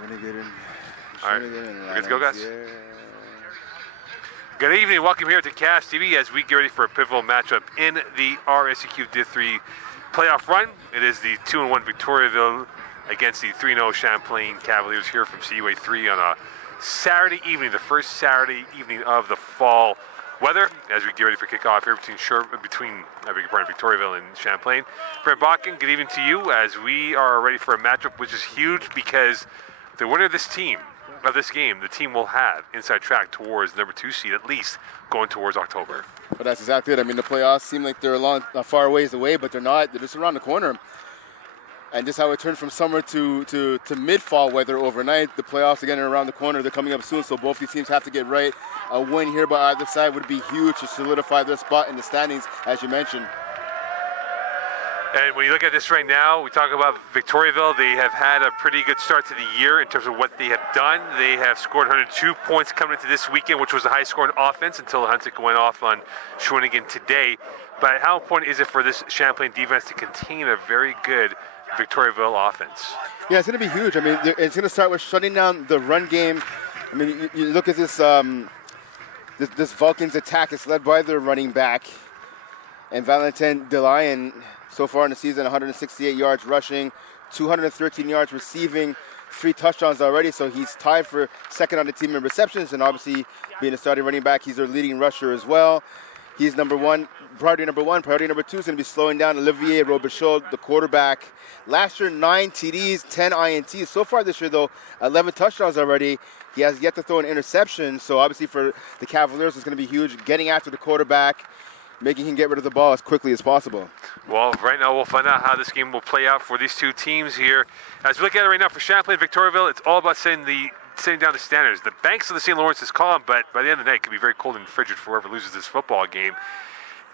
All right, we're good to go, guys? Yeah. Good evening. Welcome here to Cavs TV as we get ready for a pivotal matchup in the RSEQ Div 3 playoff run. It is the 2-1 Victoriaville against the 3-0 Champlain Cavaliers here from CUA 3 on a Saturday evening, the first Saturday evening of the fall weather, as we get ready for kickoff here between Victoriaville and Champlain. Brent Bakken, good evening to you as we are ready for a matchup which is huge because the winner of this game, the team will have inside track towards number 2 seed, at least going towards October. But that's exactly it. I mean, the playoffs seem like they're a far ways away, but they're not. They're just around the corner. And just how it turned from summer to mid-fall weather overnight, the playoffs again are around the corner. They're coming up soon, so both these teams have to get right. A win here by either side would be huge to solidify their spot in the standings, as you mentioned. And when you look at this right now, we talk about Victoriaville. They have had a pretty good start to the year in terms of what they have done. They have scored 102 points coming into this weekend, which was the highest scoring offense until Huntsick went off on Schwinnigan today. But how important is it for this Champlain defense to contain a very good Victoriaville offense? Yeah, it's going to be huge. I mean, it's going to start with shutting down the run game. I mean, you look at this this Vulcans attack. It's led by their running back, and Valentin Delion. So far in the season, 168 yards rushing, 213 yards receiving, 3 touchdowns already. So he's tied for second on the team in receptions, and obviously being a starting running back, he's their leading rusher as well. He's number 1, priority number 1. Priority number 2 is going to be slowing down Olivier Robichaud, the quarterback. Last year, 9 TDs, 10 INTs. So far this year, though, 11 touchdowns already. He has yet to throw an interception. So obviously for the Cavaliers, it's going to be huge, getting after the quarterback, making him get rid of the ball as quickly as possible. Well, right now we'll find out how this game will play out for these two teams here. As we look at it right now for Champlain Victoriaville, it's all about setting down the standards. The banks of the St. Lawrence is calm, but by the end of the night, it could be very cold and frigid for whoever loses this football game.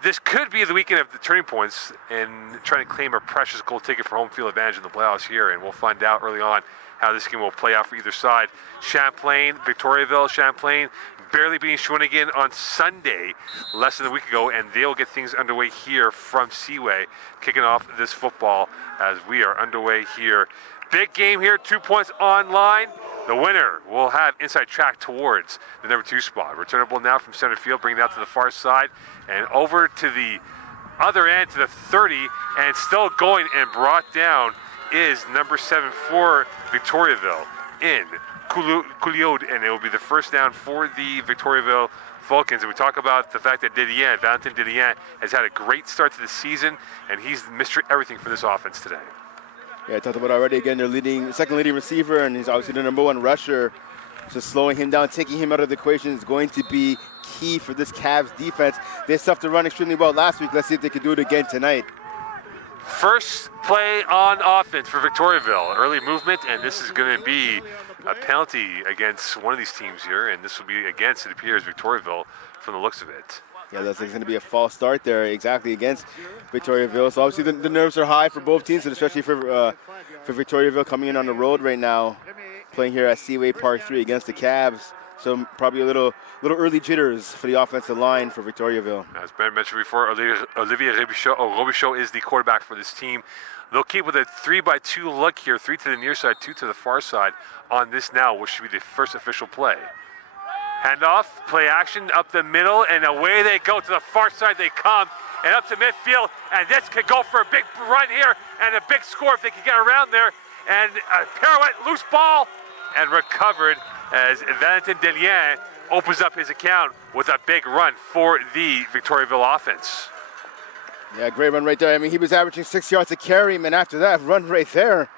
This could be the weekend of the turning points and trying to claim a precious gold ticket for home field advantage in the playoffs here, and we'll find out early on how this game will play out for either side. Champlain, Victoriaville, Champlain barely beating Schwinnigan on Sunday, less than a week ago, and they'll get things underway here from Seaway, kicking off this football as we are underway here. Big game here, 2 points online. The winner will have inside track towards the number 2 spot. Returnable now from center field, bringing it out to the far side and over to the other end to the 30, and still going and brought down is number 7 for Victoriaville in Couliode, and it will be the first down for the Victoriaville Vulcans. And we talk about the fact that Valentin Delion has had a great start to the season, and he's Mr. Everything for this offense today. Yeah, I talked about already again, their second leading receiver, and he's obviously the number 1 rusher. So slowing him down, taking him out of the equation is going to be key for this Cavs defense. They stuffed the run extremely well last week. Let's see if they can do it again tonight. First play on offense for Victoriaville. Early movement, and this is going to be a penalty against one of these teams here, and this will be against, it appears, Victoriaville from the looks of it. Yeah, that's going to be a false start there, exactly, against Victoriaville. So obviously the nerves are high for both teams, and especially for Victoriaville coming in on the road right now, playing here at Seaway Park 3 against the Cavs. So probably a little early jitters for the offensive line for Victoriaville. As Ben mentioned before, Olivier Robichaud is the quarterback for this team. They'll keep with a 3-by-2 look here, 3 to the near side, 2 to the far side on this now, which should be the first official play. Handoff, play action up the middle, and away they go to the far side. They come and up to midfield, and this could go for a big run here and a big score if they can get around there. And a pirouette, loose ball, and recovered as Valentin Delion opens up his account with a big run for the Victoriaville offense. Yeah, great run right there. I mean, he was averaging 6 yards a carry, and after that run right there,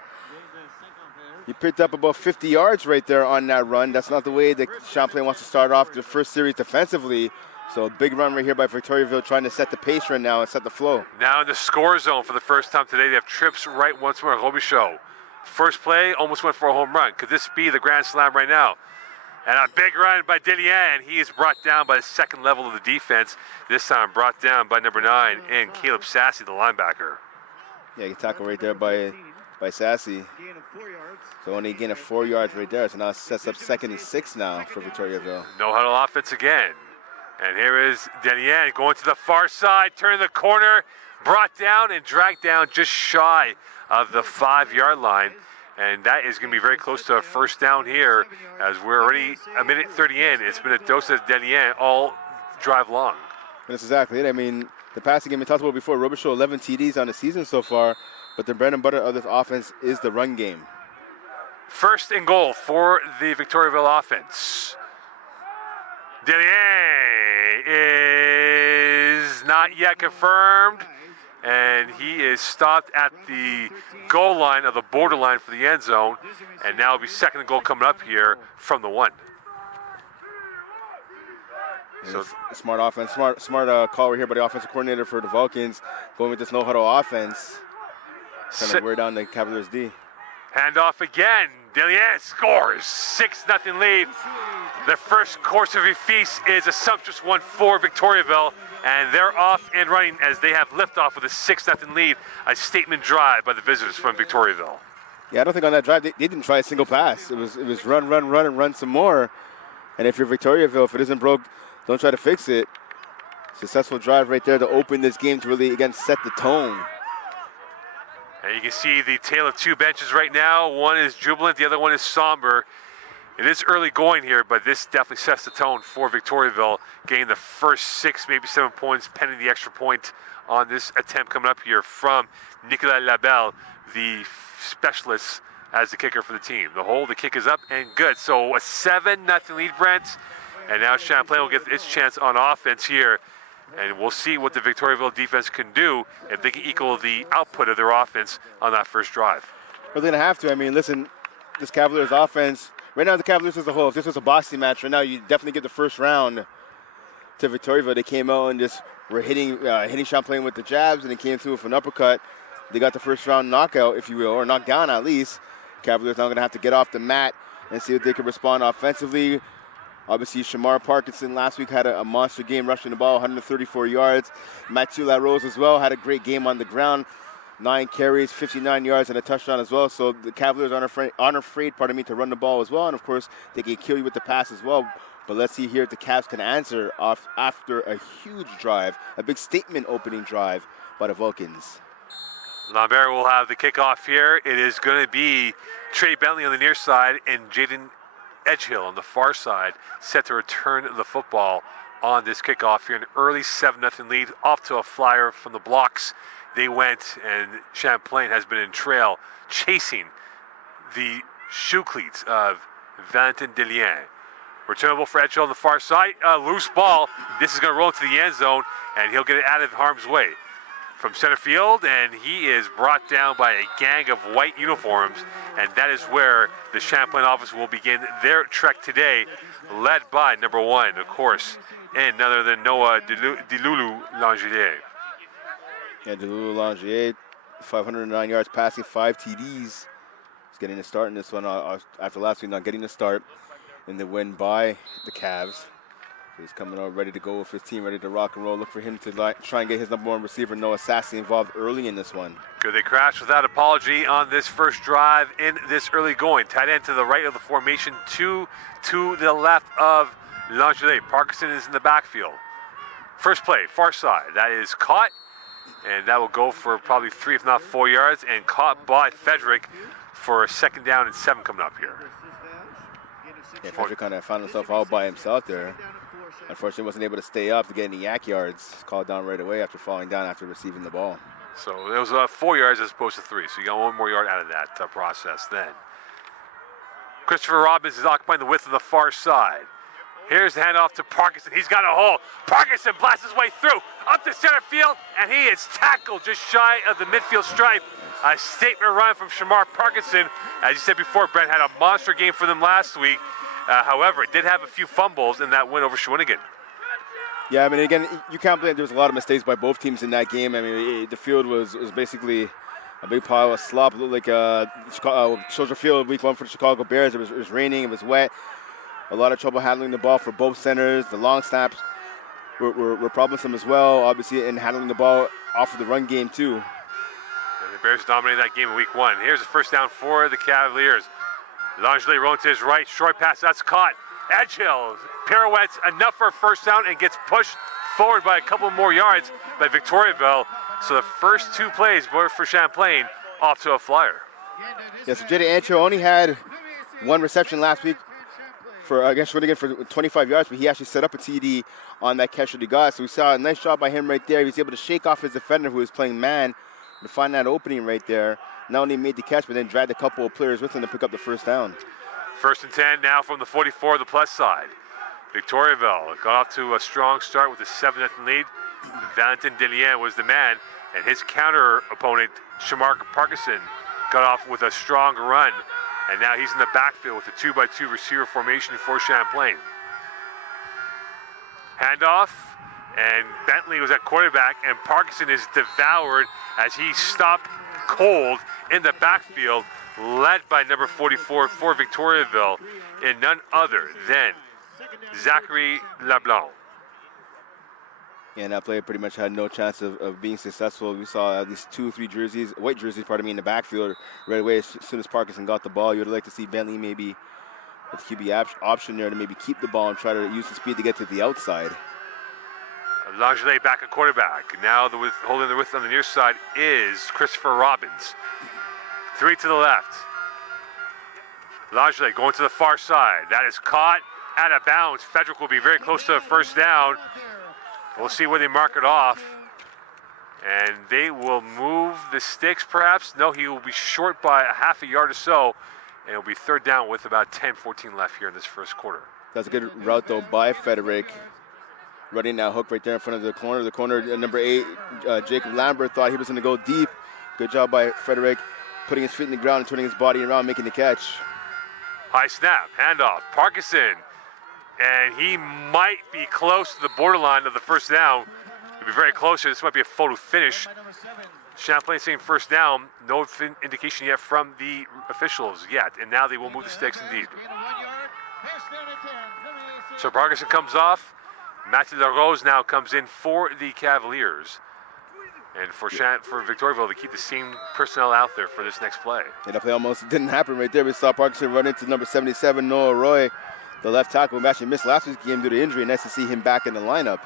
he picked up about 50 yards right there on that run. That's not the way that Champlain wants to start off the first series defensively. So a big run right here by Victoriaville, trying to set the pace right now and set the flow. Now in the score zone for the first time today. They have trips right once more. Robichaud. First play, almost went for a home run. Could this be the grand slam right now? And a big run by Delion. He is brought down by the second level of the defense. This time brought down by number 9 and Caleb Sassy, the linebacker. Yeah, you tackle right there by Sassy. So only gain of 4 yards right there. So now it sets up 2nd and 6 now for Victoriaville. No huddle offense again. And here is Delion going to the far side, turning the corner, brought down and dragged down just shy of the 5-yard line. And that is going to be very close to a first down here, as we're already a minute 30 in. It's been a dose of Delien all drive long. And that's exactly it. I mean, the passing game we talked about before, Robichaud 11 TDs on the season so far, but the bread and butter of this offense is the run game. First and goal for the Victoriaville offense. Delien is not yet confirmed, and he is stopped at the goal line of the borderline for the end zone, and now it'll be second and goal coming up here from the 1. So smart offense, smart call right here by the offensive coordinator for the Vulcans, going with this no-huddle offense, kind of wear down the Cavaliers D. Handoff again. Delien scores. 6-0 lead. The first course of your feast is a sumptuous one for Victoriaville, and they're off and running as they have liftoff with a 6-0 lead. A statement drive by the visitors from Victoriaville. Yeah, I don't think on that drive they didn't try a single pass. It was run, and run some more. And if you're Victoriaville, if it isn't broke, don't try to fix it. Successful drive right there to open this game to really, again, set the tone. And you can see the tale of two benches right now. One is jubilant, the other one is somber. It is early going here, but this definitely sets the tone for Victoriaville, getting the first 6, maybe 7 points, pending the extra point on this attempt coming up here from Nicolas Labelle, the specialist as the kicker for the team. The kick is up and good. So a 7-0 lead, Brent. And now Champlain will get its chance on offense here. And we'll see what the Victoriaville defense can do if they can equal the output of their offense on that first drive. Well, they're going to have to. I mean, listen, this Cavaliers offense, right now the Cavaliers as a whole, if this was a boxing match, right now you definitely get the first round to Victoriaville. They came out and just were hitting Champlain with the jabs, and they came through with an uppercut. They got the first round knockout, if you will, or knockdown at least. Cavaliers now going to have to get off the mat and see if they can respond offensively. Obviously, Shamar Parkinson last week had a monster game rushing the ball, 134 yards. Mathieu Larose as well had a great game on the ground, 9 carries, 59 yards, and a touchdown as well. So the Cavaliers aren't afraid, to run the ball as well. And, of course, they can kill you with the pass as well. But let's see here if the Cavs can answer off after a huge drive, a big statement opening drive by the Vulcans. Lambert will have the kickoff here. It is going to be Trey Bentley on the near side and Jaden Edgehill on the far side, set to return the football on this kickoff here. An early 7-0 lead, off to a flyer from the blocks. They went, and Champlain has been in trail, chasing the shoe cleats of Valentin Delien. Returnable for Edgehill on the far side. Loose ball. This is going to roll into the end zone, and he'll get it out of harm's way from center field, and he is brought down by a gang of white uniforms, and that is where the Champlain office will begin their trek today, led by number 1, of course, and none other than Noah Delulu Langier. Yeah, Delulu Langier, 509 yards passing, 5 TDs. He's getting a start in this one after last week, not getting a start in the win by the Cavs. He's coming out ready to go with his team, ready to rock and roll. Look for him to try and get his number 1 receiver, Noah Sassy, involved early in this one. Good, they crashed without apology on this first drive in this early going. Tight end to the right of the formation, 2 to the left of Langelet. Parkinson is in the backfield. First play, far side. That is caught, and that will go for probably 3, if not 4 yards, and caught by Frederick for a 2nd down and 7 coming up here. Yeah, Frederick kind of found himself all by himself there. Unfortunately, wasn't able to stay up to get any yak yards. Called down right away after falling down after receiving the ball. So it was 4 yards as opposed to 3. So you got 1 more yard out of that process then. Christopher Robbins is occupying the width of the far side. Here's the handoff to Parkinson. He's got a hole. Parkinson blasts his way through, up to center field, and he is tackled just shy of the midfield stripe. A statement run from Shamar Parkinson. As you said before, Brent had a monster game for them last week. However, it did have a few fumbles in that win over Shawinigan. Yeah, I mean, again, you can't blame. There was a lot of mistakes by both teams in that game. I mean, the field was basically a big pile of slop. It looked like Soldier Field week 1 for the Chicago Bears. It was raining. It was wet. A lot of trouble handling the ball for both centers. The long snaps were troublesome as well, obviously, in handling the ball off of the run game, too. And the Bears dominated that game in week 1. Here's the first down for the Cavaliers. Langelet rolling to his right, short pass, that's caught. Edgehill pirouettes enough for a first down and gets pushed forward by a couple more yards by Victoriaville. So the first 2 plays were for Champlain, off to a flyer. Yes, Jada Ancho only had one reception last week against Shawinigan for 25 yards, but he actually set up a TD on that catch that he got. So we saw a nice job by him right there. He was able to shake off his defender who was playing man to find that opening right there. Not only made the catch, but then dragged a couple of players with him to pick up the first down. 1st and 10 now from the 44, the plus side. Victoriaville got off to a strong start with a 7-0 lead. Valentin Delien was the man, and his counter opponent, Shamar Parkinson, got off with a strong run. And now he's in the backfield with a 2-by-2 receiver formation for Champlain. Handoff, and Bentley was at quarterback, and Parkinson is devoured as he stopped cold in the backfield, led by number 44 for Victoriaville, and none other than Zachary LeBlanc. And that player pretty much had no chance of being successful. We saw at least 2 or 3 white jerseys, in the backfield right away as soon as Parkinson got the ball. You would like to see Bentley maybe with QB option there to maybe keep the ball and try to use the speed to get to the outside. Langelet back at quarterback. Now holding the width on the near side is Christopher Robbins. 3 to the left. Langelet going to the far side. That is caught out of bounds. Frederick will be very close to a first down. We'll see where they mark it off. And they will move the sticks perhaps. No, he will be short by a half a yard or so. And it'll be 3rd down with about 10-14 left here in this first quarter. That's a good route though by Frederick. Running that hook right there in front of the corner. The corner, number 8, Jacob Lambert, thought he was going to go deep. Good job by Frederick, putting his feet in the ground and turning his body around, making the catch. High snap, handoff, Parkinson. And he might be close to the borderline of the first down. He'll be very close here. This might be a photo finish. Champlain saying first down. No indication yet from the officials yet. And now they will move the sticks indeed. So Parkinson comes off. Matthew LaRose now comes in for the Cavaliers. And for Victoriaville to keep the same personnel out there for this next play. And the play almost didn't happen right there. We saw Parkinson run into number 77, Noah Roy, the left tackle who actually missed last week's game due to injury. Nice to see him back in the lineup.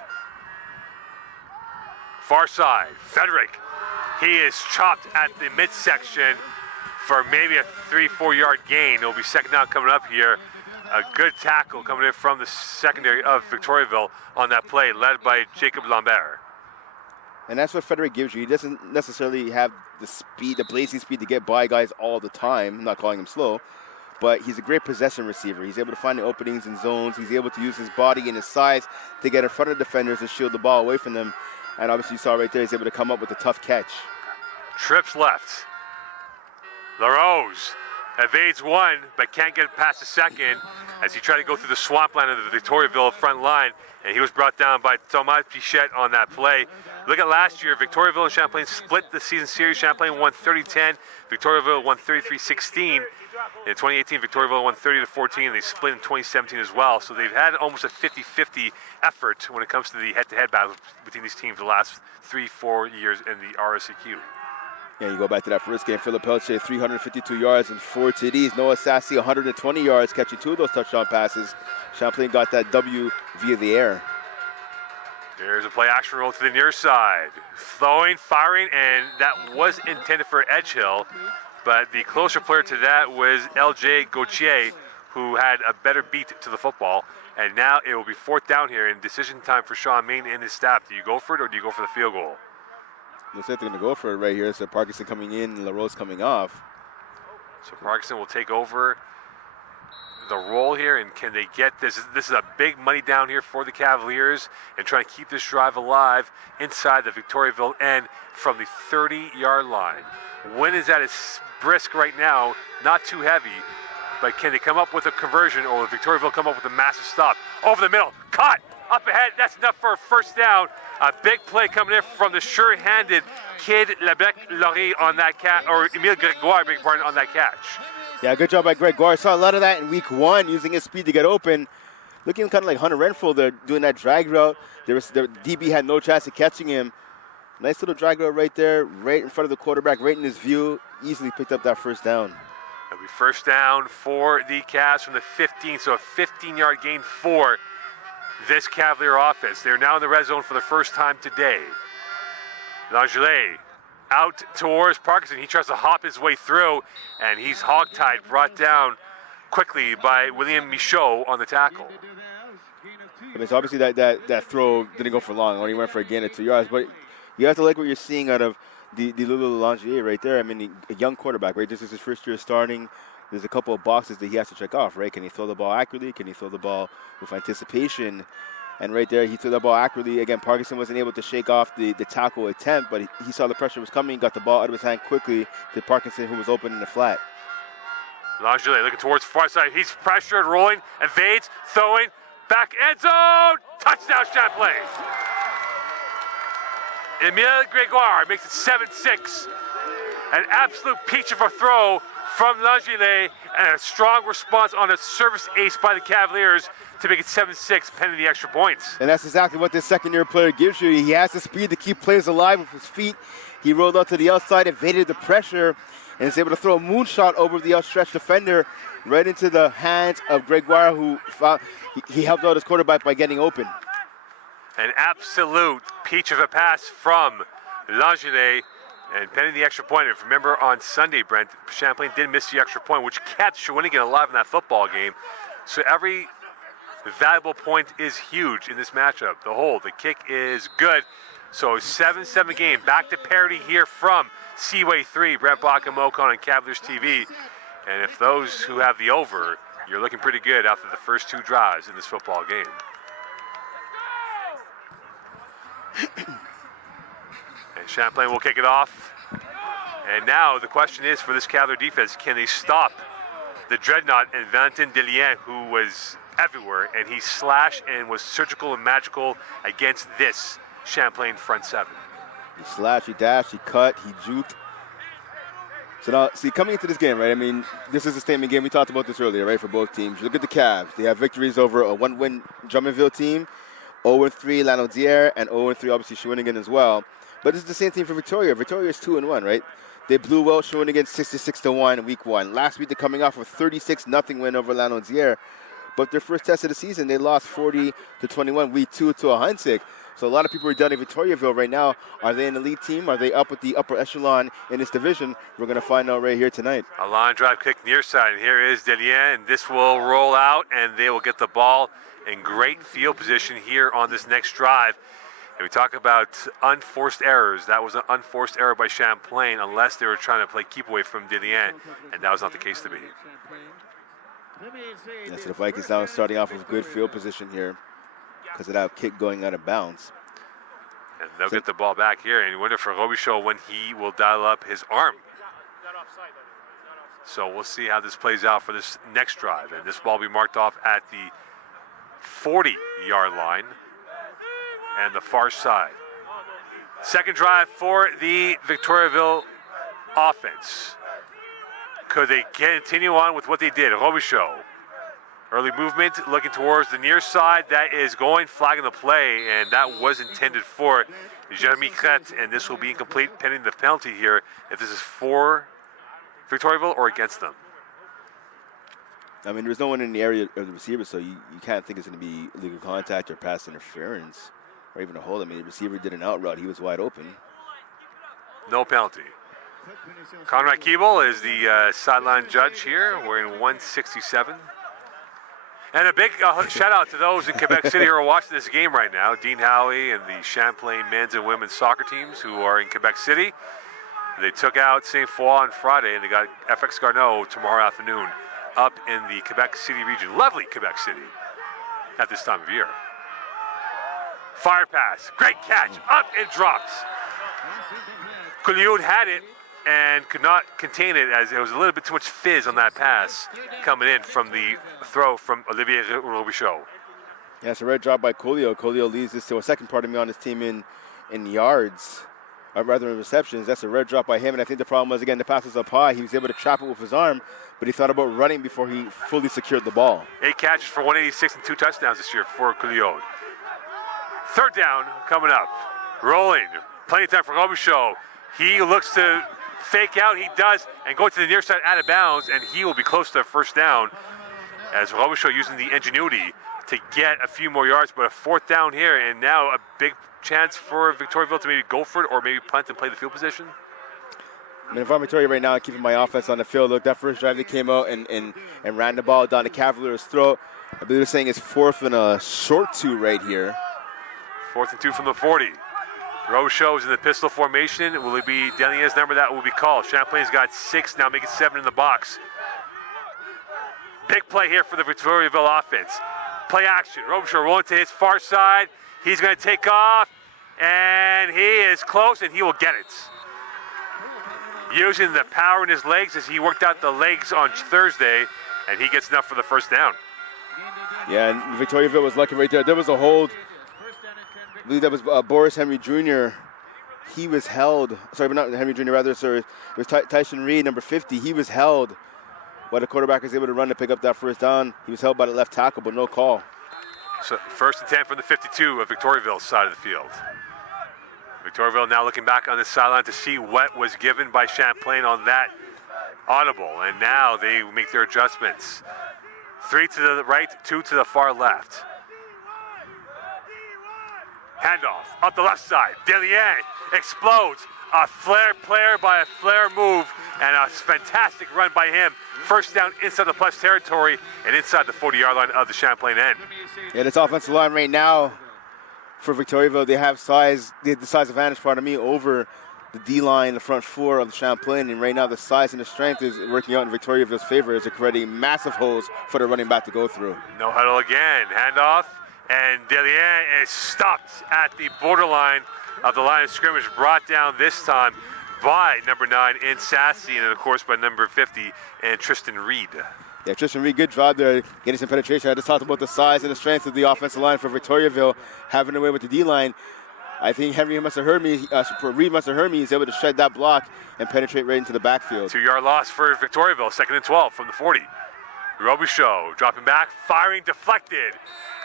Far side, Frederick. He is chopped at the midsection for maybe a 3-4 yard gain. It'll be 2nd down coming up here. A good tackle coming in from the secondary of Victoriaville on that play, led by Jacob Lambert. And that's what Frederick gives you. He doesn't necessarily have the speed, the blazing speed to get by guys all the time. I'm not calling him slow, but he's a great possession receiver. He's able to find the openings and zones. He's able to use his body and his size to get in front of defenders and shield the ball away from them. And obviously you saw right there, he's able to come up with a tough catch. Trips left. LaRose evades one, but can't get past the second as he tried to go through the swampland of the Victoriaville front line, and he was brought down by Thomas Pichette on that play. Look at last year, Victoriaville and Champlain split the season series. Champlain won 30-10, Victoriaville won 33-16. In 2018, Victoriaville won 30-14, and they split in 2017 as well. So they've had almost a 50-50 effort when it comes to the head-to-head battles between these teams the last 3-4 years in the RSEQ. Yeah, you go back to that first game. Philip Pelche, 352 yards and 4 TDs. Noah Sassy, 120 yards, catching 2 of those touchdown passes. Champlain got that W via the air. There's a play action roll to the near side. Throwing, firing, and that was intended for Edgehill. But the closer player to that was L.J. Gauthier, who had a better beat to the football. And now it will be 4th down here in decision time for Sean Main and his staff. Do you go for it or do you go for the field goal? Looks like they're going to go for it right here. So Parkinson coming in and LaRose coming off. So Parkinson will take over the role here, and can they get this? This is a big money down here for the Cavaliers and trying to keep this drive alive inside the Victoriaville end from the 30-yard line. Wind is at its brisk right now, not too heavy, but can they come up with a conversion, or will Victoriaville come up with a massive stop? Over the middle, caught, up ahead, that's enough for a first down. A big play coming in from the sure-handed kid Lebec-Laurie on that catch, or Emile Gregoire, big pardon, on that catch. Yeah, good job by Gregoire. Saw a lot of that in week 1, using his speed to get open. Looking kind of like Hunter Renfro there, doing that drag route. The DB had no chance of catching him. Nice little drag route right there, right in front of the quarterback, right in his view. Easily picked up that first down. It'll be first down for the Cavs from the 15, so a 15-yard gain for this Cavalier offense. They're now in the red zone for the first time today. Langelet out towards Parkinson. He tries to hop his way through, and he's hogtied, brought down quickly by William Michaud on the tackle. I mean, so obviously that throw didn't go for long. Only went for a gain of 2 yards. But you have to like what you're seeing out of the Lulu Langier right there. I mean, a young quarterback, right? This is his first year starting. There's a couple of boxes that he has to check off, right? Can he throw the ball accurately? Can he throw the ball with anticipation? And right there, he threw the ball accurately. Again, Parkinson wasn't able to shake off the tackle attempt, but he saw the pressure was coming, got the ball out of his hand quickly to Parkinson, who was open in the flat. Langier looking towards the far side. He's pressured, rolling, evades, throwing, back end zone, touchdown Champlain. Emile Gregoire makes it 7-6. An absolute peach of a throw from Langier, and a strong response on a service ace by the Cavaliers to make it 7-6, pending the extra points. And that's exactly what this second-year player gives you. He has the speed to keep players alive with his feet. He rolled out to the outside, evaded the pressure, and is able to throw a moonshot over the outstretched defender right into the hands of Gregoire, who he helped out his quarterback by getting open. An absolute peach of a pass from Langier, and pending the extra point. If remember on Sunday, Brent, Champlain did miss the extra point, which kept Shawinigan alive in that football game. So every valuable point is huge in this matchup. The hold, the kick is good. So 7-7 game, back to parity here from Seaway 3, Brent Bach and Mocon on Cavaliers TV. And if those who have the over, you're looking pretty good after the first two drives in this football game. And Champlain will kick it off. And now the question is for this Cavalier defense, can they stop the Dreadnought and Valentin Delien, who was everywhere, and he slashed and was surgical and magical against this Champlain front seven. He slashed, he dashed, he cut, he juked. So now, see, coming into this game, right, I mean, this is a statement game. We talked about this earlier, right, for both teams. You look at the Cavs. They have victories over a one-win Drummondville team, 0-3 Lanaudière, and 0-3, obviously, Shawinigan as well. But this is the same thing for Victoria. Victoria is 2-1, right? They blew out Shawinigan 66-1 in week one. Last week, they're coming off a 36-0 win over Lanaudière. But their first test of the season, they lost 40-21, week 2 to a Huntsic. So a lot of people are down in Victoriaville right now. Are they an elite team? Are they up with the upper echelon in this division? We're going to find out right here tonight. A line drive kick near side, and here is Delien, and this will roll out, and they will get the ball in great field position here on this next drive. And we talk about unforced errors. That was an unforced error by Champlain, unless they were trying to play keep away from Delien, and that was not the case to be. Yeah, so the Vikings now starting off with good field position here because of that kick going out of bounds. And they'll get the ball back here, and you wonder for Robichaud when he will dial up his arm. So we'll see how this plays out for this next drive. And this ball will be marked off at the 40-yard line and the far side. Second drive for the Victoriaville offense. Could they continue on with what they did? Robichaud. Early movement, looking towards the near side. That is going, flagging the play, and that was intended for Jeremy Crete, and this will be incomplete pending the penalty here if this is for Victoriaville or against them. I mean, there's no one in the area of the receiver, so you can't think it's going to be illegal contact or pass interference or even a hold. I mean, the receiver did an out route. He was wide open. No penalty. Conrad Keeble is the sideline judge here. We're in 167. And a big shout out to those in Quebec City who are watching this game right now. Dean Howie and the Champlain men's and women's soccer teams who are in Quebec City. They took out St. Foy on Friday, and they got FX Garneau tomorrow afternoon up in the Quebec City region. Lovely Quebec City at this time of year. Fire pass, great catch, up and drops. Couliot had it and could not contain it as there was a little bit too much fizz on that pass coming in from the throw from Olivier Robichaud. Yeah, it's a red drop by Couliot. Couliot leads this to a second part of me on his team in yards, or rather in receptions. That's a red drop by him, and I think the problem was, again, the pass was up high. He was able to trap it with his arm, but he thought about running before he fully secured the ball. 8 catches for 186 and 2 touchdowns this year for Couliot. Third down coming up. Rolling. Plenty of time for Robichaud. He looks to fake out. He does, and go to the near side out of bounds, and he will be close to a first down as Robichaud using the ingenuity to get a few more yards, but a fourth down here, and now a big chance for Victoriaville to maybe go for it or maybe punt and play the field position. I mean, if I'm Victoria right now, keeping my offense on the field, look, that first drive they came out and ran the ball down the Cavaliers' throat. I believe they're saying it's 4th and a short 2 right here. 4th and 2 from the 40. Rochelle is in the pistol formation. Will it be Delien's number that will be called? Champlain's got 6 now, making 7 in the box. Big play here for the Victoriaville offense. Play action. Rochelle rolling to his far side. He's going to take off, and he is close, and he will get it. Using the power in his legs as he worked out the legs on Thursday, and he gets enough for the first down. Yeah, and Victoriaville was lucky right there. There was a hold. I believe that was Boris Henry Jr. He was held. Sorry, but not Henry Jr. Rather, sir. It was Tyson Reed, number 50. He was held while the quarterback was able to run to pick up that first down. He was held by the left tackle, but no call. So 1st and 10 from the 52 of Victoriaville's side of the field. Victoriaville now looking back on the sideline to see what was given by Champlain on that audible, and now they make their adjustments. 3 to the right, 2 to the far left. Handoff up the left side. Delien explodes. A flare player by a flare move, and a fantastic run by him. First down inside the plus territory and inside the 40-yard line of the Champlain end. Yeah, this offensive line right now for Victoriaville, they have size, they have the size advantage, over the D-line, the front 4 of the Champlain, and right now the size and the strength is working out in Victoriaville's favor as they're creating massive holes for the running back to go through. No huddle again. Handoff, and Delien is stopped at the borderline of the line of scrimmage, brought down this time by number 9 in Sassy, and of course by number 50 and Tristan Reed. Yeah, Tristan Reed, good job there, getting some penetration. I just talked about the size and the strength of the offensive line for Victoriaville, having away with the D-line. I think Henry must have heard me, Reed must have heard me. He's able to shed that block and penetrate right into the backfield. 2-yard loss for Victoriaville, 2nd and 12 from the 40. Robichaud dropping back, firing, deflected.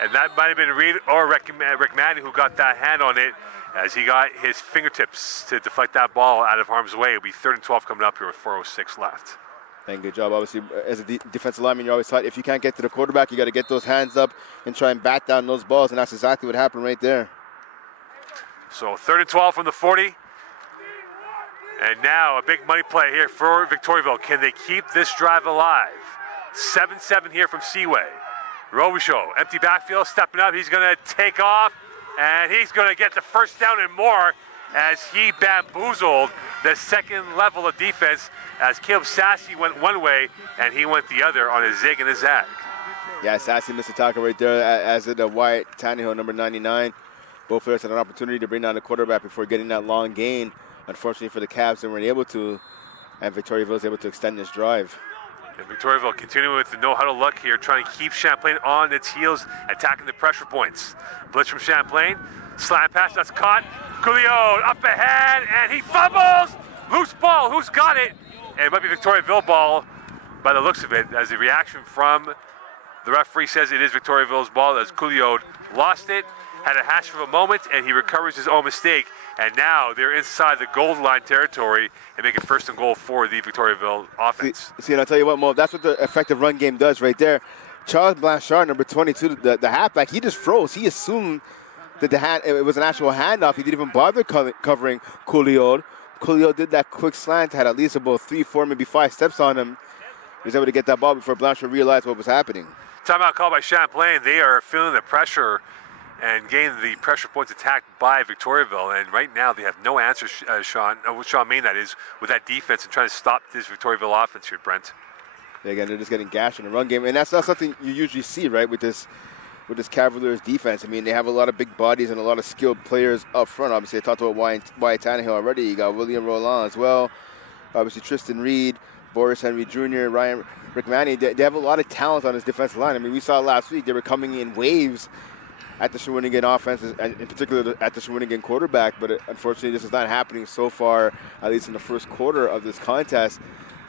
And that might have been Reed or Rick Manning who got that hand on it as he got his fingertips to deflect that ball out of harm's way. It'll be 3rd and 12 coming up here with 4:06 left. And good job. Obviously, as a defensive lineman, you're always taught if you can't get to the quarterback, you got to get those hands up and try and bat down those balls, and that's exactly what happened right there. So 3rd and 12 from the 40. And now a big money play here for Victoriaville. Can they keep this drive alive? 7-7 here from Seaway. Robichaud, empty backfield, stepping up. He's going to take off, and he's going to get the first down and more as he bamboozled the second level of defense as Caleb Sassy went one way and he went the other on a zig and a zag. Yeah, Sassy missed a tackle right there, as did Wyatt Tannehill, number 99. Both players had an opportunity to bring down the quarterback before getting that long gain. Unfortunately for the Cavs, they weren't able to, and Victoriaville was able to extend this drive. And Victoriaville continuing with the no-huddle look here, trying to keep Champlain on its heels, attacking the pressure points. Blitz from Champlain, slant pass, that's caught. Couliot up ahead, and he fumbles! Loose ball, who's got it? And it might be Victoriaville ball by the looks of it, as the reaction from the referee says it is Victoriaville's ball, as Couliot lost it, had a hash of a moment, and he recovers his own mistake. And now they're inside the goal line territory and make it 1st and goal for the Victoriaville offense. See, and I'll tell you what, Mo, that's what the effective run game does right there. Charles Blanchard, number 22, the halfback, he just froze. He assumed that it was an actual handoff. He didn't even bother covering Couliot. Couliot did that quick slant, had at least about 3, 4, maybe 5 steps on him. He was able to get that ball before Blanchard realized what was happening. Timeout call by Champlain. They are feeling the pressure and getting the pressure points attacked by Victoriaville. And right now they have no answer, Sean Main, that is, with that defense and trying to stop this Victoriaville offense here, Brent. Yeah, again, they're just getting gashed in the run game. And that's not something you usually see, right, with this Cavaliers defense. I mean, they have a lot of big bodies and a lot of skilled players up front. Obviously, I talked about Wyatt Tannehill already. You got William Roland as well. Obviously, Tristan Reed, Boris Henry Jr., Rick Manning. They have a lot of talent on this defensive line. I mean, we saw last week they were coming in waves at the Shawinigan offense, and in particular at the Shawinigan quarterback, but unfortunately this is not happening so far, at least in the first quarter of this contest.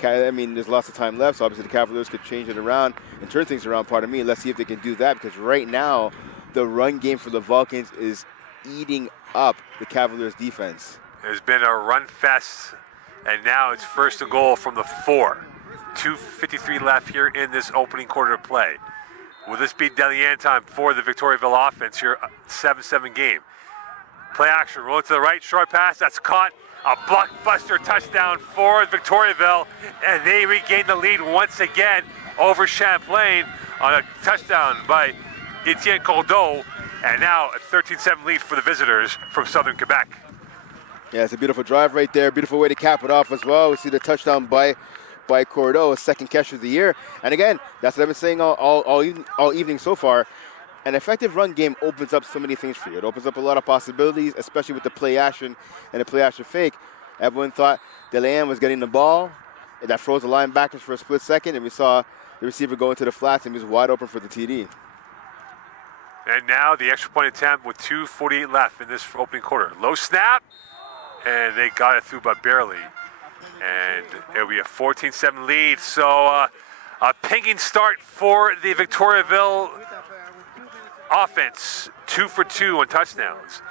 I mean, there's lots of time left, so obviously the Cavaliers could change it around and turn things around, pardon me. Let's see if they can do that, because right now the run game for the Vulcans is eating up the Cavaliers defense. There's been a run fest, and now it's 1st and goal from the 4. 2:53 left here in this opening quarter of play. Will this be Delien time for the Victoriaville offense here, 7-7 game? Play action, roll it to the right, short pass, that's caught A blockbuster touchdown for Victoriaville, and they regain the lead once again over Champlain on a touchdown by Etienne Coldeau, and now a 13-7 lead for the visitors from Southern Quebec. Yeah, it's a beautiful drive right there. Beautiful way to cap it off as well. We see the touchdown by Cordeau, second catch of the year. And again, that's what I've been saying all evening so far. An effective run game opens up so many things for you. It opens up a lot of possibilities, especially with the play action and the play action fake. Everyone thought Delaine was getting the ball. That froze the linebackers for a split second, and we saw the receiver go into the flats, and he was wide open for the TD. And now the extra point attempt with 2:48 left in this opening quarter. Low snap, and they got it through but barely. And it'll be a 14-7 lead. So a pinging start for the Victoriaville offense. 2 for 2 on touchdowns.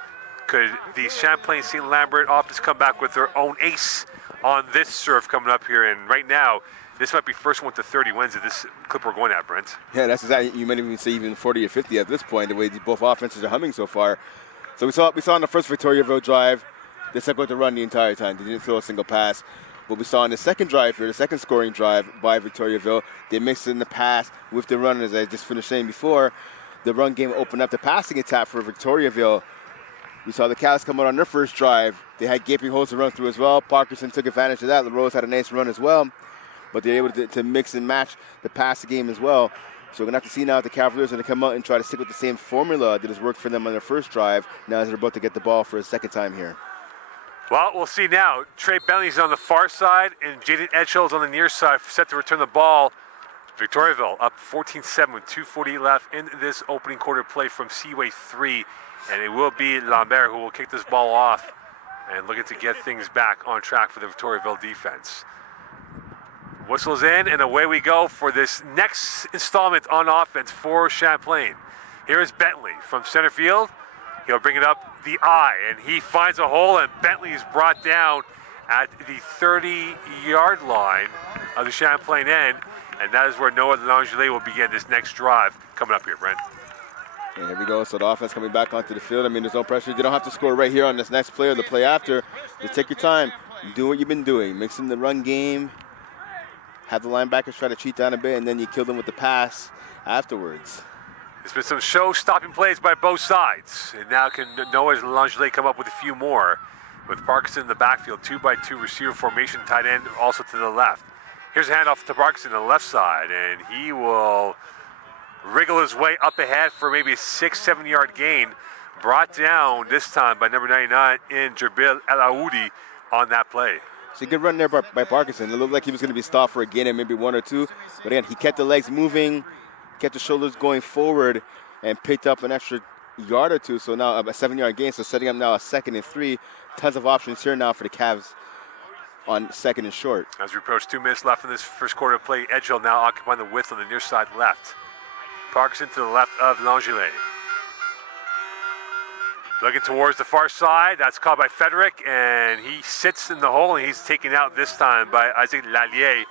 Could the Champlain St-Lambert offense come back with their own ace on this serve coming up here? And right now, this might be first one to 30 wins at this clip we're going at, Brent. Yeah, that's exactly. You might even say even 40 or 50 at this point, the way both offenses are humming so far. So we saw in the first Victoriaville drive, they stuck with the run the entire time. They didn't throw a single pass. What we saw in the second drive here, the second scoring drive by Victoriaville, they mixed in the pass with the run, as I just finished saying before. The run game opened up the passing attack for Victoriaville. We saw the Cavs come out on their first drive. They had gaping holes to run through as well. Parkinson took advantage of that. LaRose had a nice run as well. But they're able to mix and match the passing game as well. So we're going to have to see now if the Cavaliers are going to come out and try to stick with the same formula that has worked for them on their first drive, now as they're about to get the ball for a second time here. Well, we'll see now. Trey Bentley's on the far side, and Jaden Edgell's on the near side, set to return the ball. Victoriaville up 14-7 with 2:48 left in this opening quarter play from Seaway 3. And it will be Lambert who will kick this ball off and looking to get things back on track for the Victoriaville defense. Whistles in, and away we go for this next installment on offense for Champlain. Here is Bentley from center field. He'll bring it up the eye, and he finds a hole, and Bentley is brought down at the 30-yard line of the Champlain end, and that is where Noah Langelier will begin this next drive coming up here, Brent. And here we go. So the offense coming back onto the field. I mean, there's no pressure. You don't have to score right here on this next play or the play after. Just take your time. Do what you've been doing. Mix in the run game. Have the linebackers try to cheat down a bit, and then you kill them with the pass afterwards. There's been some show-stopping plays by both sides. And now can Noah Langelier come up with a few more with Parkinson in the backfield. 2-by-2 receiver formation, tight end also to the left. Here's a handoff to Parkinson on the left side, and he will wriggle his way up ahead for maybe a 6-7 yard gain. Brought down this time by number 99 in Jabril El Aoudi on that play. It's a good run there by Parkinson. It looked like he was going to be stopped for a gain of maybe 1 or 2. But again, he kept the legs moving, kept the shoulders going forward, and picked up an extra yard or 2. So now a 7-yard gain. So setting up now a 2nd and 3. Tons of options here now for the Cavs on 2nd and short. As we approach 2 minutes left in this first quarter of play, Edgell now occupying the width on the near side left. Parkinson to the left of Langelier. Looking towards the far side, that's caught by Frederick, and he sits in the hole, and he's taken out this time by Isaac Lallier.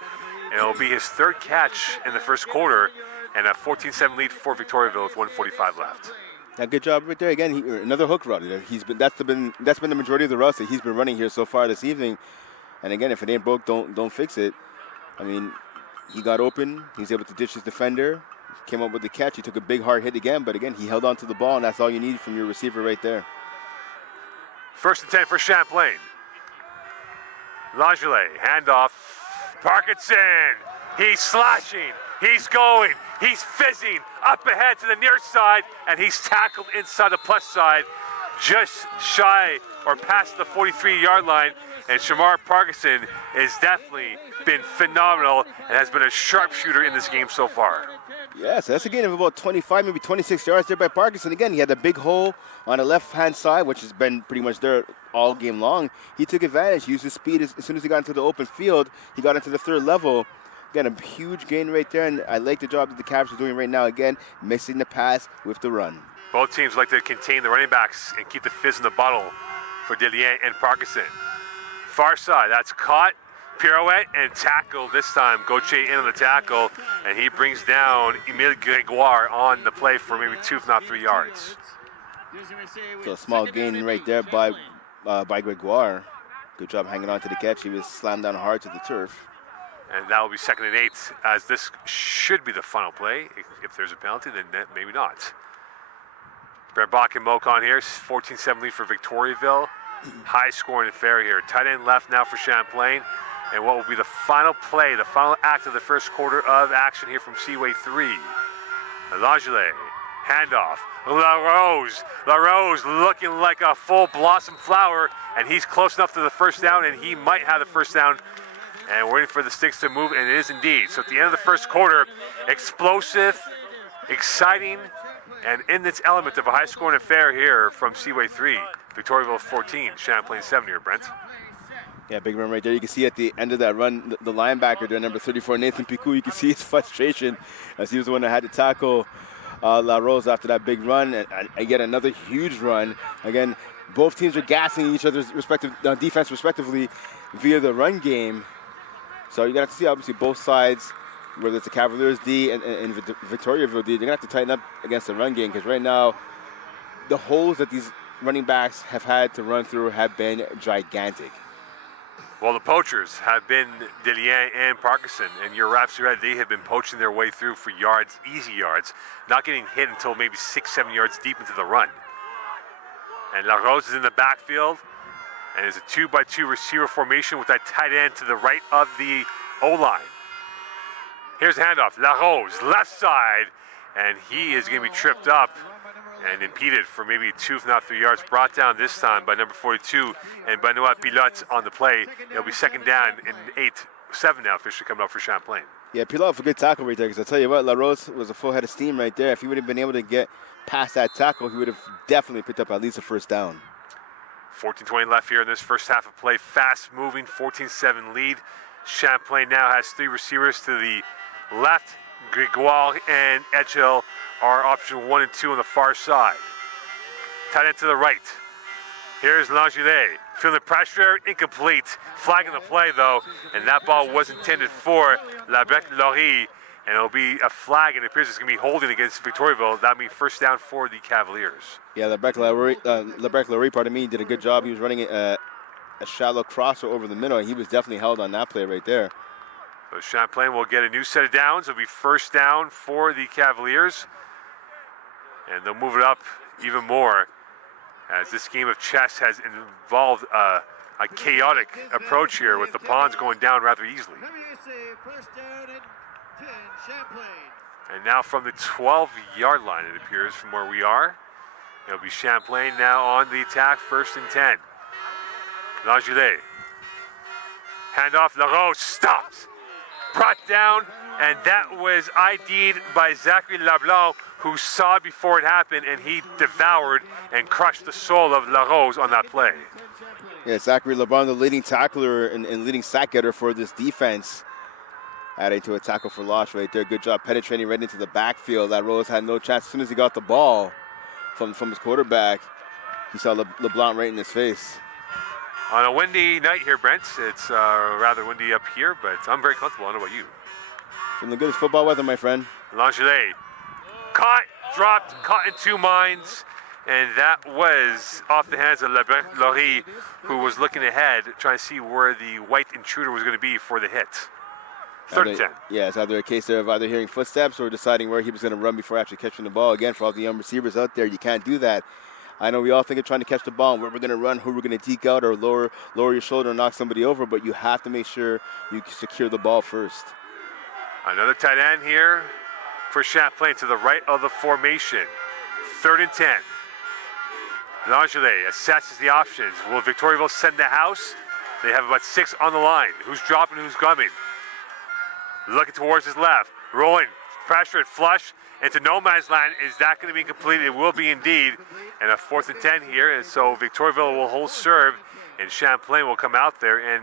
And it'll be his 3rd catch in the first quarter, and a 14-7 lead for Victoriaville with 1:45 left. Yeah, good job right there. Again, another hook route. That's been the majority of the routes that he's been running here so far this evening. And again, if it ain't broke, don't fix it. I mean, he got open. He was able to ditch his defender. Came up with the catch. He took a big hard hit again, but again, he held on to the ball, and that's all you need from your receiver right there. 1st and 10 for Champlain. Langelier, handoff. Parkinson, he's slashing, he's going, he's fizzing, up ahead to the near side, and he's tackled inside the plus side, just shy or past the 43-yard line. And Shamar Parkinson has definitely been phenomenal and has been a sharpshooter in this game so far. Yes, that's a gain of about 25, maybe 26 yards there by Parkinson. Again, he had a big hole on the left-hand side, which has been pretty much there all game long. He took advantage, used his speed. As soon as he got into the open field, he got into the 3rd level. Again, a huge gain right there, and I like the job that the Cavs are doing right now. Again, mixing the pass with the run. Both teams like to contain the running backs and keep the fizz in the bottle for Delien and Parkinson. Far side, that's caught, pirouette, and tackle this time. Gauthier in on the tackle, and he brings down Emile Gregoire on the play for maybe 2, if not 3 yards. So a small gain right there by Gregoire. Good job hanging on to the catch. He was slammed down hard to the turf. And that will be 2nd and 8, as this should be the final play. If there's a penalty, then maybe not. Brett Bach and Mocon here, 14-7 lead for Victoriaville. High scoring affair here. Tight end left now for Champlain. And what will be the final play, the final act of the first quarter of action here from Seaway 3. Langelier, handoff. LaRose looking like a full blossom flower, and he's close enough to the first down, and he might have the first down. And waiting for the sticks to move, and it is indeed. So at the end of the first quarter, explosive, exciting, and in its element of a high-scoring affair here from Seaway 3. Victoriaville 14, Champlain 7 here, Brent. Yeah, big run right there. You can see at the end of that run, the linebacker there, number 34, Nathan Picou, you can see his frustration as he was the one that had to tackle La Rose after that big run. And again, another huge run. Again, both teams are gassing each other's respective defense respectively via the run game. So you're going to have to see, obviously, both sides, whether it's the Cavaliers D and Victoriaville D, they're going to have to tighten up against the run game, because right now, the holes that these running backs have had to run through have been gigantic. Well, the poachers have been Delien and Parkinson, and you're absolutely right. They have been poaching their way through for yards, easy yards, not getting hit until maybe 6-7 yards deep into the run. And La Rose is in the backfield, and it's a 2-by-2 receiver formation with that tight end to the right of the O-line. Here's a handoff. La Rose, left side, and he is going to be tripped up and impeded for maybe 2, if not 3 yards. Brought down this time by number 42 and Benoit Pilote on the play. It'll be 2nd down and 7 now officially coming up for Champlain. Yeah, Pilote for a good tackle right there, because I'll tell you what, La Rose was a full head of steam right there. If he would have been able to get past that tackle, he would have definitely picked up at least a first down. 14-20 left here in this first half of play. Fast moving, 14-7 lead. Champlain now has 3 receivers to the left. Gregoire and Edgel are option 1 and 2 on the far side. Tight end to the right. Here's Langelier. Feeling the pressure, incomplete. Flagging the play though, and that ball was intended for Labrec-Laurie, and it'll be a flag, and it appears it's going to be holding against Victoriaville. That means first down for the Cavaliers. Yeah, Labrec-Laurie, did a good job. He was running a shallow crosser over the middle, and he was definitely held on that play right there. So Champlain will get a new set of downs. It'll be first down for the Cavaliers. And they'll move it up even more, as this game of chess has involved a chaotic approach here, with the pawns going down rather easily. And now from the 12-yard line, it appears, from where we are, it'll be Champlain now on the attack, 1st and 10. Langelier. Handoff, LaRose stops. Brought down, and that was ID'd by Zachary Leblanc, who saw it before it happened, and he devoured and crushed the soul of La Rose on that play. Yeah, Zachary Leblanc, the leading tackler and leading sack getter for this defense, adding to a tackle for loss right there. Good job penetrating right into the backfield. La Rose had no chance. As soon as he got the ball from his quarterback, he saw Leblanc right in his face. On a windy night here, Brent, it's rather windy up here, but I'm very comfortable. I don't know about you. From the good football weather, my friend. Langelier. Caught, dropped, caught in 2 minds, and that was off the hands of Labrec-Laurie, who was looking ahead, trying to see where the white intruder was going to be for the hit. 3rd and 10. Yeah, it's either a case there of either hearing footsteps or deciding where he was going to run before actually catching the ball. Again, for all the young receivers out there, you can't do that. I know we all think of trying to catch the ball and where we're going to run, who we're going to deke out or lower your shoulder and knock somebody over, but you have to make sure you secure the ball first. Another tight end here for Champlain to the right of the formation. 3rd and 10. Langelier assesses the options. Will Victoriaville send the house? They have about 6 on the line. Who's dropping, who's coming? Looking towards his left. Rolling, pressure, flush into no man's land. Is that going to be completed? It will be indeed. And a 4th and 10 here. And so Victoriaville will hold serve, and Champlain will come out there and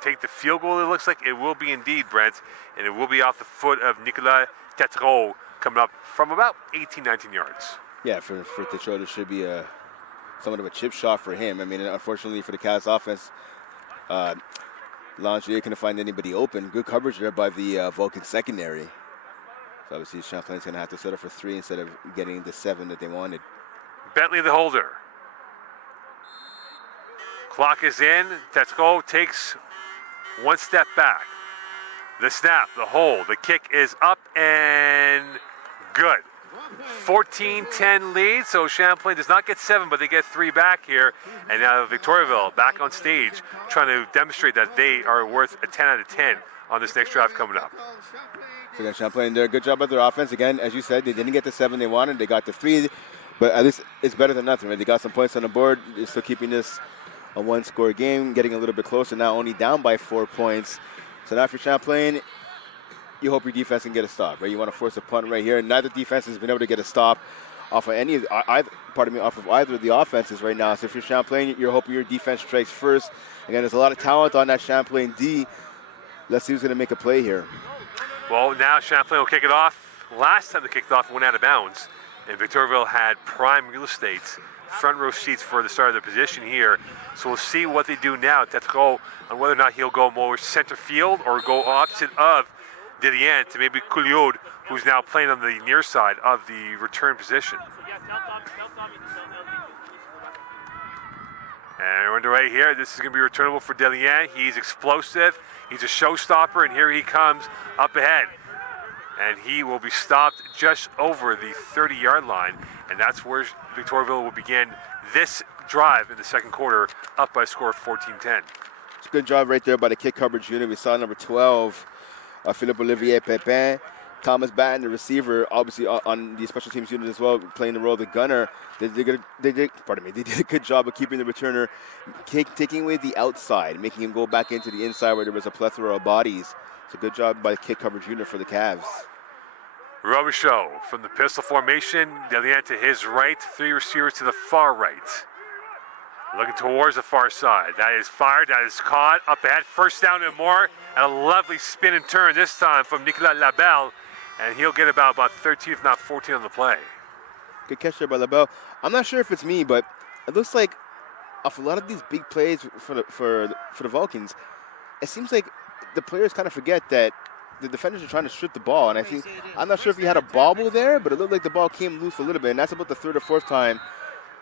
take the field goal. It looks like it will be indeed, Brent. And it will be off the foot of Nicolas Tetreault, coming up from about 18, 19 yards. Yeah, for Tetreault, there should be somewhat of a chip shot for him. I mean, unfortunately for the Cavs offense, Langelier couldn't find anybody open. Good coverage there by the Vulcan secondary. So obviously Champlain's going to have to settle for 3 instead of getting the 7 that they wanted. Bentley the holder. Clock is in. Tetsuko takes one step back. The snap, the hold, the kick is up and good. 14-10 lead, so Champlain does not get 7, but they get 3 back here. And now Victoriaville back on stage trying to demonstrate that they are worth a 10 out of 10 on this next drive coming up. So again, Champlain did a good job at their offense. Again, as you said, they didn't get the 7 they wanted. They got the 3, but at least it's better than nothing, right? They got some points on the board. They're still keeping this a one-score game, getting a little bit closer, now only down by 4 points. So now for Champlain, you hope your defense can get a stop, right? You want to force a punt right here. Neither defense has been able to get a stop off of any of off of either of the offenses right now. So if you're Champlain, you're hoping your defense strikes first. Again, there's a lot of talent on that Champlain D. Let's see who's going to make a play here. Well, now Champlain will kick it off. Last time they kicked off, it went out of bounds, and Victoriaville had prime real estate, front row seats for the start of their position here. So we'll see what they do now. Tetsuko on whether or not he'll go more center field or go opposite of Dillian to maybe Couliot, who's now playing on the near side of the return position. And we're underway here. This is going to be returnable for Dillian. He's explosive. He's a showstopper, and here he comes up ahead. And he will be stopped just over the 30-yard line, and that's where Victoriaville will begin this drive in the second quarter, up by a score of 14-10. It's a good job right there by the kick coverage unit. We saw number 12, Philippe Olivier Pepin. Thomas Batten, the receiver, obviously on the special teams unit as well, playing the role of the gunner. They did a good job of keeping the returner, taking away the outside, making him go back into the inside where there was a plethora of bodies. It's a good job by the kick coverage unit for the Cavs. Robichaud from the pistol formation, Delian to his right, 3 receivers to the far right. Looking towards the far side. That is fired, that is caught, up ahead, first down and more, and a lovely spin and turn this time from Nicolas Labelle, and he'll get about 13, if not 14 on the play. Good catch there by Labelle. I'm not sure if it's me, but it looks like off a lot of these big plays for the Vulcans, it seems like the players kind of forget that the defenders are trying to strip the ball, and I'm not sure if he had a bobble there, but it looked like the ball came loose a little bit, and that's about the 3rd or 4th time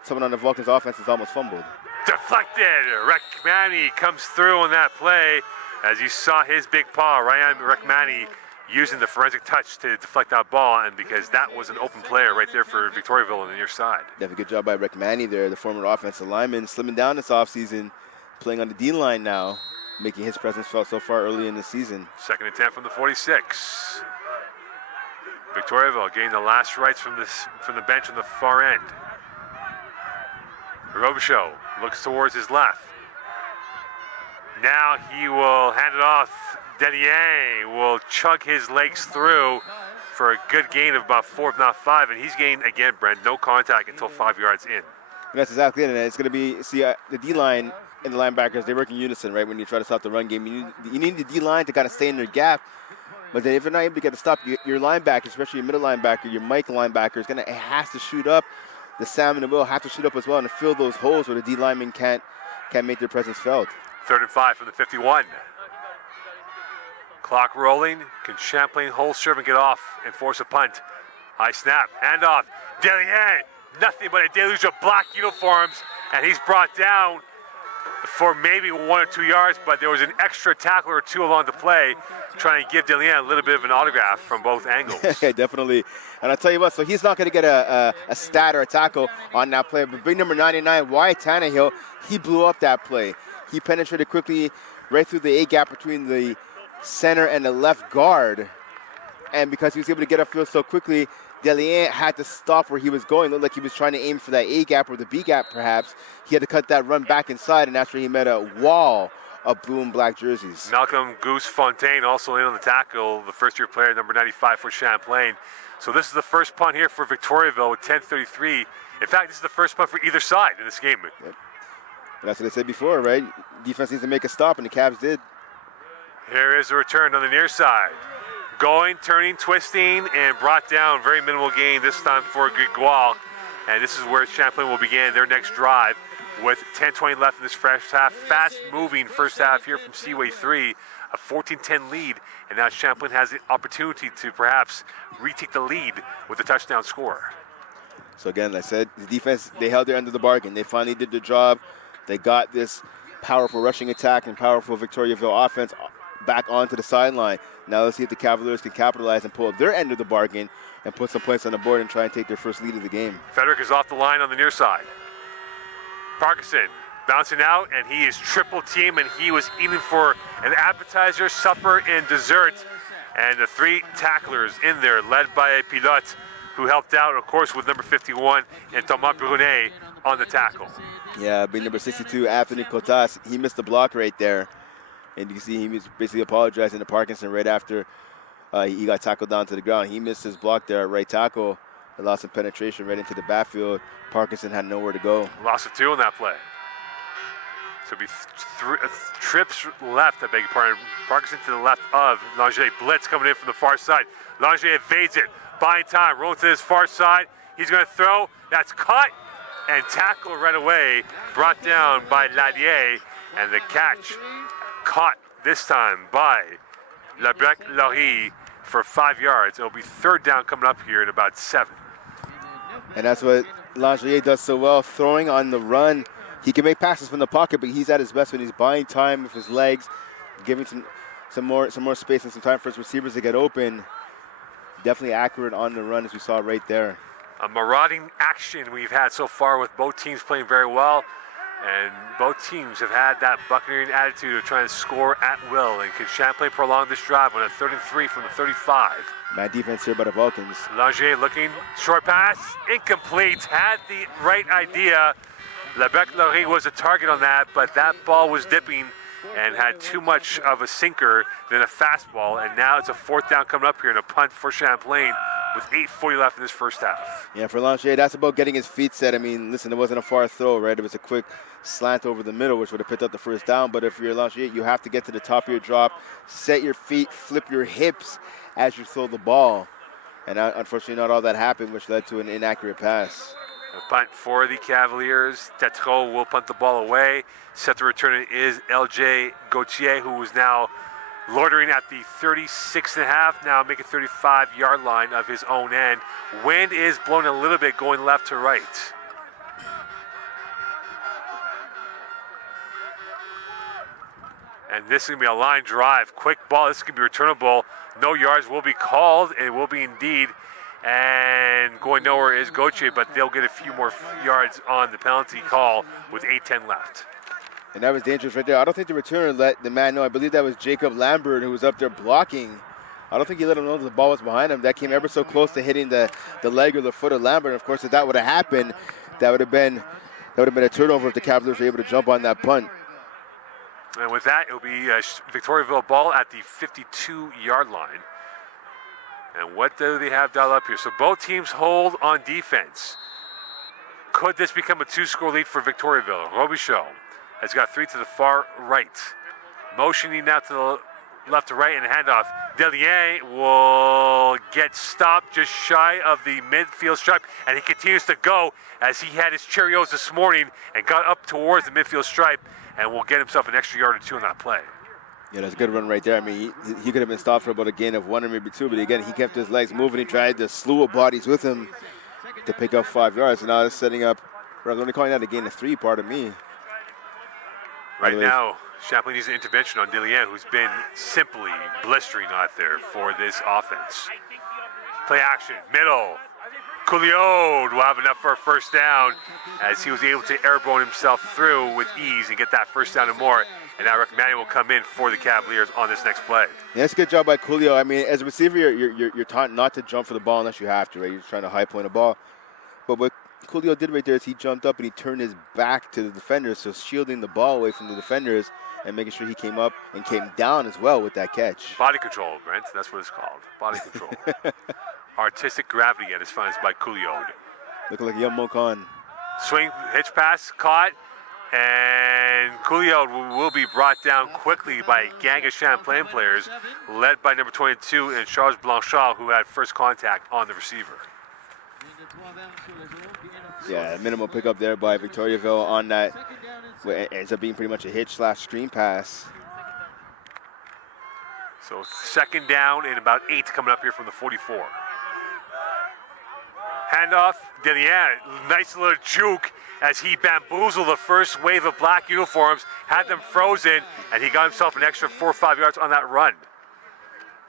someone on the Vulcans offense has almost fumbled. Deflected. Rekmani comes through on that play as you saw his big paw. Ryan Rekmani using the forensic touch to deflect that ball, and because that was an open player right there for Victoriaville on the near side. Definitely good job by Rekmani there, the former offensive lineman, slimming down this offseason, playing on the D line now, making his presence felt so far early in the season. 2nd and 10 from the 46. Victoriaville getting the last rites from the bench on the far end. Robichaud looks towards his left. Now he will hand it off. Delian will chug his legs through for a good gain of about 4, if not 5, and he's gained again, Brent, no contact until 5 yards in. And that's exactly it, and it's going to be, the D-line and the linebackers, they work in unison, right? When you try to stop the run game, you need the D-line to kind of stay in their gap, but then if you're not able to get a stop, your linebacker, especially your middle linebacker, your Mike linebacker, has to shoot up. The Sam and the Will have to shoot up as well and fill those holes where the D linemen can't make their presence felt. 3rd and 5 from the 51. Clock rolling. Can Champlain hold serve and get off and force a punt? High snap, handoff. Delian, nothing but a deluge of black uniforms, and he's brought down for maybe 1 or 2 yards, but there was an extra tackle or 2 along the play, trying to give Delian a little bit of an autograph from both angles. Yeah, definitely. And I'll tell you what, so he's not going to get a stat or a tackle on that play, but big number 99, Wyatt Tannehill, he blew up that play. He penetrated quickly right through the A-gap between the center and the left guard, and because he was able to get upfield so quickly, Delian had to stop where he was going. It looked like he was trying to aim for that A-gap or the B-gap perhaps. He had to cut that run back inside, and that's where he met a wall of blue and black jerseys. Malcolm Goose Fontaine also in on the tackle, the first-year player, number 95 for Champlain. So this is the first punt here for Victoriaville with 10:33. In fact, this is the first punt for either side in this game. Yep. That's what I said before, right? Defense needs to make a stop, and the Cavs did. Here is the return on the near side. Going, turning, twisting, and brought down. Very minimal gain this time for Gigual. And this is where Champlain will begin their next drive with 10:20 left in this first half. Fast-moving first half here from Seaway 3. A 14-10 lead. And now Champlain has the opportunity to perhaps retake the lead with a touchdown score. So again, like I said, the defense, they held their end of the bargain. They finally did their job. They got this powerful rushing attack and powerful Victoriaville offense back onto the sideline. Now let's see if the Cavaliers can capitalize and pull up their end of the bargain and put some points on the board and try and take their first lead of the game. Frederick is off the line on the near side. Parkinson bouncing out, and he is triple team, and he was eating for an appetizer, supper, and dessert. And the 3 tacklers in there, led by a Pilote, who helped out, of course, with number 51 and Thomas Brunet on the tackle. Yeah, being number 62, Anthony Cotas, he missed the block right there. And you can see he was basically apologizing to Parkinson right after he got tackled down to the ground. He missed his block there at right tackle. It lost some penetration right into the backfield. Parkinson had nowhere to go. Loss of 2 on that play. So it'll be trips left, I beg your pardon. Parkinson to the left of Langer. Blitz coming in from the far side. Langer evades it, buying time, rolling to his far side. He's going to throw. That's caught and tackled right away. Brought down by Lallier, and the catch caught this time by Lebrec-Laurie for 5 yards. It'll be 3rd down coming up here in about 7. And that's what Langer does so well, throwing on the run. He can make passes from the pocket, but he's at his best when he's buying time with his legs, giving some more space and some time for his receivers to get open. Definitely accurate on the run, as we saw right there. A marauding action we've had so far with both teams playing very well. And both teams have had that buccaneering attitude of trying to score at will. And can Champlain prolong this drive on a 3rd and 3 from the 35? Bad defense here by the Vulcans. Langer looking, short pass, incomplete. Had the right idea. Lebrec-Laurie was a target on that, but that ball was dipping and had too much of a sinker than a fastball. And now it's a 4th down coming up here and a punt for Champlain with 8:40 left in this first half. Yeah, for Langer, that's about getting his feet set. I mean, listen, it wasn't a far throw, right? It was a quick slant over the middle, which would have picked up the first down. But if you're Langer, you have to get to the top of your drop, set your feet, flip your hips as you throw the ball. And unfortunately, not all that happened, which led to an inaccurate pass. A punt for the Cavaliers. Tetreault will punt the ball away. Set to return it is LJ Gauthier, who is now loitering at the 36.5, now making 35-yard line of his own end. Wind is blowing a little bit, going left to right. And this is going to be a line drive. Quick ball. This is going to be returnable. No yards will be called. It will be indeed. And going nowhere is Gauthier, but they'll get a few more yards on the penalty call with 8:10 left. And that was dangerous right there. I don't think the returner let the man know. I believe that was Jacob Lambert who was up there blocking. I don't think he let him know that the ball was behind him. That came ever so close to hitting the leg or the foot of Lambert. And of course, if that would have happened, that would have been a turnover if the Cavaliers were able to jump on that punt. And with that, it'll be a Victoriaville ball at the 52-yard line. And what do they have dialed up here? So both teams hold on defense. Could this become a 2-score lead for Victoriaville? Robichaud has got 3 to the far right. Motioning now to the left to right and a handoff. Delien will get stopped just shy of the midfield stripe, and he continues to go as he had his Cheerios this morning and got up towards the midfield stripe and will get himself an extra yard or 2 on that play. Yeah, that's a good run right there. I mean, he could have been stopped for about a gain of 1 or maybe 2, but again, he kept his legs moving. He tried to slew of bodies with him to pick up 5 yards. And now it's setting up, I'm only calling that a gain of 3, pardon me. Right now, Champlain needs an intervention on Delien, who's been simply blistering out there for this offense. Play action, middle. Couliot will have enough for a first down as he was able to airborne himself through with ease and get that first down and more. And now Rick Manning will come in for the Cavaliers on this next play. Yeah, that's a good job by Couliot. I mean, as a receiver, you're taught not to jump for the ball unless you have to, right? You're trying to high point a ball. But what Couliot did right there is he jumped up and he turned his back to the defenders, so shielding the ball away from the defenders and making sure he came up and came down as well with that catch. Body control, Brent. That's what it's called. Body control. Artistic gravity at its finest by Couliot. Looking like a young Mokan. Swing, hitch pass, caught. And Couliot will be brought down quickly by a gang of Champlain players, led by number 22 and Charles Blanchard, who had first contact on the receiver. Yeah, minimal pickup there by Victoriaville on that. It ends up being pretty much a hitch/screen pass. So 2nd down and about 8 coming up here from the 44. Handoff, Delian, nice little juke as he bamboozled the first wave of black uniforms, had them frozen, and he got himself an extra 4 or 5 yards on that run.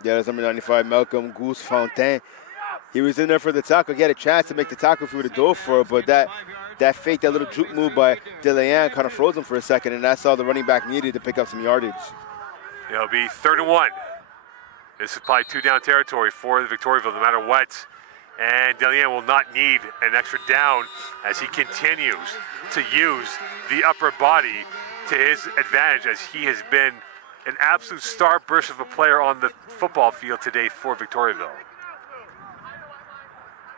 Yeah, that's number 95, Malcolm Goose Fontaine. He was in there for the tackle. He had a chance to make the tackle if he would have go for it, but that fake, that little juke move by Delian kind of froze him for a second, and that's all the running back needed to pick up some yardage. It'll be 3rd and 1. This is probably 2-down territory for Victoriaville, no matter what. And Delian will not need an extra down as he continues to use the upper body to his advantage, as he has been an absolute starburst of a player on the football field today for Victoriaville.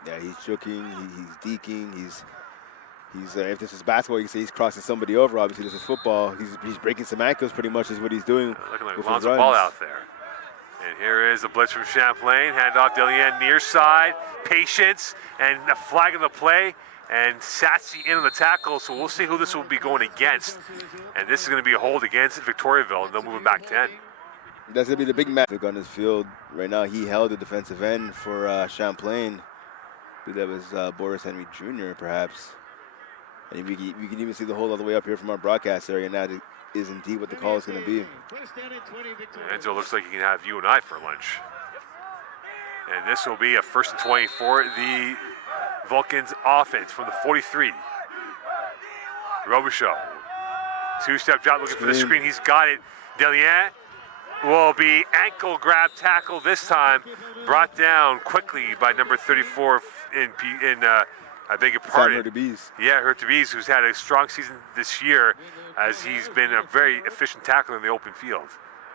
Yeah, he's joking, he's deking, he's if this is basketball, you can say he's crossing somebody over. Obviously, this is football. He's breaking some ankles, pretty much, is what he's doing. Looking like Lonzo Ball out there. And here is the blitz from Champlain. Handoff, Delian near side. Patience and a flag on the play. And Sassy in on the tackle, so we'll see who this will be going against. And this is going to be a hold against Victoriaville, and they'll move him back 10. That's going to be the big match on this field. Right now, he held the defensive end for Champlain. I believe that was Boris Henry Jr., perhaps. And we can even see the hold all the way up here from our broadcast area, and that is indeed what the call is going to be. Enzo looks like he can have you and I for lunch. And this will be a 1st and 20 for the Vulcans offense from the 43. Robichaud. 2-step drop looking for the screen. He's got it. Delian will be ankle grab tackle this time. Brought down quickly by number 34 I beg your pardon. Yeah, Hurtubise, who's had a strong season this year as he's been a very efficient tackler in the open field.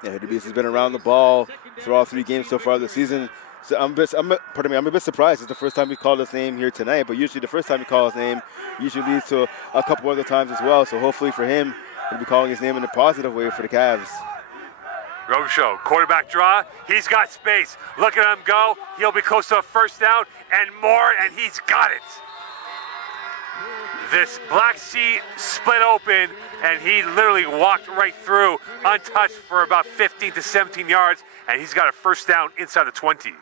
Yeah, Hurtubise has been around the ball through all 3 games so far this season. So I'm a bit surprised. It's the first time we called his name here tonight, but usually the first time we call his name usually leads to a couple other times as well. So hopefully for him, we'll be calling his name in a positive way for the Cavs. Robichaud, quarterback draw. He's got space. Look at him go. He'll be close to a 1st down and more, and he's got it. This Black Sea split open, and he literally walked right through, untouched for about 15 to 17 yards, and he's got a 1st down inside the 20.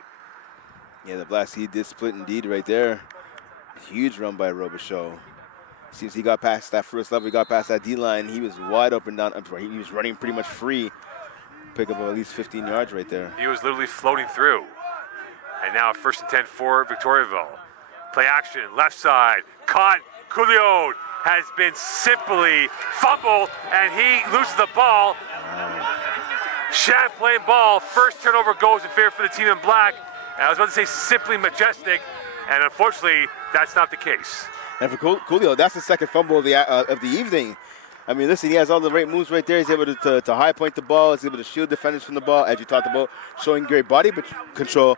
Yeah, the Black Sea did split indeed right there. Huge run by Robichaud. Seems he got past that first level, he got past that D-line. He was wide open down. He was running pretty much free. Pick up at least 15 yards right there. He was literally floating through. And now a 1st and 10 for Victoriaville. Play action, left side, caught. Couliot has been simply fumbled, and he loses the ball. Champlain ball, 1st turnover goes in favor for the team in black. And I was about to say simply majestic, and unfortunately, that's not the case. And for Couliot, that's the 2nd fumble of the evening. I mean, listen, he has all the right moves right there. He's able to high point the ball. He's able to shield defenders from the ball, as you talked about, showing great body control.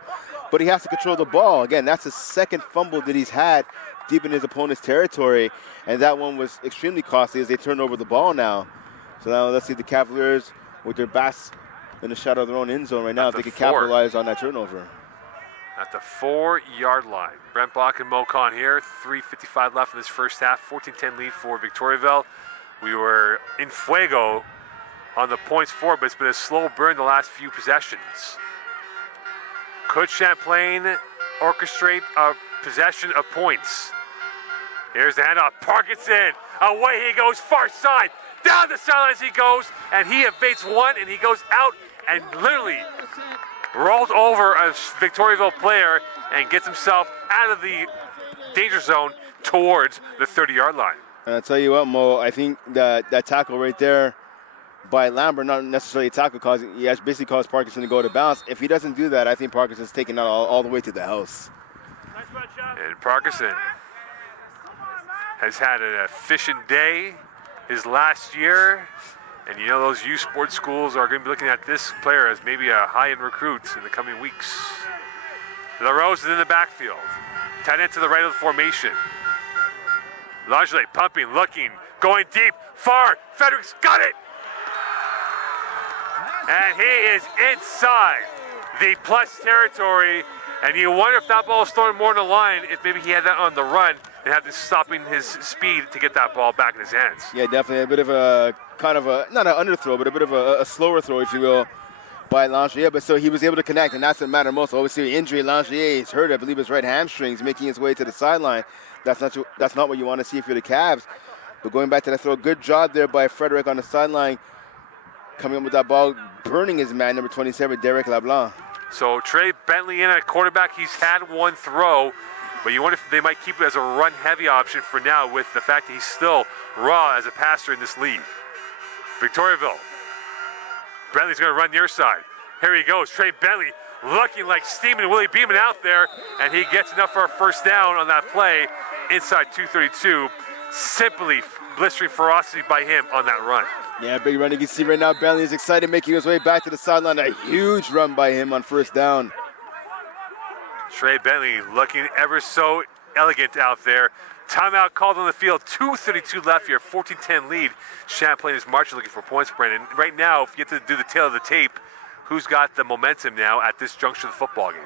But he has to control the ball. Again, that's the 2nd fumble that he's had deep in his opponent's territory, and that one was extremely costly as they turn over the ball now. So now let's see the Cavaliers with their backs in the shadow of their own end zone right now, if they can capitalize on that turnover. At the 4-yard line. Brent Bach and Mocon here, 3:55 left in this first half, 14-10 lead for Victoriaville. We were in fuego on the points for, but it's been a slow burn the last few possessions. Could Champlain orchestrate a possession of points? Here's the handoff. Parkinson, away he goes, far side, down the sideline as he goes, and he evades one, and he goes out and literally rolled over a Victoriaville player and gets himself out of the danger zone towards the 30-yard line. And I'll tell you what, Mo, I think that tackle right there by Lambert, not necessarily a tackle, he basically caused Parkinson to go to bounce. If he doesn't do that, I think Parkinson's taken out all the way to the house. And Parkinson has had an efficient day his last year. And you know those youth sports schools are going to be looking at this player as maybe a high-end recruit in the coming weeks. LaRose is in the backfield. Tight end to the right of the formation. Langelet pumping, looking, going deep, far. Frederick's got it! And he is inside the plus territory. And you wonder if that ball is throwing more in the line, if maybe he had that on the run and had to stopping his speed to get that ball back in his hands. Yeah, definitely a bit of a kind of a, not an underthrow, but a bit of a slower throw, if you will, by Langier, but so he was able to connect, and that's what mattered most. Obviously, injury, Langier is hurt. I believe his right hamstring. He's making his way to the sideline. That's not what you want to see if you're the Cavs. But going back to that throw, good job there by Frederick on the sideline, coming up with that ball, burning his man, number 27, Derek LeBlanc. So Trey Bentley in at quarterback. He's had one throw, but you wonder if they might keep it as a run-heavy option for now with the fact that he's still raw as a passer in this league. Victoriaville. Bentley's going to run near side. Here he goes. Trey Bentley looking like steaming Willie Beeman out there, and he gets enough for a first down on that play inside 232. Simply blistering ferocity by him on that run. Yeah, big run. You can see right now Bentley is excited, making his way back to the sideline. A huge run by him on first down. Trey Bentley looking ever so elegant out there. Timeout called on the field. 2:32 left here. 14-10 lead. Champlain is marching, looking for points, Brendan. Right now, if you have to do the tail of the tape, who's got the momentum now at this juncture of the football game?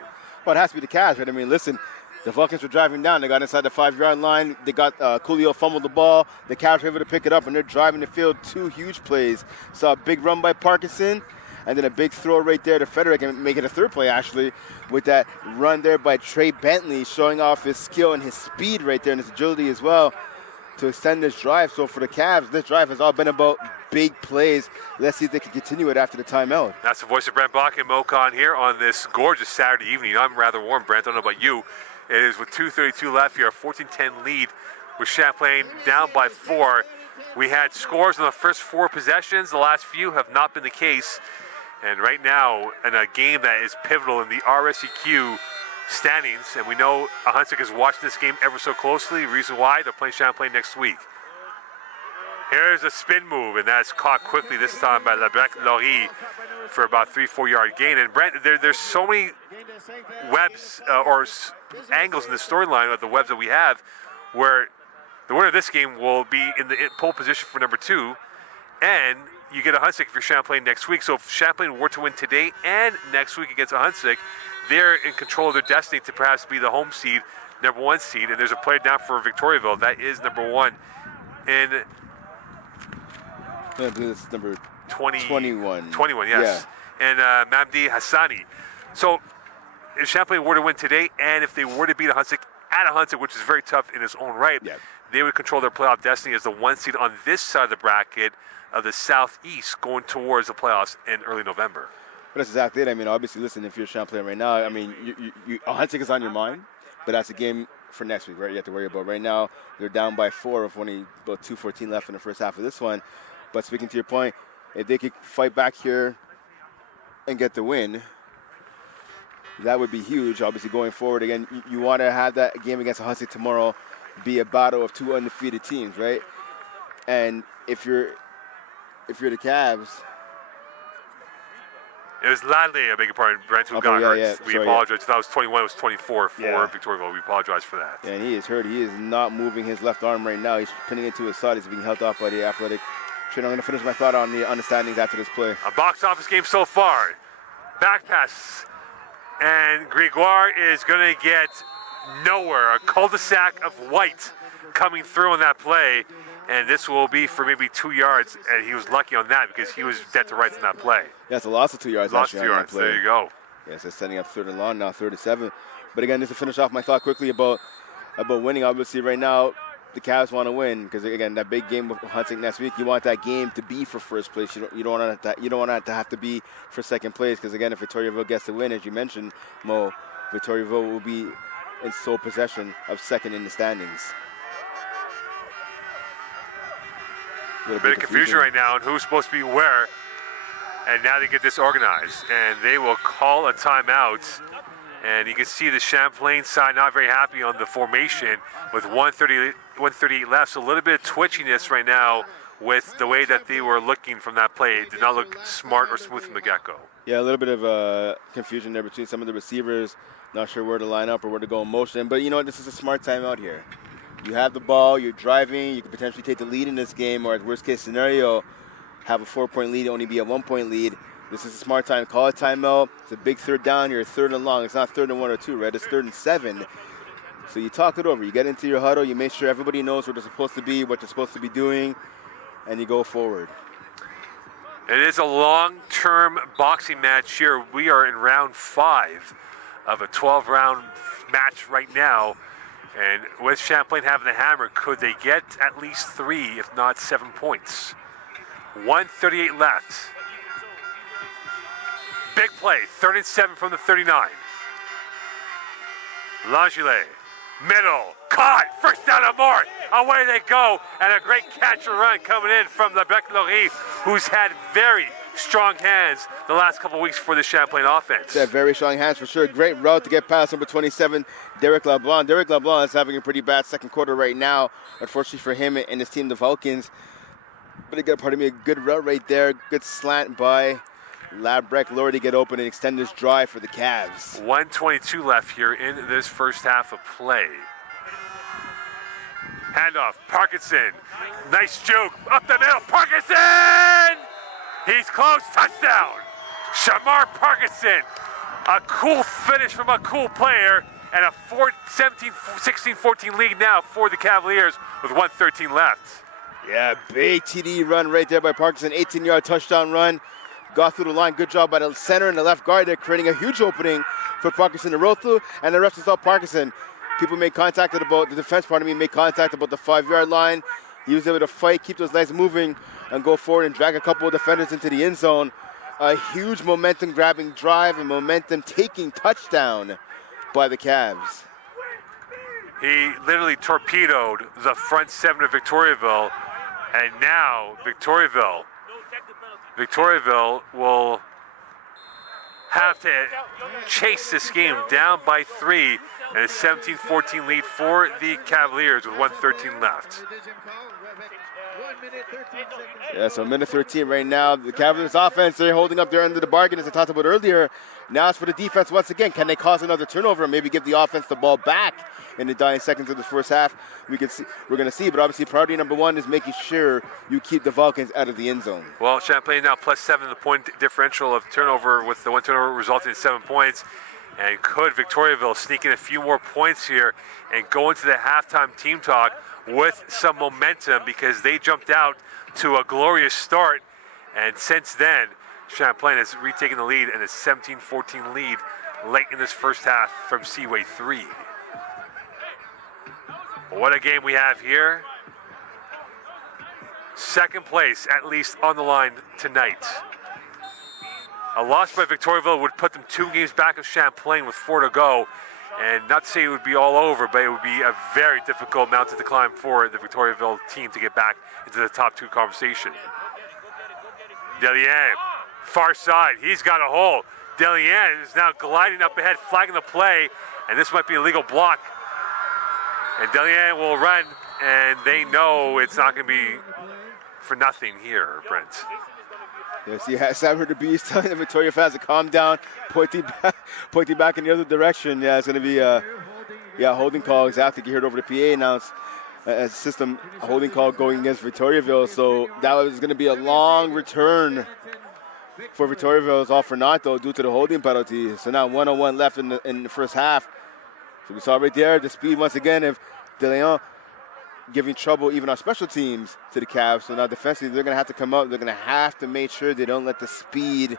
Well, it has to be the Cavs, right? I mean, listen, the Vulcans were driving down. They got inside the 5-yard line. They got Coolio fumbled the ball. The Cavs were able to pick it up, and they're driving the field. 2 huge plays. Saw a big run by Parkinson, and then a big throw right there to Frederick, and make it a third play, actually, with that run there by Trey Bentley, showing off his skill and his speed right there and his agility as well to extend this drive. So for the Cavs, this drive has all been about big plays. Let's see if they can continue it after the timeout. That's the voice of Brent Bach and Mo Khan here on this gorgeous Saturday evening. I'm rather warm, Brent. I don't know about you. It is with 2:32 left here, a 14-10 lead with Champlain down by 4. We had scores on the first 4 possessions. The last few have not been the case. And right now, in a game that is pivotal in the RSEQ standings, and we know Huntsick is watching this game ever so closely. Reason why, they're playing Champlain next week. Here's a spin move, and that's caught quickly this time by Lebec-Laurie for about 3-4 yard gain. And Brent, there's so many webs or angles in the storyline of the webs that we have, where the winner of this game will be in the pole position for number 2, and you get a Huntsick if you're Champlain next week. So if Champlain were to win today and next week against a Huntsick, they're in control of their destiny to perhaps be the home seed, number 1 seed. And there's a player down for Victoriaville. That is number 1 in I believe it's number 21, yes. Yeah. And Mamdi Hassani. So if Champlain were to win today, and if they were to beat a Huntsick at a Huntsick, which is very tough in its own right, they would control their playoff destiny as the 1 seed on this side of the bracket of the Southeast, going towards the playoffs in early November. But that's exactly it. I mean, obviously, listen, if you're Champlain right now, I mean, Huntsick is on your mind, but that's a game for next week, right? You have to worry about. Right now, they're down by 4 with only about 2:14 left in the first half of this one. But speaking to your point, if they could fight back here and get the win, that would be huge. Obviously, going forward, again, you want to have that game against Huntsick tomorrow be a battle of 2 undefeated teams, right? And if you're the Cavs, it was Ladley, I beg your pardon, Brent, who got hurt. We apologize. That was 21, it was 24 for Victoriaville. We apologize for that. Yeah, and he is hurt. He is not moving his left arm right now. He's pinning it to his side. He's being held off by the athletic trainer. I'm going to finish my thought on the standings after this play. A box office game so far. Back pass. And Gregoire is going to get nowhere. A cul-de-sac of White coming through on that play. And this will be for maybe 2 yards, and he was lucky on that because he was dead to rights on that play. Yeah, it's a loss of 2 yards. Lost 2 yards. There you go. Yeah, so setting up 3rd and long now, 3rd and 7. But again, just to finish off my thought quickly about winning. Obviously, right now the Cavs want to win because again, that big game with Huntsick next week, you want that game to be for first place. You don't want it to have to be for second place because again, if Victoriaville gets the win, as you mentioned, Mo, Victoriaville will be in sole possession of second in the standings. A bit of confusion right now on who's supposed to be where, and now they get this organized, and they will call a timeout. And you can see the Champlain side not very happy on the formation with 1:38 left. So a little bit of twitchiness right now with the way that they were looking from that play. It did not look smart or smooth from the get-go. Yeah, a little bit of confusion there between some of the receivers. Not sure where to line up or where to go in motion. But you know what? This is a smart timeout here. You have the ball, you're driving, you could potentially take the lead in this game, or at worst case scenario, have a 4-point lead, only be a 1-point lead. This is a smart time. Call a timeout. It's a big 3rd down. You're 3rd and long. It's not 3rd and 1 or 2, right? It's 3rd and 7. So you talk it over. You get into your huddle. You make sure everybody knows where they're supposed to be, what they're supposed to be doing, and you go forward. It is a long-term boxing match here. We are in round 5 of a 12-round match right now. And with Champlain having the hammer, could they get at least 3, if not 7 points? 1:38 left. Big play, 3rd and 7 from the 39. Langile, middle, caught, first down and more. Away they go, and a great catch and run coming in from the Bec-Laurie, who's had very strong hands the last couple of weeks for the Champlain offense. Yeah, very strong hands for sure. Great route to get past number 27, Derek LeBlanc. Derek LeBlanc is having a pretty bad second quarter right now, unfortunately for him and his team, the Vulcans. But a good route right there. Good slant by Bec-Laurie to get open and extend this drive for the Cavs. 1:22 left here in this first half of play. Handoff, Parkinson. Nice joke, up the middle, Parkinson! He's close, touchdown! Shamar Parkinson. A cool finish from a cool player, and a 16-14 lead now for the Cavaliers with 1:13 left. Yeah, big TD run right there by Parkinson, 18-yard touchdown run. Got through the line, good job by the center and the left guard there, creating a huge opening for Parkinson to roll through, and the rest is all Parkinson. People made contact about, the defense made contact about the 5-yard line. He was able to fight, keep those legs moving, and go forward and drag a couple of defenders into the end zone. A huge momentum-grabbing drive and momentum-taking touchdown by the Cavs. He literally torpedoed the front 7 of Victoriaville, and now Victoriaville will have to chase this game down by 3, and a 17-14 lead for the Cavaliers with 1:13 left. Yeah, so 1:13 right now. The Cavaliers offense, they're holding up their end of the bargain, as I talked about earlier. Now it's for the defense once again. Can they cause another turnover and maybe give the offense the ball back in the dying seconds of the first half? We're going to see, but obviously priority number 1 is making sure you keep the Vulcans out of the end zone. Well, Champlain now +7 in the point differential of turnover, with the 1 turnover resulting in 7 points. And could Victoriaville sneak in a few more points here and go into the halftime team talk with some momentum, because they jumped out to a glorious start, and since then Champlain has retaken the lead, and a 17-14 lead late in this first half from Seaway 3. What a game we have here. Second place, at least, on the line tonight. A loss by Victoriaville would put them 2 games back of Champlain with 4 to go. And not to say it would be all over, but it would be a very difficult mountain to climb for the Victoriaville team to get back into the top 2 conversation. Delien, far side, he's got a hole. Delien is now gliding up ahead, flagging the play, and this might be a legal block. And Delien will run, and they know it's not going to be for nothing here, Brent. Yes, he has Samuel the Beast telling the Victoria fans to calm down, pointing back in the other direction. Yeah, it's going to be a holding call. Exactly, you heard over the PA announced a system holding call going against Victoriaville. So that was going to be a long return for Victoriaville. It's all for naught, though, due to the holding penalty. So now 1:01 left in the first half. So we saw right there the speed once again of De Leon giving trouble even on special teams to the Cavs. So now defensively, they're going to have to come up. They're going to have to make sure they don't let the speed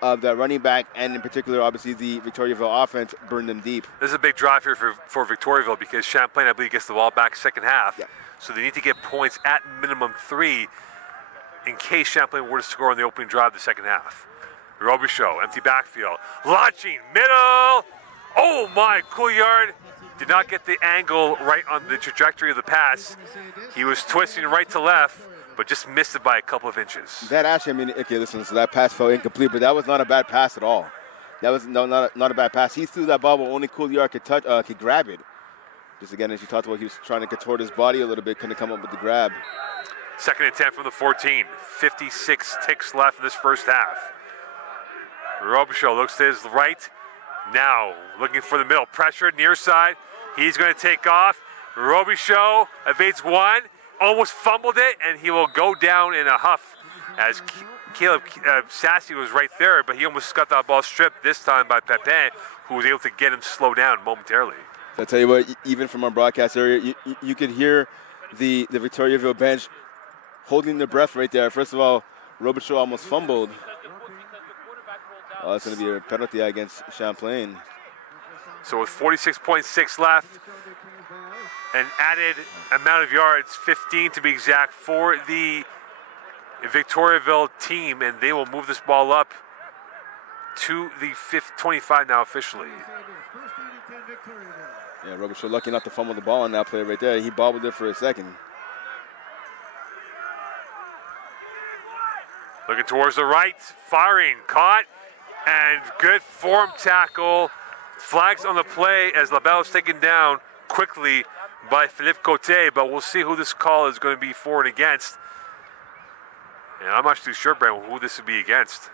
of that running back, and in particular, obviously, the Victoriaville offense burn them deep. This is a big drive here for Victoriaville, because Champlain, I believe, gets the ball back second half. Yeah. So they need to get points at minimum 3 in case Champlain were to score on the opening drive of the second half. Robichaud, empty backfield. Launching, middle. Oh, my, Couillard did not get the angle right on the trajectory of the pass. He was twisting right to left, but just missed it by a couple of inches. That actually, I mean, okay, listen, so that pass fell incomplete, but that was not a bad pass at all. That was not a bad pass. He threw that ball, but only Couillard could grab it. Just again, as you talked about, he was trying to contort his body a little bit, couldn't come up with the grab. 2nd and 10 from the 14. 56 ticks left in this first half. Robichaud looks to his right. Now looking for the middle. Pressure, near side. He's going to take off. Robichaud evades one. Almost fumbled it, and he will go down in a huff, as Caleb Sassy was right there, but he almost got that ball stripped this time by Pepin, who was able to get him slowed down momentarily. So I tell you what, even from our broadcast area, you could hear the Victoriaville bench holding their breath right there. First of all, Robichaud almost fumbled. Oh, it's going to be a penalty against Champlain. So with 46.6 left, an added amount of yards, 15 to be exact, for the Victoriaville team, and they will move this ball up to the 25 now officially. Yeah, Robichaud lucky not to fumble the ball on that play right there. He bobbled it for a second. Looking towards the right, firing, caught, and good form tackle. Flags on the play as LaBelle is taken down quickly by Philippe Cote, but we'll see who this call is going to be for and against. And I'm not too sure, Brent, who this would be against.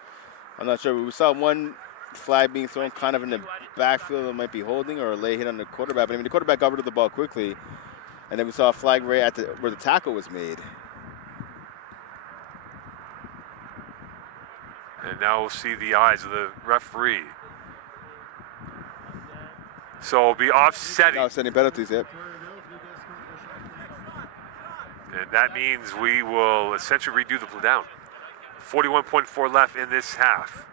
I'm not sure, but we saw one flag being thrown kind of in the backfield that might be holding or a lay hit on the quarterback. But I mean, the quarterback got rid of the ball quickly, and then we saw a flag right at where the tackle was made. And now we'll see the eyes of the referee. So it'll be offsetting. Offsetting penalties, yep. And that means we will essentially redo the play down. 41.4 left in this half.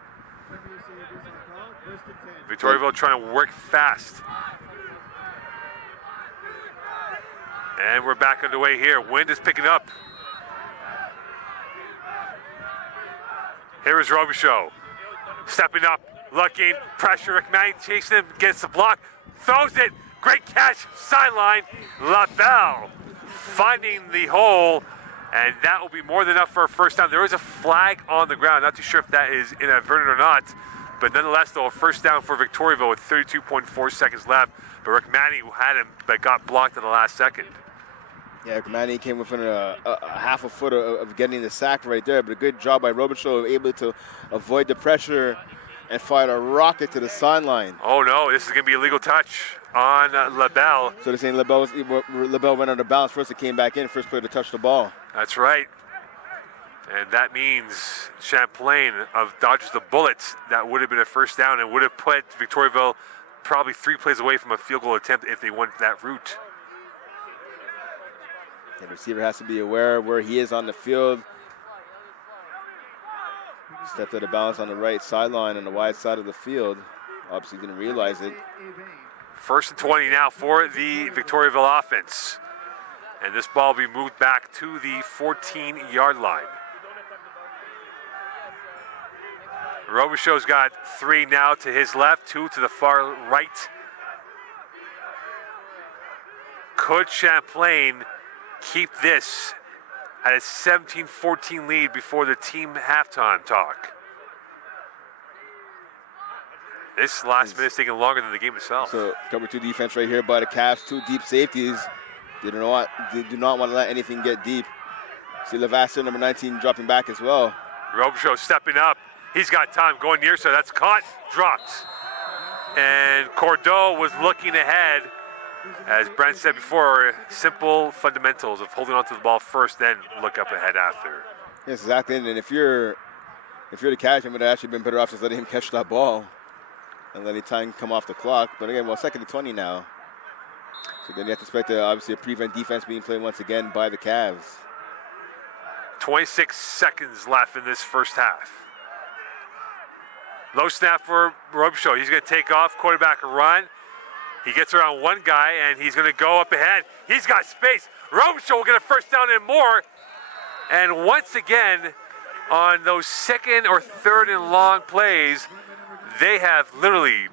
Victoriaville trying to work fast. And we're back underway here. Wind is picking up. Here is Robichaud. Stepping up, looking, pressure. McMahon chasing him, gets the block, throws it. Great catch, sideline. LaBelle finding the hole, and that will be more than enough for a first down. There is a flag on the ground. Not too sure if that is inadvertent or not, but nonetheless, though, a first down for Victoriaville with 32.4 seconds left. But Rick Manny had him, but got blocked in the last second. Yeah, Manny came within a half a foot of getting the sack right there, but a good job by Robichaud, able to avoid the pressure and fired a rocket to the sideline. Oh no, this is going to be a legal touch on LaBelle. So they're saying LaBelle went out of bounds first. It came back in, first player to touch the ball. That's right. And that means Champlain dodges the bullets. That would have been a first down and would have put Victoriaville probably 3 plays away from a field goal attempt if they went that route. The receiver has to be aware where he is on the field. Stepped out of bounds on the right sideline on the wide side of the field. Obviously didn't realize it. First and 20 now for the Victoriaville offense. And this ball will be moved back to the 14-yard line. Robichaud's got 3 now to his left, 2 to the far right. Could Champlain keep this at a 17-14 lead before the team halftime talk? This last minute is taking longer than the game itself. So cover 2 defense right here by the Cavs, 2 deep safeties. They do not want to let anything get deep. See Levasseur, number 19, dropping back as well. Robichaud stepping up. He's got time going near, so that's caught, dropped. And Cordeau was looking ahead. As Brent said before, simple fundamentals of holding onto the ball first, then look up ahead after. Yes, exactly. And if you're the catch, I would have actually been better off just letting him catch that ball and letting time come off the clock. But again, well, 2nd and 20 now. So then you have to expect obviously a prevent defense being played once again by the Cavs. 26 seconds left in this first half. Low snap for Robichaud. He's going to take off, quarterback a run. He gets around one guy, and he's going to go up ahead. He's got space. Robichaud will get a first down and more. And once again, on those 2nd or 3rd and long plays, they have literally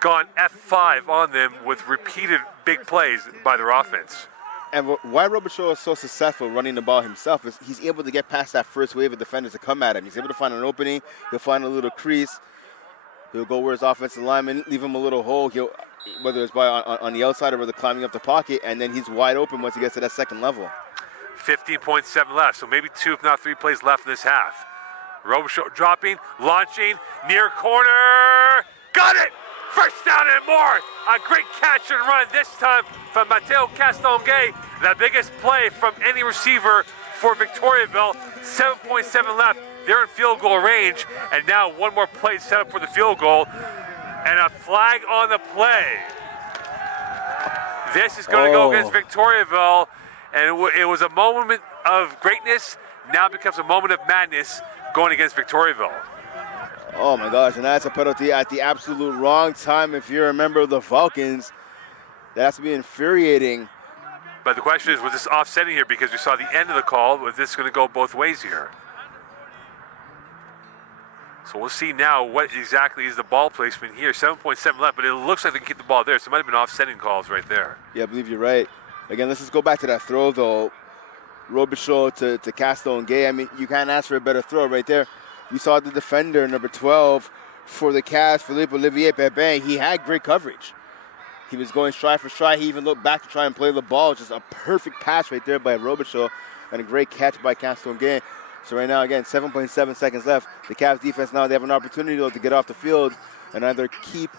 gone F5 on them with repeated big plays by their offense. And why Robichaud is so successful running the ball himself is he's able to get past that first wave of defenders to come at him. He's able to find an opening. He'll find a little crease. He'll go where his offensive lineman, leave him a little hole. Whether it's on the outside or whether climbing up the pocket, and then he's wide open once he gets to that 2nd level. 15.7 left, so maybe 2, if not 3 plays left in this half. Robichaud dropping, launching, near corner, got it! First down and more! A great catch and run this time from Mateo Castonguay. The biggest play from any receiver for Victoriaville. 7.7 left. They're in field goal range, and now one more play set up for the field goal. And a flag on the play. This is going to go against Victoriaville, and it was a moment of greatness. Now becomes a moment of madness going against Victoriaville. Oh my gosh, and that's a penalty at the absolute wrong time. If you're a member of the Falcons, that has to be infuriating. But the question is, was this offsetting here? Because we saw the end of the call. Was this going to go both ways here? So we'll see now what exactly is the ball placement here. 7.7 left, but it looks like they can keep the ball there. So it might have been offsetting calls right there. Yeah, I believe you're right. Again, let's just go back to that throw, though. Robichaud to Castonguay. I mean, you can't ask for a better throw right there. You saw the defender, number 12, for the Cavs, Philippe Olivier Pepin. He had great coverage. He was going stride for stride. He even looked back to try and play the ball. Just a perfect pass right there by Robichaud and a great catch by Castonguay. So right now, again, 7.7 seconds left. The Cavs defense now, they have an opportunity, though, to get off the field and either keep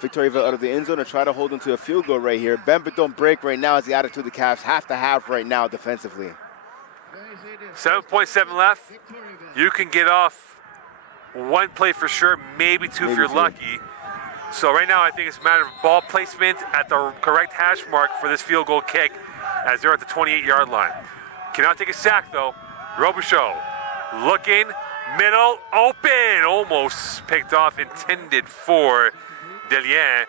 Victoriaville out of the end zone or try to hold them to a field goal right here. Bend but don't break right now is the attitude the Cavs have to have right now defensively. 7.7 left. You can get off one play for sure, maybe two if you're lucky. So right now I think it's a matter of ball placement at the correct hash mark for this field goal kick as they're at the 28-yard line. Cannot take a sack though. Robichaud looking, middle, open, almost picked off, intended for Delien,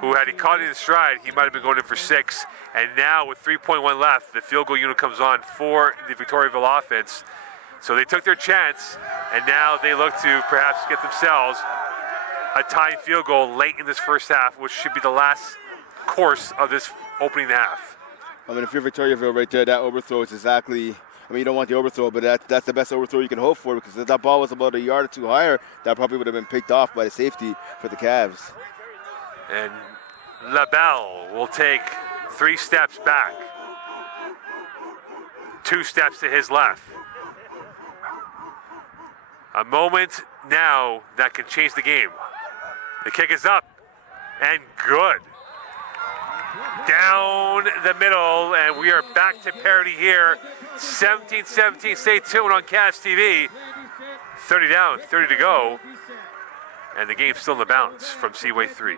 who had he caught it in stride, he might have been going in for 6. And now with 3.1 left, the field goal unit comes on for the Victoriaville offense. So they took their chance, and now they look to perhaps get themselves a tying field goal late in this first half, which should be the last course of this opening half. I mean, if you're Victoriaville right there, that overthrow is exactly, I mean, you don't want the overthrow, but that's the best overthrow you can hope for, because if that ball was about a yard or two higher, that probably would have been picked off by the safety for the Cavs. And LaBelle will take 3 steps back, 2 steps to his left. A moment now that can change the game. The kick is up and good. Down the middle, and we are back to parity here. 17-17, stay tuned on Cavs TV. 30 down, 30 to go. And the game's still in the balance from Seaway 3.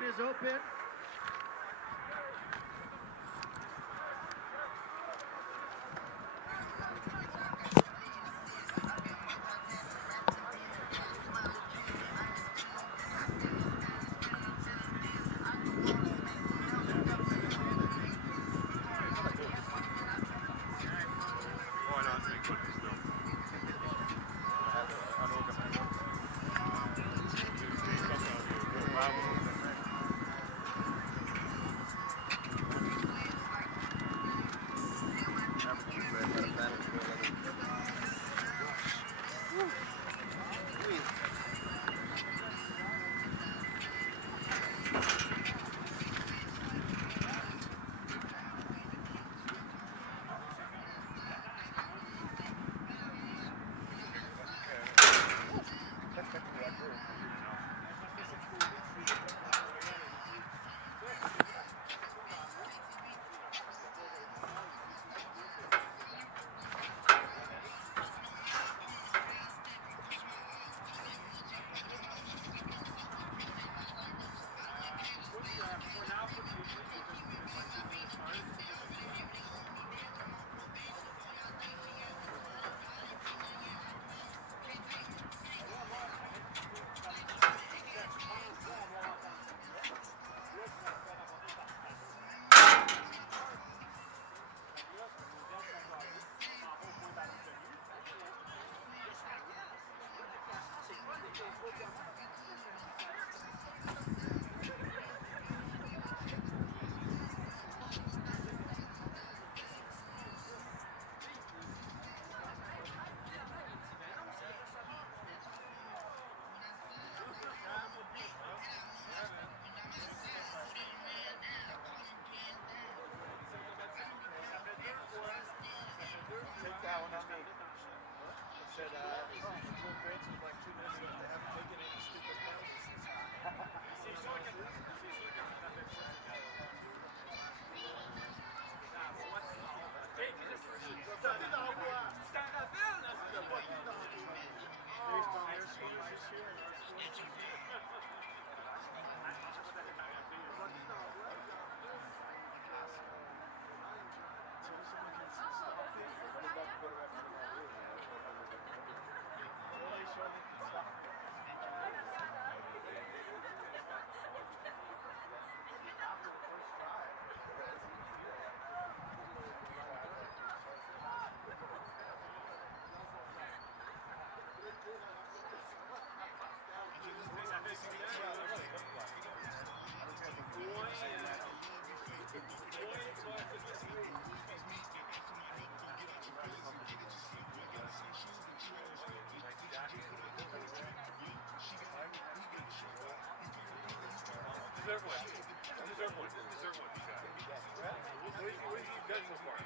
deserve one. You deserve one. You deserve one. What have you done so far?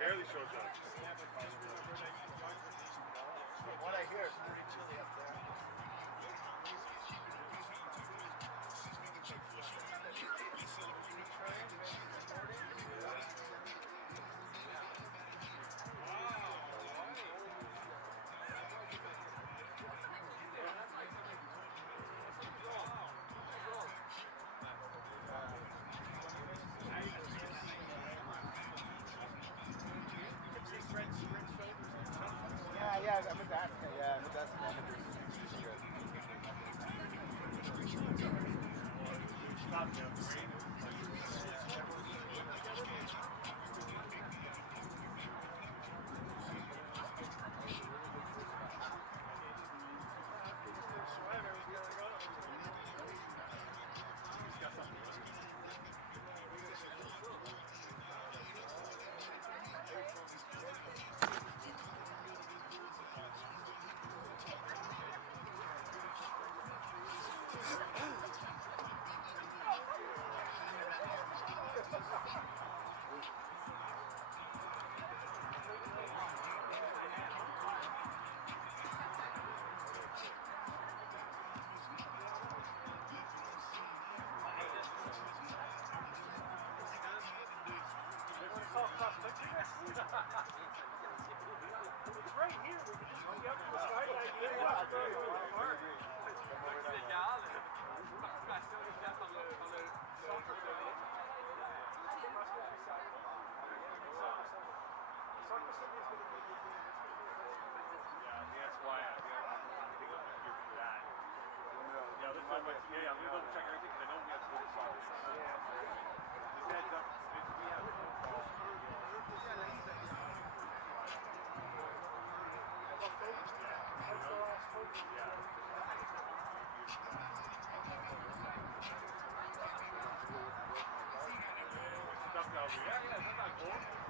Barely shows up. From what I hear, it's pretty chilly up there. Yeah, I'm with that. Yeah, I'm with that. It's right here. We can just be up to the skyline. That's why I think I'm here for that. Yeah, I'm going to double check everything because I know we have to go to soccer. His head's up. We have yeah, that's not cool.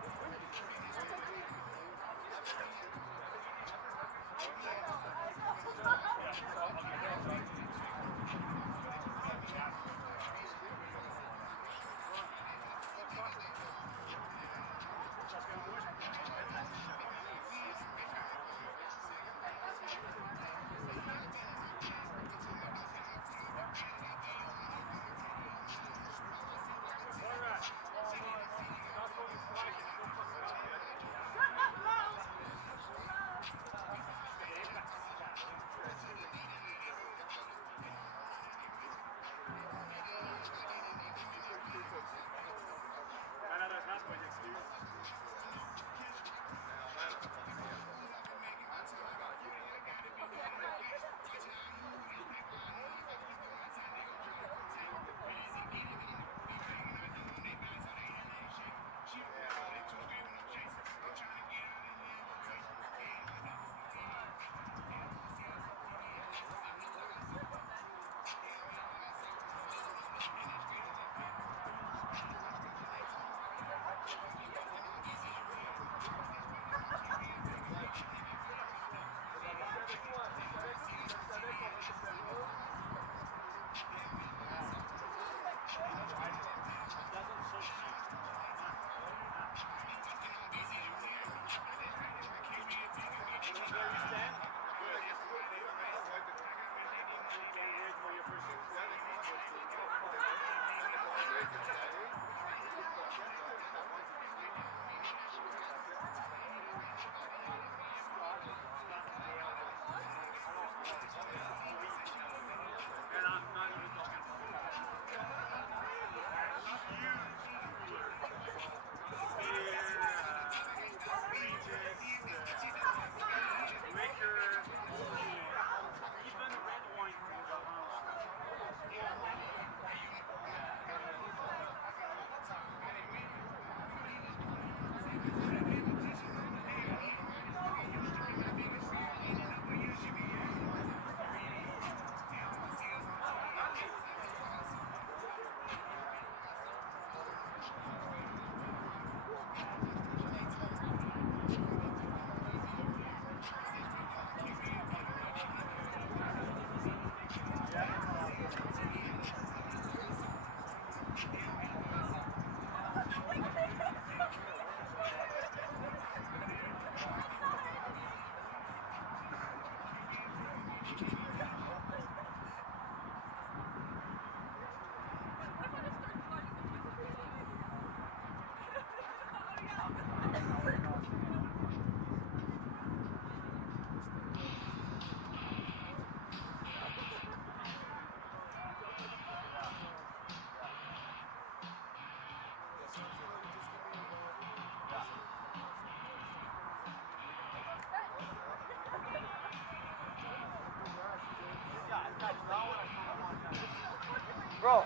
Bro.